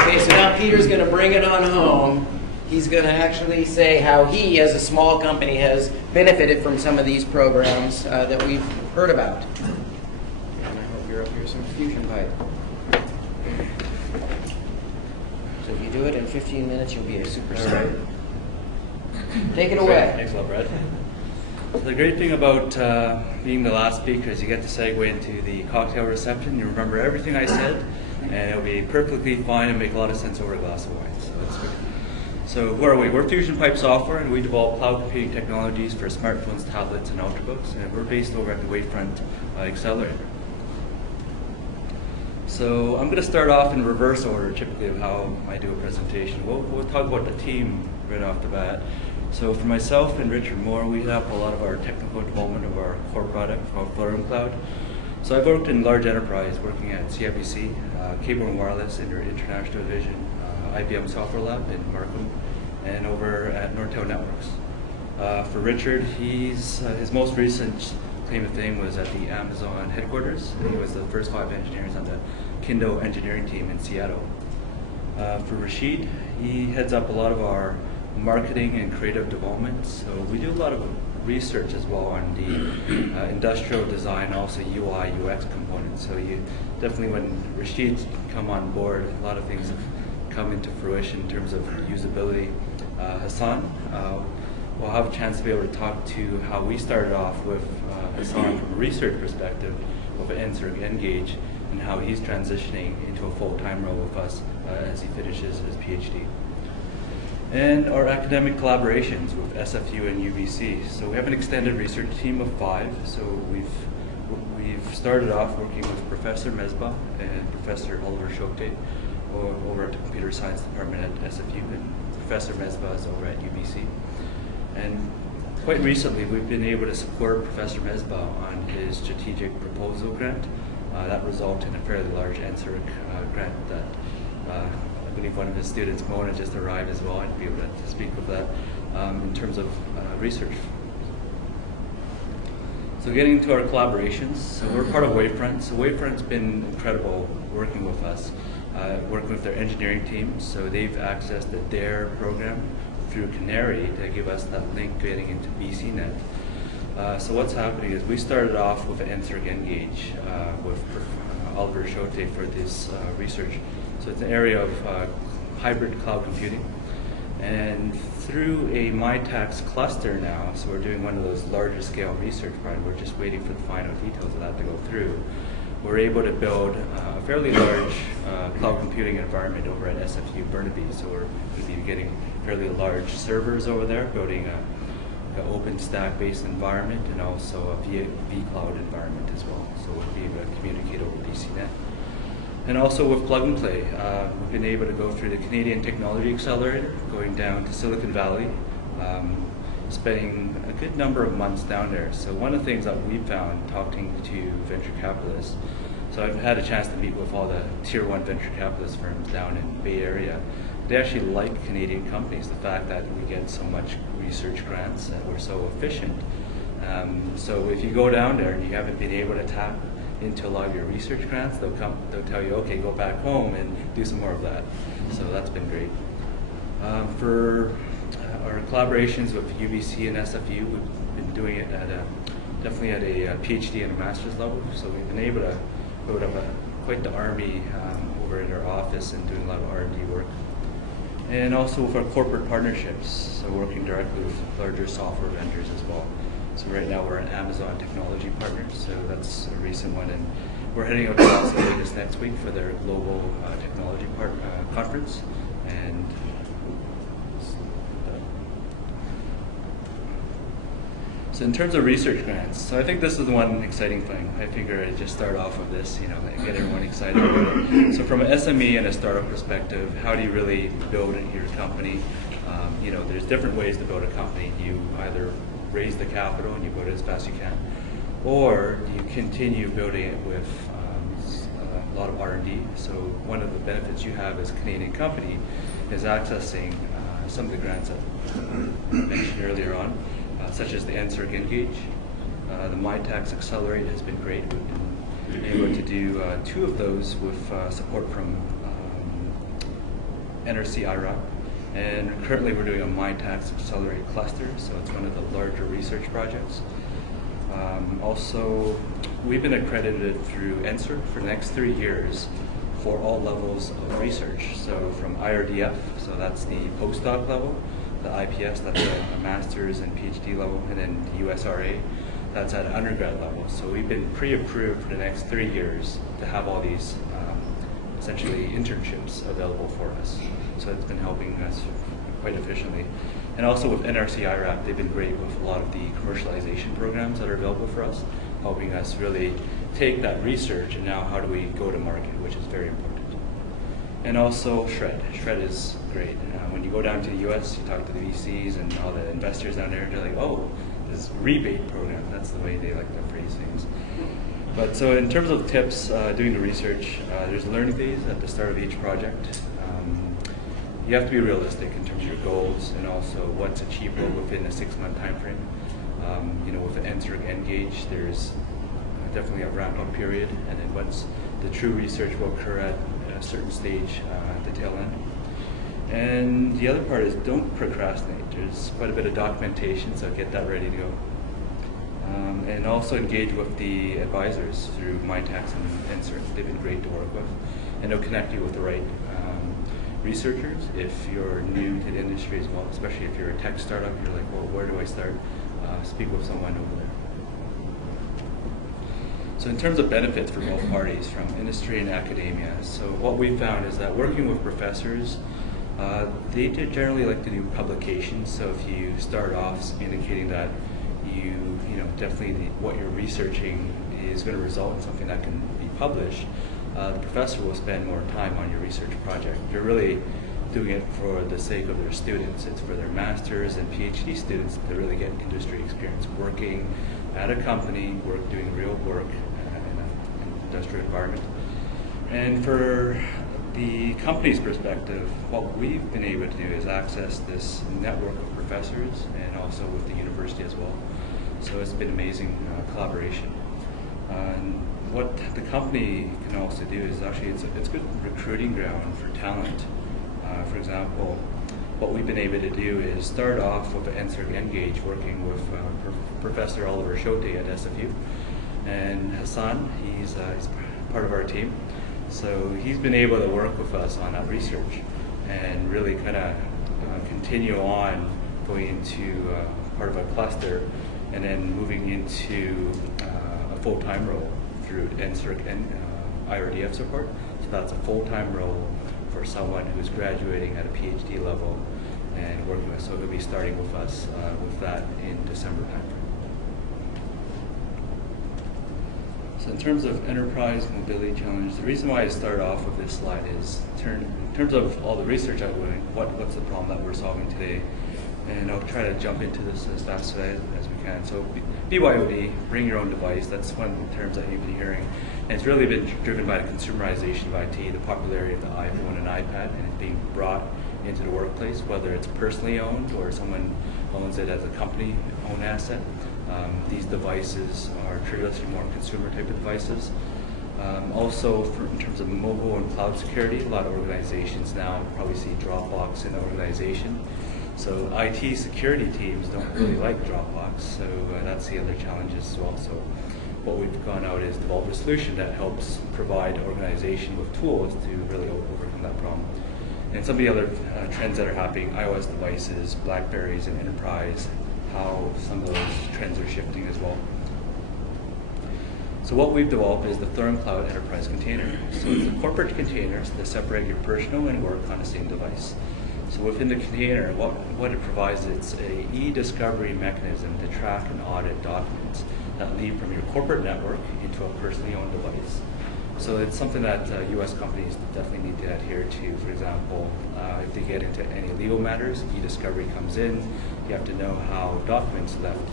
Okay, so now Peter's going to bring it on home. He's going to actually say how he, as a small company, has benefited from some of these programs that we've heard about. And I hope you're up here some fusion pipe. So if you do it in 15 minutes, you'll be a superstar. Take it away. Thanks a lot, Brad. So the great thing about being the last speaker is you get to segue into the cocktail reception. You remember everything I said, and it'll be perfectly fine and make a lot of sense over a glass of wine. So that's good. So who are we? We're Fusion Pipe Software, and we develop cloud computing technologies for smartphones, tablets, and ultrabooks. And we're based over at the Wavefront Accelerator. So I'm going to start off in reverse order, typically, of how I do a presentation. We'll talk about the team right off the bat. So for myself and Richard Moore, we have a lot of our technical development of our core product called Forum Cloud. So I've worked in large enterprise, working at CIBC, Cable and Wireless in their international division, IBM Software Lab in Markham, and over at Nortel Networks. For Richard, his most recent claim to fame was at the Amazon headquarters. He was the first 5 engineers on the Kindle engineering team in Seattle. For Rashid, he heads up a lot of our marketing and creative development. So we do a lot of research as well on the industrial design, also UI, UX components. So you definitely, when Rashid come on board, a lot of things have come into fruition in terms of usability. Hassan, we'll have a chance to be able to talk to how we started off with Hassan from a research perspective of NSERC Engage, and how he's transitioning into a full-time role with us as he finishes his PhD. And our academic collaborations with SFU and UBC. So we have an extended research team of 5. So we've started off working with Professor Mesbah and Professor Oliver Schote over at the Computer Science Department at SFU, and Professor Mesbah is over at UBC. And quite recently, we've been able to support Professor Mesbah on his strategic proposal grant. That resulted in a fairly large NSERC grant that I believe one of his students, Mona, just arrived as well. I'd be able to speak with that in terms of research. So getting into our collaborations, so we're part of Wavefront. So Wavefront's been incredible working with us, working with their engineering team. So they've accessed the DARE program through Canary to give us that link getting into BCNet. So what's happening is we started off with an NSERC Engage with Oliver Schote for this research. So it's an area of hybrid cloud computing. And through a MyTax cluster now, so we're doing one of those larger scale research projects, we're just waiting for the final details of that to go through. We're able to build a fairly large cloud computing environment over at SFU Burnaby. So we're going to be getting fairly large servers over there, building an OpenStack based environment, and also a vCloud environment as well. So we'll be able to communicate over BCNet. And also with Plug and Play, we've been able to go through the Canadian Technology Accelerator, going down to Silicon Valley, spending a good number of months down there. So one of the things that we found talking to venture capitalists, so I've had a chance to meet with all the tier 1 venture capitalist firms down in the Bay Area. They actually like Canadian companies, the fact that we get so much research grants and we're so efficient. So if you go down there and you haven't been able to tap into a lot of your research grants, they'll tell you, okay, go back home and do some more of that. So that's been great. For our collaborations with UBC and SFU, we've been doing it at definitely at a PhD and a master's level. So we've been able to build up quite the army over in our office and doing a lot of R&D work. And also with our corporate partnerships, so working directly with larger software vendors as well. So right now we're an Amazon technology partner, so that's a recent one, and we're heading out to Las Vegas next week for their global technology conference. And so in terms of research grants, so I think this is the one exciting thing. I figure I'd just start off with this, you know, and get everyone excited about it. So from an SME and a startup perspective, how do you really build your company? you know, there's different ways to build a company. You either raise the capital and you build it as fast as you can, or you continue building it with a lot of R&D. So one of the benefits you have as a Canadian company is accessing some of the grants that I mentioned earlier on, such as the NSERC Engage. The MyTax Accelerate has been great. We've been able to do 2 of those with support from NRC IRAP. And currently we're doing a MyTax Accelerate cluster, so it's one of the larger research projects. Also, we've been accredited through NSERC for the next 3 years for all levels of research. So from IRDF, so that's the postdoc level, the IPS, that's a master's and PhD level, and then the USRA, that's at undergrad level. So we've been pre-approved for the next 3 years to have all these essentially internships available for us. So it's been helping us quite efficiently. And also with NRC IRAP, they've been great with a lot of the commercialization programs that are available for us, helping us really take that research and now how do we go to market, which is very important. And also SHRED. SHRED is great. When you go down to the US, you talk to the VCs and all the investors down there, they're like, oh, this rebate program. That's the way they like to phrase things. But so in terms of tips, doing the research, there's a learning phase at the start of each project. You have to be realistic in terms of your goals and also what's achievable within a 6-month time frame. You know, with the NSERC Engage, there's definitely a ramp-up period, and then once the true research will occur at a certain stage at the tail end. And the other part is don't procrastinate. There's quite a bit of documentation, so get that ready to go. And also engage with the advisors through MyTax and NSERC. They've been great to work with, and they'll connect you with the right researchers if you're new to the industry as well, especially if you're a tech startup. You're like, well, where do I start? Speak with someone over there. So in terms of benefits for both parties, from industry and academia, so what we found is that working with professors, they generally like to do publications. So if you start off indicating that you know, definitely what you're researching is going to result in something that can be published, the professor will spend more time on your research project. You're really doing it for the sake of their students. It's for their master's and PhD students to really get industry experience working at a company, doing real work in an industrial environment. And for the company's perspective, what we've been able to do is access this network of professors and also with the university as well. So it's been amazing collaboration. And what the company can also do is actually it's a good recruiting ground for talent. For example, what we've been able to do is start off with the NSERC Engage, working with Professor Oliver Schote at SFU, and Hassan, he's part of our team. So he's been able to work with us on that research and really kind of continue on going into part of a cluster and then moving into a full-time role through NSERC and IRDF support. So that's a full-time role for someone who's graduating at a PhD level and working with. So he'll be starting with us with that in December timeframe. So in terms of enterprise mobility challenge, the reason why I start off with this slide is in terms of all the research I'm doing, what's the problem that we're solving today? And I'll try to jump into this as fast as we can. So BYOD, bring your own device, that's one of the terms that you've been hearing. And it's really been driven by the consumerization of IT, the popularity of the iPhone and iPad, and it's being brought into the workplace, whether it's personally owned or someone owns it as a company-owned asset. These devices are traditionally more consumer type of devices. Also, in terms of mobile and cloud security, a lot of organizations now probably see Dropbox in the organization. So IT security teams don't really like Dropbox, so that's the other challenges as well. So what we've gone out is develop a solution that helps provide organization with tools to really overcome that problem. And some of the other trends that are happening, iOS devices, Blackberries and enterprise, how some of those trends are shifting as well. So what we've developed is the Thurm Cloud Enterprise Container. So it's the corporate containers that separate your personal and work on the same device. So within the container, what it provides, it's a e-discovery mechanism to track and audit documents that lead from your corporate network into a personally owned device. So it's something that U.S. companies definitely need to adhere to. For example, if they get into any legal matters, e-discovery comes in. You have to know how documents left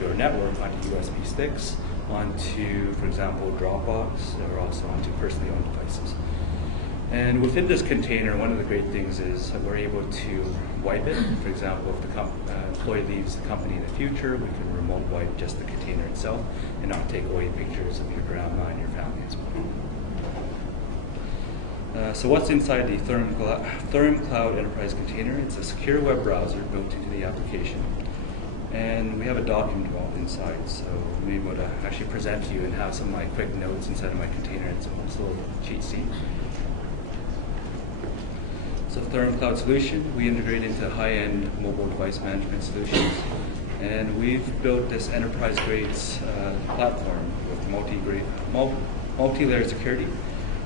your network onto USB sticks, onto, for example, Dropbox, or also onto personally owned devices. And within this container, one of the great things is that we're able to wipe it. For example, if the employee leaves the company in the future, we can remote wipe just the container itself and not take away pictures of your grandma and your family as well. So what's inside the Thurm Cloud Enterprise Container? It's a secure web browser built into the application. And we have a document vault inside, so we'll be able to actually present to you and have some of my quick notes inside of my container. It's a little cheat sheet. So Thurm Cloud Solution, we integrate into high-end mobile device management solutions. And we've built this enterprise-grade platform with multi-layer security,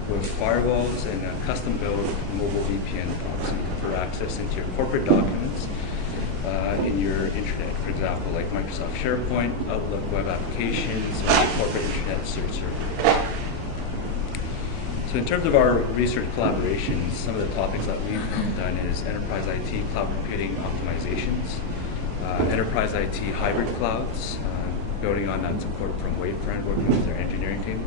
with firewalls and a custom-built mobile VPN proxy for access into your corporate documents in your intranet, for example, like Microsoft SharePoint, Outlook web applications, or corporate internet search server. So in terms of our research collaborations, some of the topics that we've done is enterprise IT cloud computing optimizations, enterprise IT hybrid clouds, building on that support from Wavefront, working with their engineering team,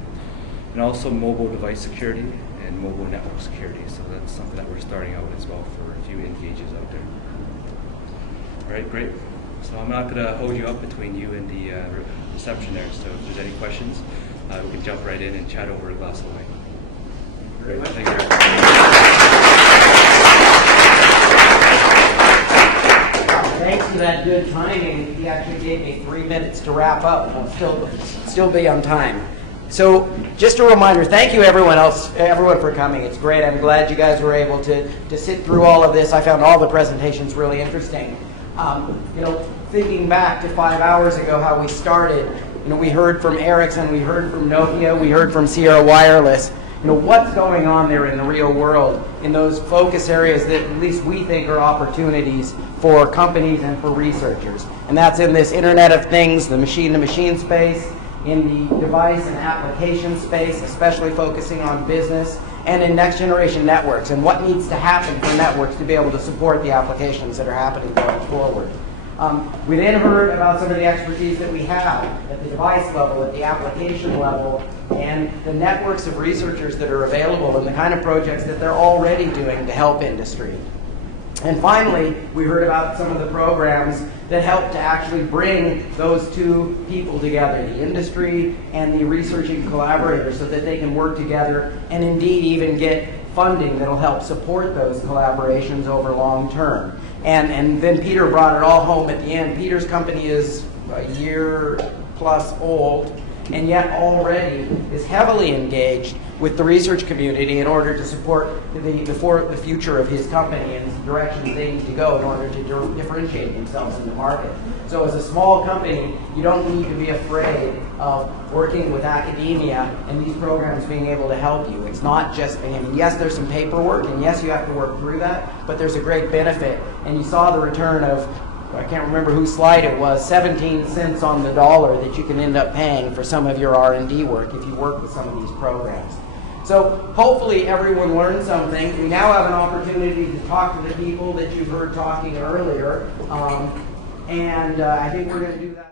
and also mobile device security and mobile network security. So that's something that we're starting out as well for a few engages out there. All right, great. So I'm not going to hold you up between you and the reception there. So if there's any questions, we can jump right in and chat over a glass of wine. Great. Thank you. Thanks for that good timing. He actually gave me 3 minutes to wrap up. I'll still be on time. So just a reminder, thank you everyone for coming. It's great. I'm glad you guys were able to sit through all of this. I found all the presentations really interesting. Thinking back to 5 hours ago, how we started, we heard from Ericsson, we heard from Nokia, we heard from Sierra Wireless. What's going on there in the real world in those focus areas that at least we think are opportunities for companies and for researchers. And that's in this Internet of Things, the machine-to-machine space, in the device and application space, especially focusing on business, and in next-generation networks, and what needs to happen for networks to be able to support the applications that are happening going forward. We then heard about some of the expertise that we have at the device level, at the application level, and the networks of researchers that are available and the kind of projects that they're already doing to help industry. And finally, we heard about some of the programs that help to actually bring those two people together, the industry and the researching collaborators, so that they can work together and indeed even get funding that will help support those collaborations over long term. And then Peter brought it all home at the end. Peter's company is a year plus old, and yet already is heavily engaged with the research community in order to support the future of his company and the directions they need to go in order to differentiate themselves in the market. So as a small company, you don't need to be afraid of working with academia and these programs being able to help you. It's not just, yes, there's some paperwork, and yes, you have to work through that, but there's a great benefit. And you saw the return of, I can't remember whose slide it was, 17 cents on the dollar that you can end up paying for some of your R&D work if you work with some of these programs. So hopefully everyone learned something. We now have an opportunity to talk to the people that you heard talking earlier, and I think we're going to do that.